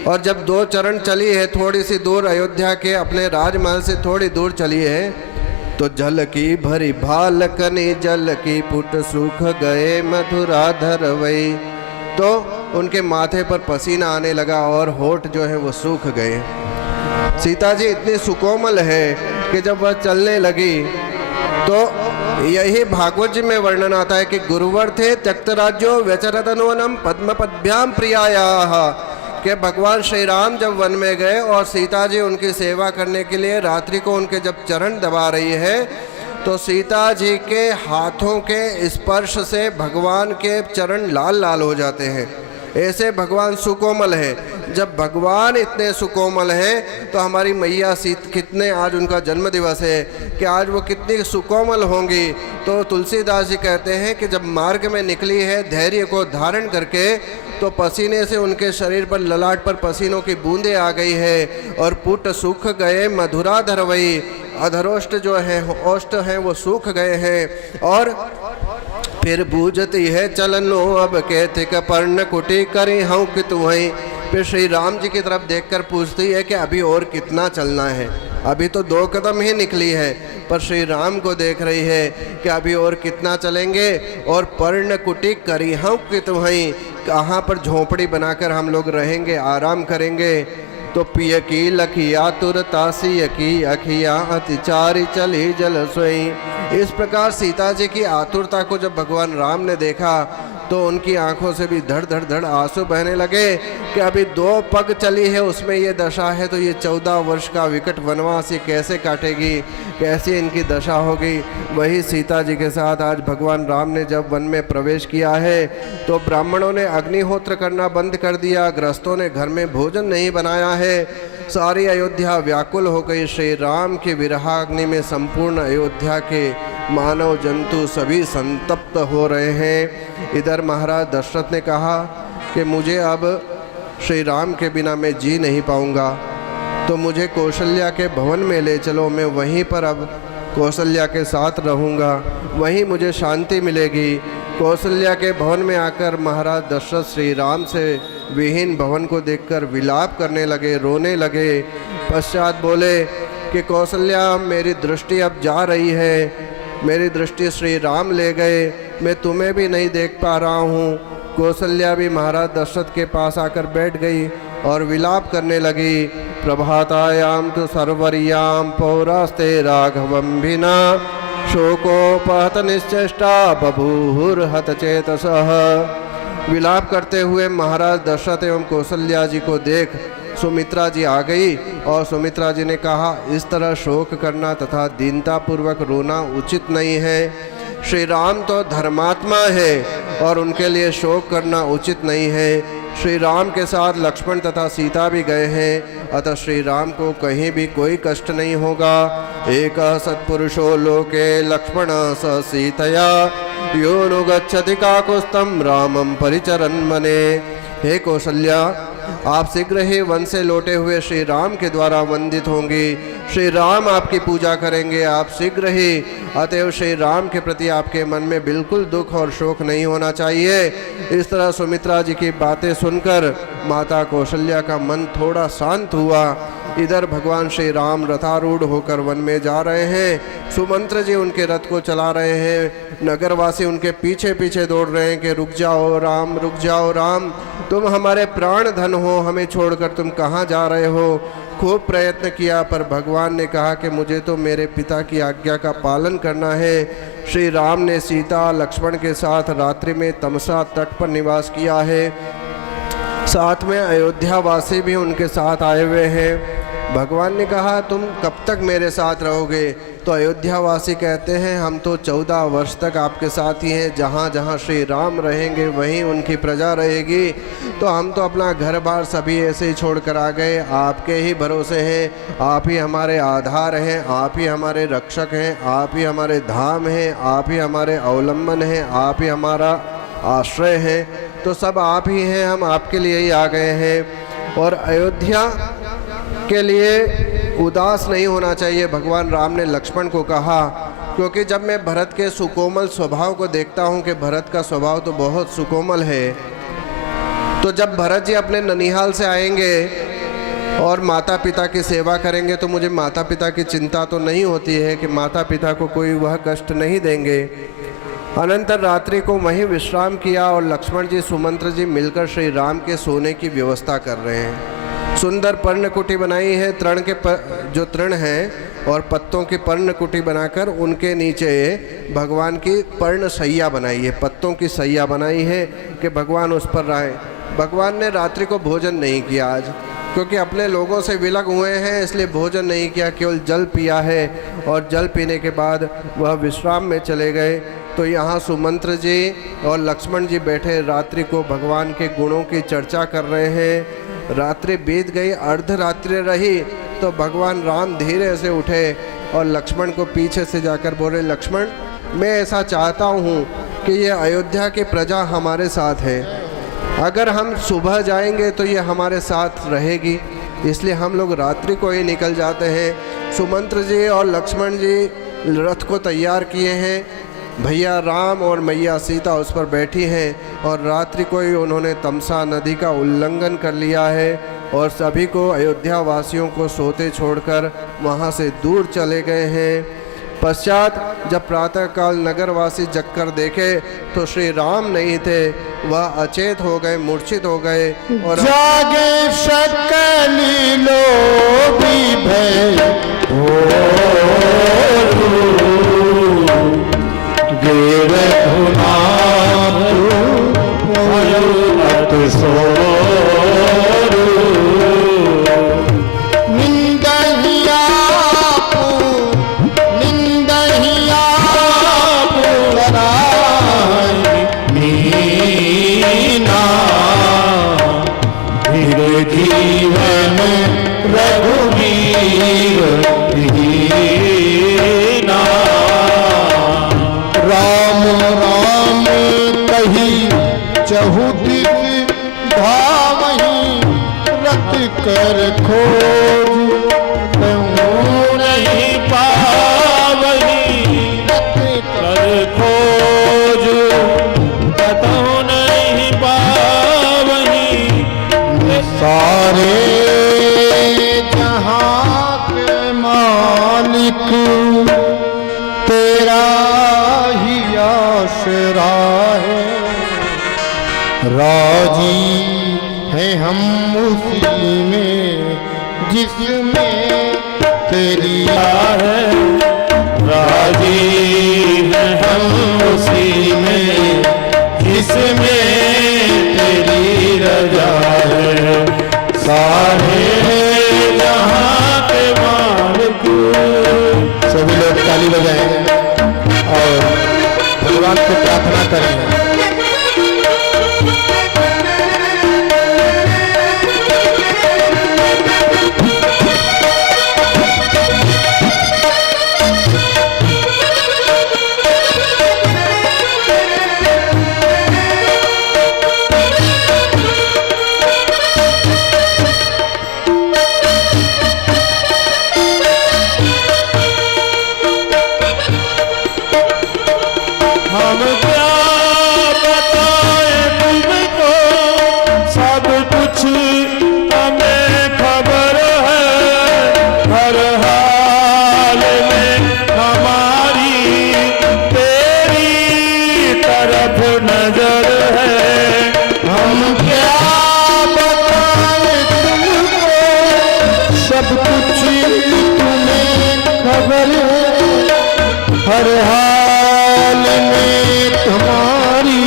और जब 2 चरण चली है, थोड़ी सी दूर अयोध्या के अपने राजमहल से थोड़ी दूर चली है, तो जल की भरी भाल कनी जल की पुट सूख गए मधुराधर वही, तो उनके माथे पर पसीना आने लगा और होठ जो है वो सूख गए। सीता जी इतनी सुकोमल है कि जब वह चलने लगी तो यही भागवत जी में वर्णन आता है कि गुरुवर थे त्यक्त राज्यो व्यचरतनवनम पद्म पद्भ्याम प्रियायाः, कि भगवान श्री राम जब वन में गए और सीता जी उनकी सेवा करने के लिए रात्रि को उनके जब चरण दबा रही है, तो सीता जी के हाथों के स्पर्श से भगवान के चरण लाल लाल हो जाते हैं। ऐसे भगवान सुकोमल है। जब भगवान इतने सुकोमल हैं तो हमारी मैया कितने, आज उनका जन्म दिवस है, कि आज वो कितनी सुकोमल होंगी। तो तुलसीदास जी कहते हैं कि जब मार्ग में निकली है धैर्य को धारण करके, तो पसीने से उनके शरीर पर, ललाट पर पसीनों की बूंदें आ गई है और पुट सूख गए मधुराधर वही, अधरोष्ट जो है, ओष्ठ हैं वो सूख गए हैं। और फिर बूझती है चलनो अब कहते कपर्ण कुटी करी हूँ कि तुम्हें, फिर श्री राम जी की तरफ देखकर पूछती है कि अभी और कितना चलना है। अभी तो 2 कदम ही निकली है, पर श्री राम को देख रही है कि अभी और कितना चलेंगे। और पर्ण कुटी करी हूँ कि तुम्हें, कहाँ पर झोंपड़ी बनाकर हम लोग रहेंगे, आराम करेंगे। तो पिय की लखिया तुरतासी की अखिया अतिचारी चली जल सोई। इस प्रकार सीता जी की आतुरता को जब भगवान राम ने देखा तो उनकी आंखों से भी धड़ धड़ धड़ आंसू बहने लगे कि अभी 2 पग चली है, उसमें ये दशा है, तो ये 14 वर्ष का विकट वनवास ये कैसे काटेगी, कैसी इनकी दशा होगी। वही सीता जी के साथ आज भगवान राम ने जब वन में प्रवेश किया है तो ब्राह्मणों ने अग्निहोत्र करना बंद कर दिया, गृहस्थों ने घर में भोजन नहीं बनाया है, सारी अयोध्या व्याकुल हो गई। श्री राम के विरहाग्नि में संपूर्ण अयोध्या के मानव जंतु सभी संतप्त हो रहे हैं। इधर महाराज दशरथ ने कहा कि मुझे अब श्री राम के बिना मैं जी नहीं पाऊंगा, तो मुझे कौशल्या के भवन में ले चलो, मैं वहीं पर अब कौशल्या के साथ रहूँगा, वहीं मुझे शांति मिलेगी। कौशल्या के भवन में आकर महाराज दशरथ श्री राम से विहीन भवन को देखकर विलाप करने लगे, रोने लगे। पश्चात बोले कि कौशल्या, मेरी दृष्टि अब जा रही है, मेरी दृष्टि श्री राम ले गए, मैं तुम्हें भी नहीं देख पा रहा हूँ। कौशल्या भी महाराज दशरथ के पास आकर बैठ गई और विलाप करने लगी। प्रभातायाम तो सर्वर्याम पौरास्ते राघवम भिना शोकोपहत निश्चेष्टा बभूहुर्हत चेतसः। विलाप करते हुए महाराज दशरथ एवं कौशल्या जी को देख सुमित्रा जी आ गई और सुमित्रा जी ने कहा, इस तरह शोक करना तथा दीनतापूर्वक रोना उचित नहीं है। श्री राम तो धर्मात्मा है और उनके लिए शोक करना उचित नहीं है। श्री राम के साथ लक्ष्मण तथा सीता भी गए हैं, अतः श्री राम को कहीं भी कोई कष्ट नहीं होगा। एक सत्पुरुषो लोके लक्ष्मण स सीतया योनुगच्छति काकुत्स्थं रामं परिचरन् मने। हे कौशल्या, आप शीघ्र ही वन से लौटे हुए श्री राम के द्वारा वंदित होंगी। श्री राम आपकी पूजा करेंगे, आप शीघ्र ही। अतएव श्री राम के प्रति आपके मन में बिल्कुल दुख और शोक नहीं होना चाहिए। इस तरह सुमित्रा जी की बातें सुनकर माता कौशल्या का मन थोड़ा शांत हुआ। इधर भगवान श्री राम रथारूढ़ होकर वन में जा रहे हैं। सुमंत्र जी उनके रथ को चला रहे हैं। नगरवासी उनके पीछे पीछे दौड़ रहे हैं कि रुक जाओ राम, रुक जाओ राम, तुम हमारे प्राण धन हो, हमें छोड़कर तुम कहाँ जा रहे हो। खूब प्रयत्न किया पर भगवान ने कहा कि मुझे तो मेरे पिता की आज्ञा का पालन करना है। श्री राम ने सीता लक्ष्मण के साथ रात्रि में तमसा तट पर निवास किया है। साथ में अयोध्या वासी भी उनके साथ आए हुए हैं। भगवान ने कहा, तुम कब तक मेरे साथ रहोगे? तो अयोध्या वासी कहते हैं, हम तो 14 वर्ष तक आपके साथ ही हैं। जहाँ जहाँ श्री राम रहेंगे वहीं उनकी प्रजा रहेगी। तो हम तो अपना घर बार सभी ऐसे ही छोड़ कर आ गए, आपके ही भरोसे हैं। आप ही हमारे आधार हैं, आप ही हमारे रक्षक हैं, आप ही हमारे धाम हैं, आप ही हमारे अवलंबन हैं, आप ही हमारा आश्रय हैं। तो सब आप ही हैं, हम आपके लिए ही आ गए हैं। और अयोध्या के लिए उदास नहीं होना चाहिए, भगवान राम ने लक्ष्मण को कहा। क्योंकि जब मैं भरत के सुकोमल स्वभाव को देखता हूँ कि भरत का स्वभाव तो बहुत सुकोमल है, तो जब भरत जी अपने ननिहाल से आएंगे और माता पिता की सेवा करेंगे तो मुझे माता पिता की चिंता तो नहीं होती है कि माता पिता को कोई वह कष्ट नहीं देंगे। अनंतर रात्रि को वहीं विश्राम किया और लक्ष्मण जी सुमंत्र जी मिलकर श्री राम के सोने की व्यवस्था कर रहे हैं। सुंदर पर्णकुटी बनाई है, तृण के जो तृण हैं और पत्तों की पर्णकुटी बनाकर उनके नीचे भगवान की पर्ण सैया बनाई है, पत्तों की सैया बनाई है कि भगवान उस पर रहें। भगवान ने रात्रि को भोजन नहीं किया आज, क्योंकि अपने लोगों से विलग हुए हैं, इसलिए भोजन नहीं किया, केवल जल पिया है और जल पीने के बाद वह विश्राम में चले गए। तो यहाँ सुमंत्र जी और लक्ष्मण जी बैठे रात्रि को भगवान के गुणों की चर्चा कर रहे हैं। रात्रि बीत गई, अर्धरात्रि रही तो भगवान राम धीरे से उठे और लक्ष्मण को पीछे से जाकर बोले, लक्ष्मण, मैं ऐसा चाहता हूँ कि ये अयोध्या की प्रजा हमारे साथ है, अगर हम सुबह जाएंगे तो ये हमारे साथ रहेगी, इसलिए हम लोग रात्रि को ही निकल जाते हैं। सुमंत्र जी और लक्ष्मण जी रथ को तैयार किए हैं, भैया राम और मैया सीता उस पर बैठी हैं और रात्रि को ही उन्होंने तमसा नदी का उल्लंघन कर लिया है और सभी को अयोध्या वासियों को सोते छोड़कर वहाँ से दूर चले गए हैं। पश्चात जब प्रातःकाल नगरवासी जगकर देखे तो श्री राम नहीं थे, वह अचेत हो गए, मूर्छित हो गए और जागे सकली लोभी भय गिर जीवन रघुवीर दीना। राम राम कही चहुदित धावहीं, रत कर खोज नहीं पावहीं। हैं हम उसी में जिसमें तेरी है राजी हैं हम उसी में जिसमें तेरी रजा है सारे जहां के मालिक। सभी लोग ताली बजाएं और भगवान को प्रार्थना करें। हम क्या बताएं तुमको सब कुछ हमें खबर है हर हाल में हमारी तेरी तरफ नजर है। हम क्या बताएं तुमको सब कुछ तुम्हें खबर है हर हाल में तुम्हारी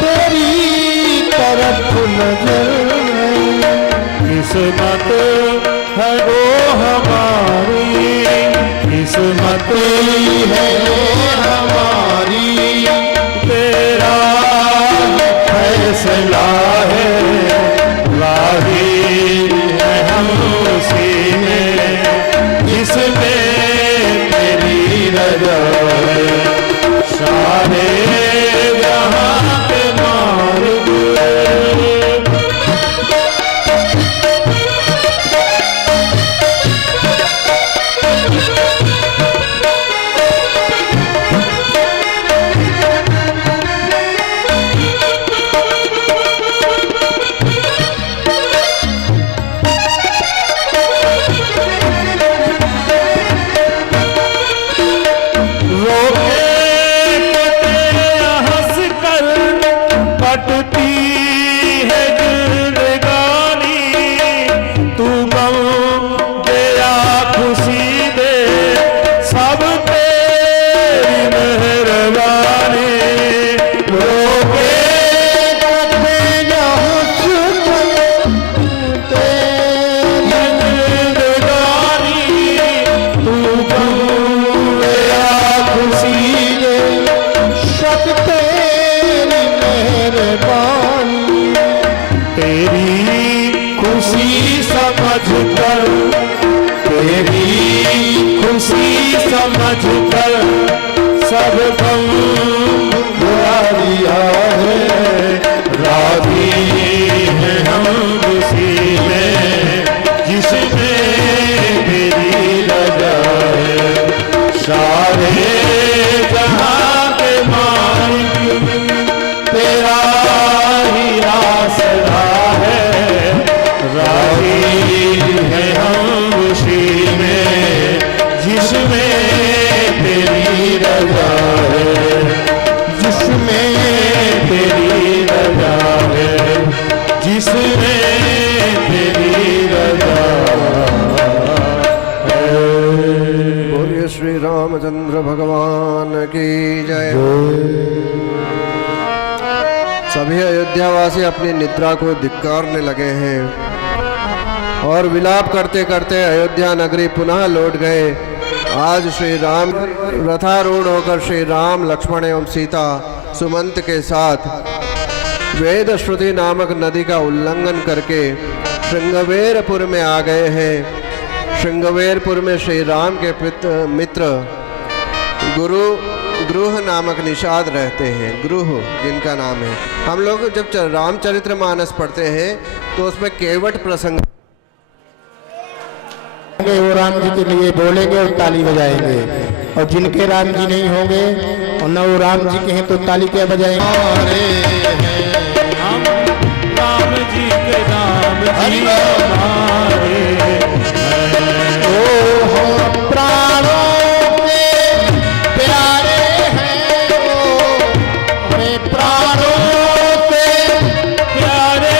तेरी तरफ नजर है। किस्मत है वो हमारी किस्मत है हमारी तेरा फैसला है राही है हम उसी में जिसमें तेरी रजा है सारे जहां के मालिक। कटती है जिंदगानी तू गम दे या खुशी दे सब तेरी मेहरबानी। रोके कटे न तेरी जिंदगानी तू गम दे या खुशी दे सब तेरी मेहरबानी। तेरी खुशी समझ कर तेरी खुशी समझ कर सब गम भुला दिया है राजी है हम उसी में जिसमें तेरी रजा है सारे जहां के मालिक तेरा ही आसरा है राजी है हम उसी में जिसमें तेरी रजा है जिसमें तेरी रजा है जिसमें तेरी रजा है। बोलिए श्री रामचंद्र भगवान की जय। सभी अयोध्यावासी अपनी निद्रा को धिक्कारने लगे हैं और विलाप करते करते अयोध्या नगरी पुनः लौट गए। आज श्री राम रथारूढ़ होकर श्री राम लक्ष्मण एवं सीता सुमंत के साथ वेद श्रुति नामक नदी का उल्लंघन करके श्रृंगवेरपुर में आ गए हैं। श्रृंगवेरपुर में श्री राम के मित्र गुरु गृह नामक निषाद रहते हैं। गृह जिनका नाम है, हम लोग जब रामचरितमानस पढ़ते हैं तो उसमें केवट प्रसंग वो राम जी के लिए बोलेंगे और ताली बजाएंगे, और जिनके राम जी नहीं होंगे और न वो राम जी के हैं तो ताली क्या बजाएंगे। हम राम जी के नाम जी हमारे ओ हम प्राणों के प्यारे हैं, ओ हमें प्राणों के प्यारे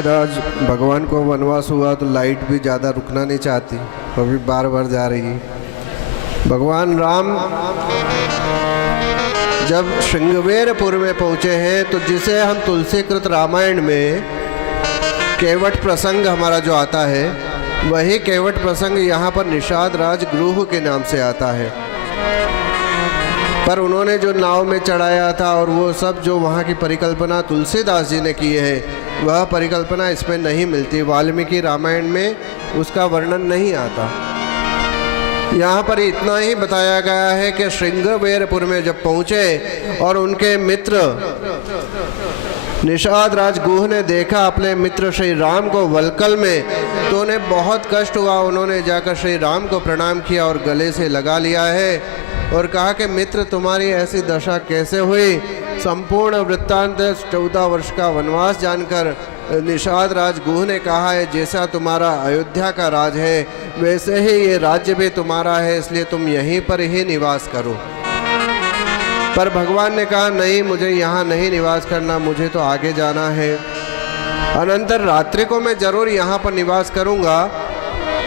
शायद आज भगवान को वनवास हुआ तो लाइट भी ज़्यादा रुकना नहीं चाहती, अभी बार बार जा रही है। भगवान राम जब श्रृंगवेरपुर में पहुँचे हैं तो जिसे हम तुलसीकृत रामायण में केवट प्रसंग हमारा जो आता है, वही केवट प्रसंग यहाँ पर निषाद राज गृह के नाम से आता है। पर उन्होंने जो नाव में चढ़ाया था और वो सब जो वहाँ की परिकल्पना तुलसीदास जी ने की है, वह परिकल्पना इसमें नहीं मिलती। वाल्मीकि रामायण में उसका वर्णन नहीं आता। यहाँ पर इतना ही बताया गया है कि श्रृंगवेरपुर में जब पहुँचे और उनके मित्र निषाद राज गुह ने देखा अपने मित्र श्री राम को वलकल में, तो उन्हें बहुत कष्ट हुआ। उन्होंने जाकर श्री राम को प्रणाम किया और गले से लगा लिया है और कहा कि मित्र, तुम्हारी ऐसी दशा कैसे हुई। संपूर्ण वृत्तांत 14 वर्ष का वनवास जानकर निषाद राज गुह ने कहा है, जैसा तुम्हारा अयोध्या का राज है वैसे ही ये राज्य भी तुम्हारा है, इसलिए तुम यहीं पर ही निवास करो। पर भगवान ने कहा, नहीं, मुझे यहाँ नहीं निवास करना, मुझे तो आगे जाना है। अनंतर रात्रि को मैं जरूर यहाँ पर निवास करूँगा।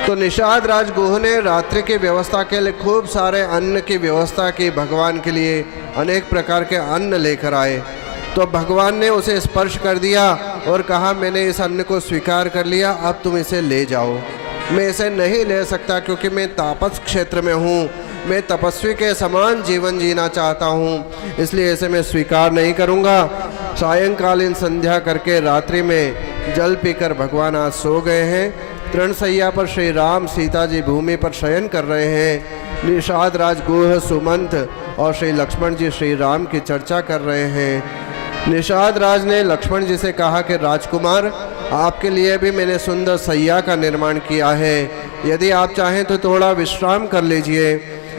तो निषाद राज गुह ने रात्रि की व्यवस्था के लिए खूब सारे अन्न की व्यवस्था की। भगवान के लिए अनेक प्रकार के अन्न लेकर आए। तो भगवान ने उसे स्पर्श कर दिया और कहा, मैंने इस अन्न को स्वीकार कर लिया, अब तुम इसे ले जाओ। मैं इसे नहीं ले सकता क्योंकि मैं तापस क्षेत्र में हूँ, मैं तपस्वी के समान जीवन जीना चाहता हूँ, इसलिए इसे मैं स्वीकार नहीं करूँगा। सायंकालीन संध्या करके रात्रि में जल पीकर भगवान आज सो गए हैं। तृणशैया पर श्री राम सीता जी भूमि पर शयन कर रहे हैं। निषाद राज गुह, सुमंत और श्री लक्ष्मण जी श्री राम की चर्चा कर रहे हैं। निषाद राज ने लक्ष्मण जी से कहा कि राजकुमार, आपके लिए भी मैंने सुंदर सैया का निर्माण किया है, यदि आप चाहें तो थोड़ा विश्राम कर लीजिए।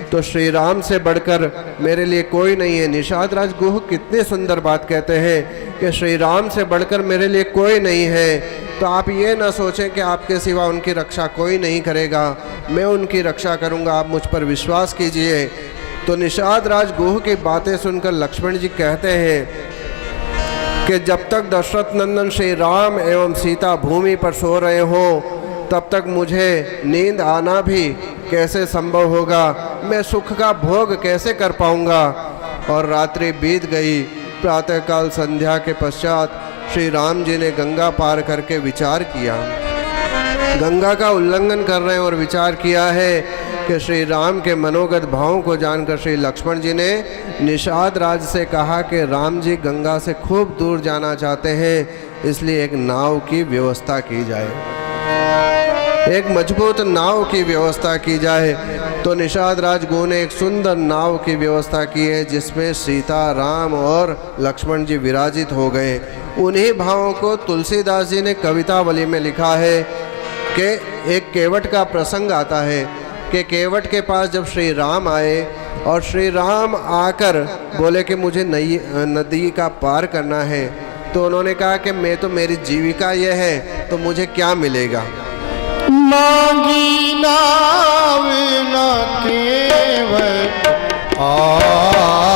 तो श्री राम से बढ़कर मेरे लिए कोई नहीं है। निषाद राज गुह कितनी सुंदर बात कहते हैं कि श्री राम से बढ़कर मेरे लिए कोई नहीं है। तो आप ये ना सोचें कि आपके सिवा उनकी रक्षा कोई नहीं करेगा, मैं उनकी रक्षा करूंगा, आप मुझ पर विश्वास कीजिए। तो निषाद राज गुह की बातें सुनकर लक्ष्मण जी कहते हैं कि जब तक दशरथ नंदन श्री राम एवं सीता भूमि पर सो रहे हो तब तक मुझे नींद आना भी कैसे संभव होगा, मैं सुख का भोग कैसे कर पाऊंगा। और रात्रि बीत गई। प्रातःकाल संध्या के पश्चात श्री राम जी ने गंगा पार करके विचार किया, गंगा का उल्लंघन कर रहे हैं और विचार किया है कि श्री राम के मनोगत भावों को जानकर श्री लक्ष्मण जी ने निषाद राज से कहा कि राम जी गंगा से खूब दूर जाना चाहते हैं, इसलिए एक नाव की व्यवस्था की जाए, एक मजबूत नाव की व्यवस्था की जाए। तो निषाद राज गुह ने एक सुंदर नाव की व्यवस्था की है जिसमें सीता, राम और लक्ष्मण जी विराजित हो गए। उन्हीं भावों को तुलसीदास जी ने कवितावली में लिखा है कि एक केवट का प्रसंग आता है कि केवट के पास जब श्री राम आए और श्री राम आकर बोले कि मुझे नदी का पार करना है, तो उन्होंने कहा कि मैं तो, मेरी जीविका ये है, तो मुझे क्या मिलेगा। मांगी नाव न केवट आना,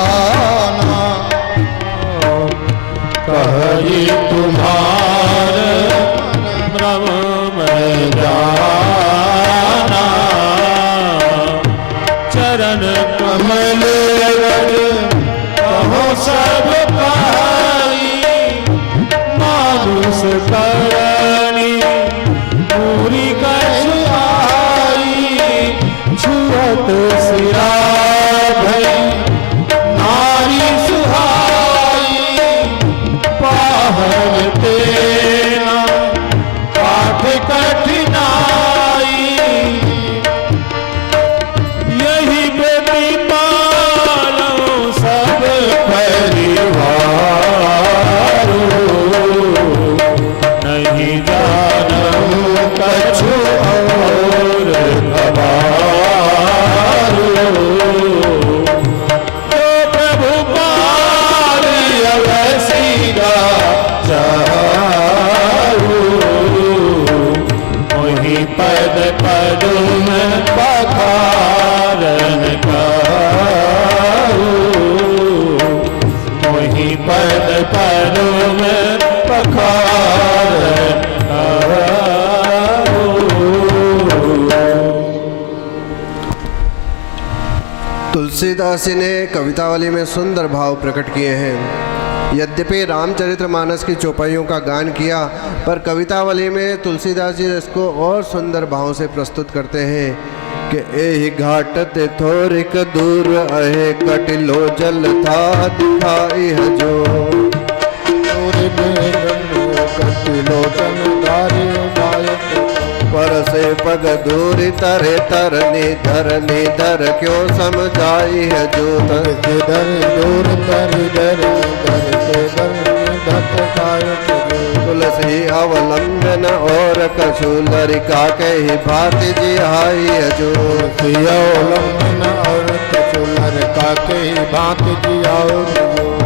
कही तुम्हार भ्रम में जाना, चरण कमल कहो सब पाई, मानुष करनी पूरी छुअत सिरा भई नारी सुहाई, पाहन तेना पाठ कठिनाई, यही बेटी पालो सब परिवार, तुलसीदास जी ने कवितावली में सुंदर भाव प्रकट किए हैं। यद्यपि रामचरितमानस की चौपाइयों का गान किया, पर कवितावली में तुलसीदास जी इसको और सुंदर भाव से प्रस्तुत करते हैं कि एहि घाट ते थोरिक दूर अहे कटिलो जल था दिखाई हजो पर से पग दूरी तरे तरनी धरनी धर क्यों समझाई है जो तुलसी अवलंबन और कछु लरिका के ही भांति जी आई है जो अवलंबन और कछु लरिका के ही भांति जी आओ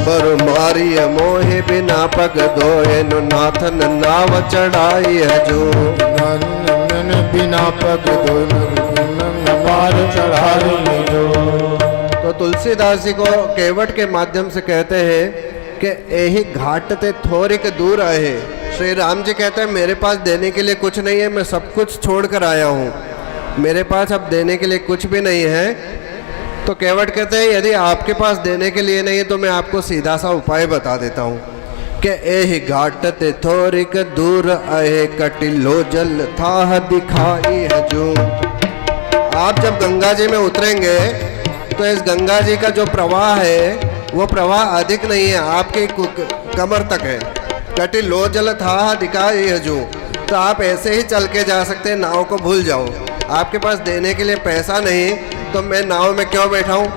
बर मारिय मोहे बिना पग धोए नु नाथन नाव चढ़ाई है जो बिना पग पार चढ़ाई जो। तो तुलसीदास जी को केवट के माध्यम से कहते हैं कि यही घाट ते थोरिक दूर आए। श्री राम जी कहते हैं मेरे पास देने के लिए कुछ नहीं है, मैं सब कुछ छोड़ कर आया हूँ, मेरे पास अब देने के लिए कुछ भी नहीं है। तो केवट कहते हैं यदि आपके पास देने के लिए नहीं है तो मैं आपको सीधा सा उपाय बता देता हूँ कि एहि घाट ते थोरिक दूर अहे कटिलो जल था दिखाई हजू। आप जब गंगा जी में उतरेंगे तो इस गंगा जी का जो प्रवाह है वो प्रवाह अधिक नहीं है, आपके कमर तक है। कटिलो जल था दिखाई हजू, तो आप ऐसे ही चल के जा सकते हैं, नाव को भूल जाओ। आपके पास देने के लिए पैसा नहीं तो मैं नाव में क्यों बैठा हूँ,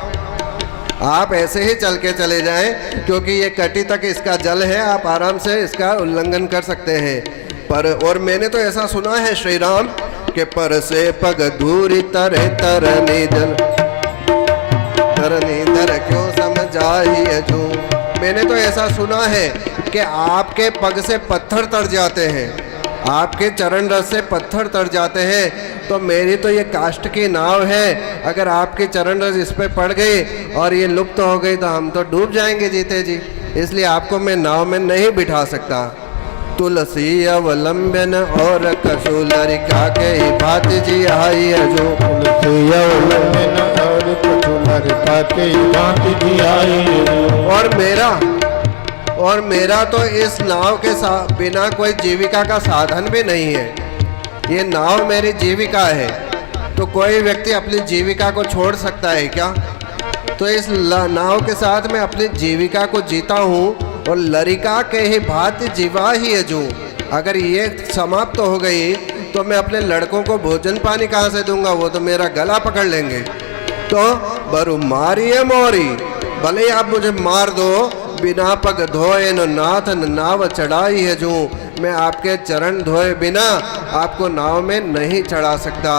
आप ऐसे ही चल के चले जाएं, क्योंकि ये कटी तक इसका जल है, आप आराम से इसका उल्लंघन कर सकते हैं। पर और मैंने तो ऐसा सुना है श्री राम के पर से पग दूरी तरे तरनी जल तरनी दर क्यों समझाई जो। मैंने तो ऐसा सुना है कि आपके पग से पत्थर तर जाते हैं, आपके चरण रस से पत्थर तर जाते हैं। तो मेरी तो ये काष्ठ की नाव है, अगर आपकी चरण रस इस पे पड़ गई और ये लुप्त हो गई तो हम तो डूब जाएंगे जीते जी, इसलिए आपको मैं नाव में नहीं बिठा सकता। तुलसी अवलंबन और कछु लरिका के ही भांति जी आई है जो। तुलसी अवलंबन और कछु लरिका के ही भांति जी आई है। और मेरा तो इस नाव के बिना कोई जीविका का साधन भी नहीं है, ये नाव मेरी जीविका है। तो कोई व्यक्ति अपनी जीविका को छोड़ सकता है क्या? तो इस नाव के साथ मैं अपनी जीविका को जीता हूँ, और लरिका के ही भांति जीवा ही है जो। अगर ये समाप्त हो गई तो मैं अपने लड़कों को भोजन पानी कहाँ से दूंगा, वो तो मेरा गला पकड़ लेंगे। तो बरु मारिए मोरी, भले ही आप मुझे मार दो, बिना पग धोए न नाथ न नाव चढ़ाई है जो। मैं आपके चरण धोए बिना आपको नाव में नहीं चढ़ा सकता।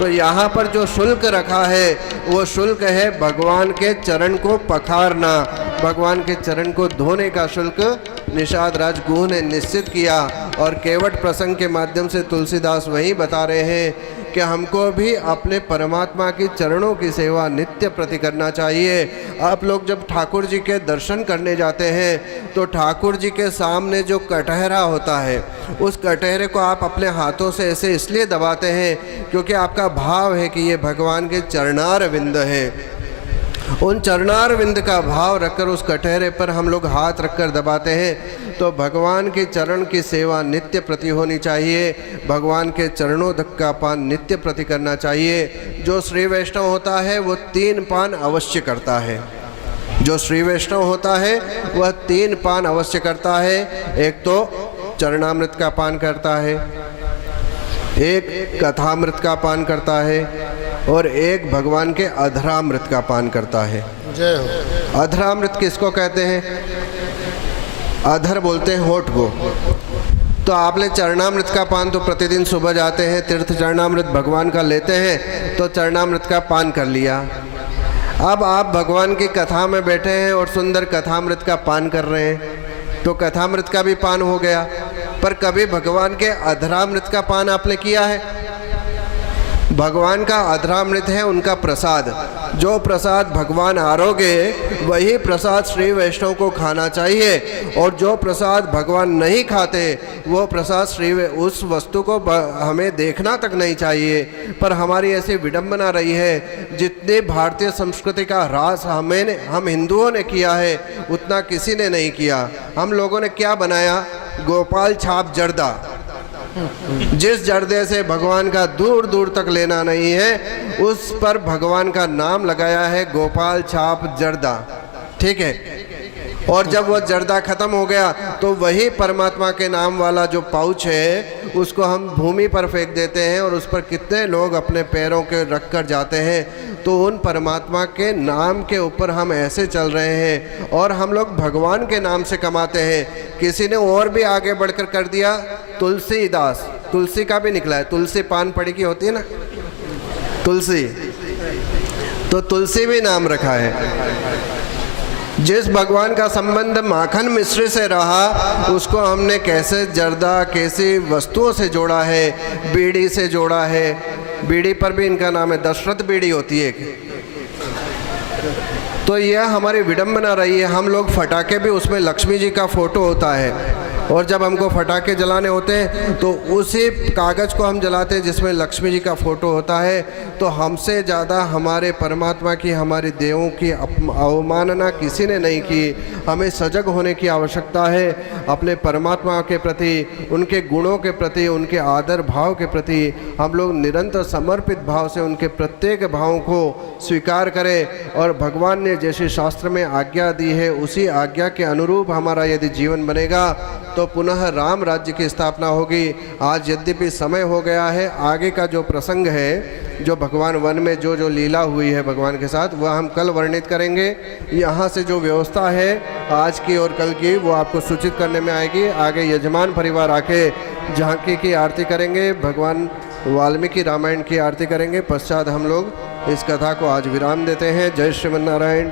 तो यहाँ पर जो शुल्क रखा है वो शुल्क है भगवान के चरण को पखारना, भगवान के चरण को धोने का शुल्क निषाद राज गुह ने निश्चित किया। और केवट प्रसंग के माध्यम से तुलसीदास वही बता रहे हैं कि हमको भी अपने परमात्मा की चरणों की सेवा नित्य प्रति करना चाहिए। आप लोग जब ठाकुर जी के दर्शन करने जाते हैं तो ठाकुर जी के सामने जो कटहरा होता है, उस कटहरे को आप अपने हाथों से ऐसे इसलिए दबाते हैं क्योंकि आपका भाव है कि ये भगवान के चरणार विंद है। उन चरणार विंद का भाव रखकर उस कटहरे पर हम लोग हाथ रखकर दबाते हैं। तो भगवान के चरण की सेवा नित्य प्रति होनी चाहिए, भगवान के चरणों तक का पान नित्य प्रति करना चाहिए। जो श्री वैष्णव होता है वो 3 पान अवश्य करता है, जो श्री वैष्णव होता है वह 3 पान अवश्य करता है। एक तो चरणामृत का पान करता है, एक कथामृत का पान करता है, और एक भगवान के अधरामृत का पान करता है। जय हो। अधरामृत किसको कहते हैं? अधर बोलते हैं होठ को। तो आपने चरणामृत का पान तो प्रतिदिन सुबह जाते हैं, तीर्थ चरणामृत भगवान का लेते हैं, तो चरणामृत का पान कर लिया। अब आप भगवान की कथा में बैठे हैं और सुंदर कथामृत का पान कर रहे हैं, तो कथामृत का भी पान हो गया। पर कभी भगवान के अधरामृत का पान आपने किया है? भगवान का अधरामृत है उनका प्रसाद, जो प्रसाद भगवान आरोगे वही प्रसाद श्री वैष्णव को खाना चाहिए, और जो प्रसाद भगवान नहीं खाते वो प्रसाद उस वस्तु को हमें देखना तक नहीं चाहिए। पर हमारी ऐसी विडंबना रही है, जितनी भारतीय संस्कृति का ह्रास हम हिंदुओं ने किया है उतना किसी ने नहीं किया। हम लोगों ने क्या बनाया? गोपाल छाप जर्दा। जिस जर्दे से भगवान का दूर दूर तक लेना नहीं है, उस पर भगवान का नाम लगाया है गोपाल छाप जर्दा। ठीक है। और जब वो जर्दा खत्म हो गया तो वही परमात्मा के नाम वाला जो पाउच है उसको हम भूमि पर फेंक देते हैं, और उस पर कितने लोग अपने पैरों के रख कर जाते हैं। तो उन परमात्मा के नाम के ऊपर हम ऐसे चल रहे हैं, और हम लोग भगवान के नाम से कमाते हैं। किसी ने और भी आगे बढ़कर कर दिया, तुलसीदास, तुलसी का भी निकला है। तुलसी पान पड़ी की होती है ना, तुलसी, तो तुलसी भी नाम रखा है। जिस भगवान का संबंध माखन मिश्री से रहा उसको हमने कैसे जर्दा, कैसी वस्तुओं से जोड़ा है, बीड़ी से जोड़ा है। बीड़ी पर भी इनका नाम है, दशरथ बीड़ी होती है। तो यह हमारी विडंबना रही है। हम लोग फटाके भी, उसमें लक्ष्मी जी का फोटो होता है, और जब हमको फटाके जलाने होते हैं तो उसी कागज़ को हम जलाते हैं जिसमें लक्ष्मी जी का फ़ोटो होता है। तो हमसे ज़्यादा हमारे परमात्मा की, हमारे देवों की अवमानना किसी ने नहीं की। हमें सजग होने की आवश्यकता है अपने परमात्मा के प्रति, उनके गुणों के प्रति, उनके आदर भाव के प्रति। हम लोग निरंतर समर्पित भाव से उनके प्रत्येक भावों को स्वीकार करें, और भगवान ने जैसे शास्त्र में आज्ञा दी है उसी आज्ञा के अनुरूप हमारा यदि जीवन बनेगा तो पुनः राम राज्य की स्थापना होगी। आज यद्यपि समय हो गया है, आगे का जो प्रसंग है, जो भगवान वन में जो जो लीला हुई है भगवान के साथ, वह हम कल वर्णित करेंगे। यहाँ से जो व्यवस्था है आज की और कल की, वो आपको सूचित करने में आएगी। आगे यजमान परिवार आके झांकी की आरती करेंगे, भगवान वाल्मीकि रामायण की आरती करेंगे। पश्चात हम लोग इस कथा को आज विराम देते हैं। जय श्रीमन नारायण।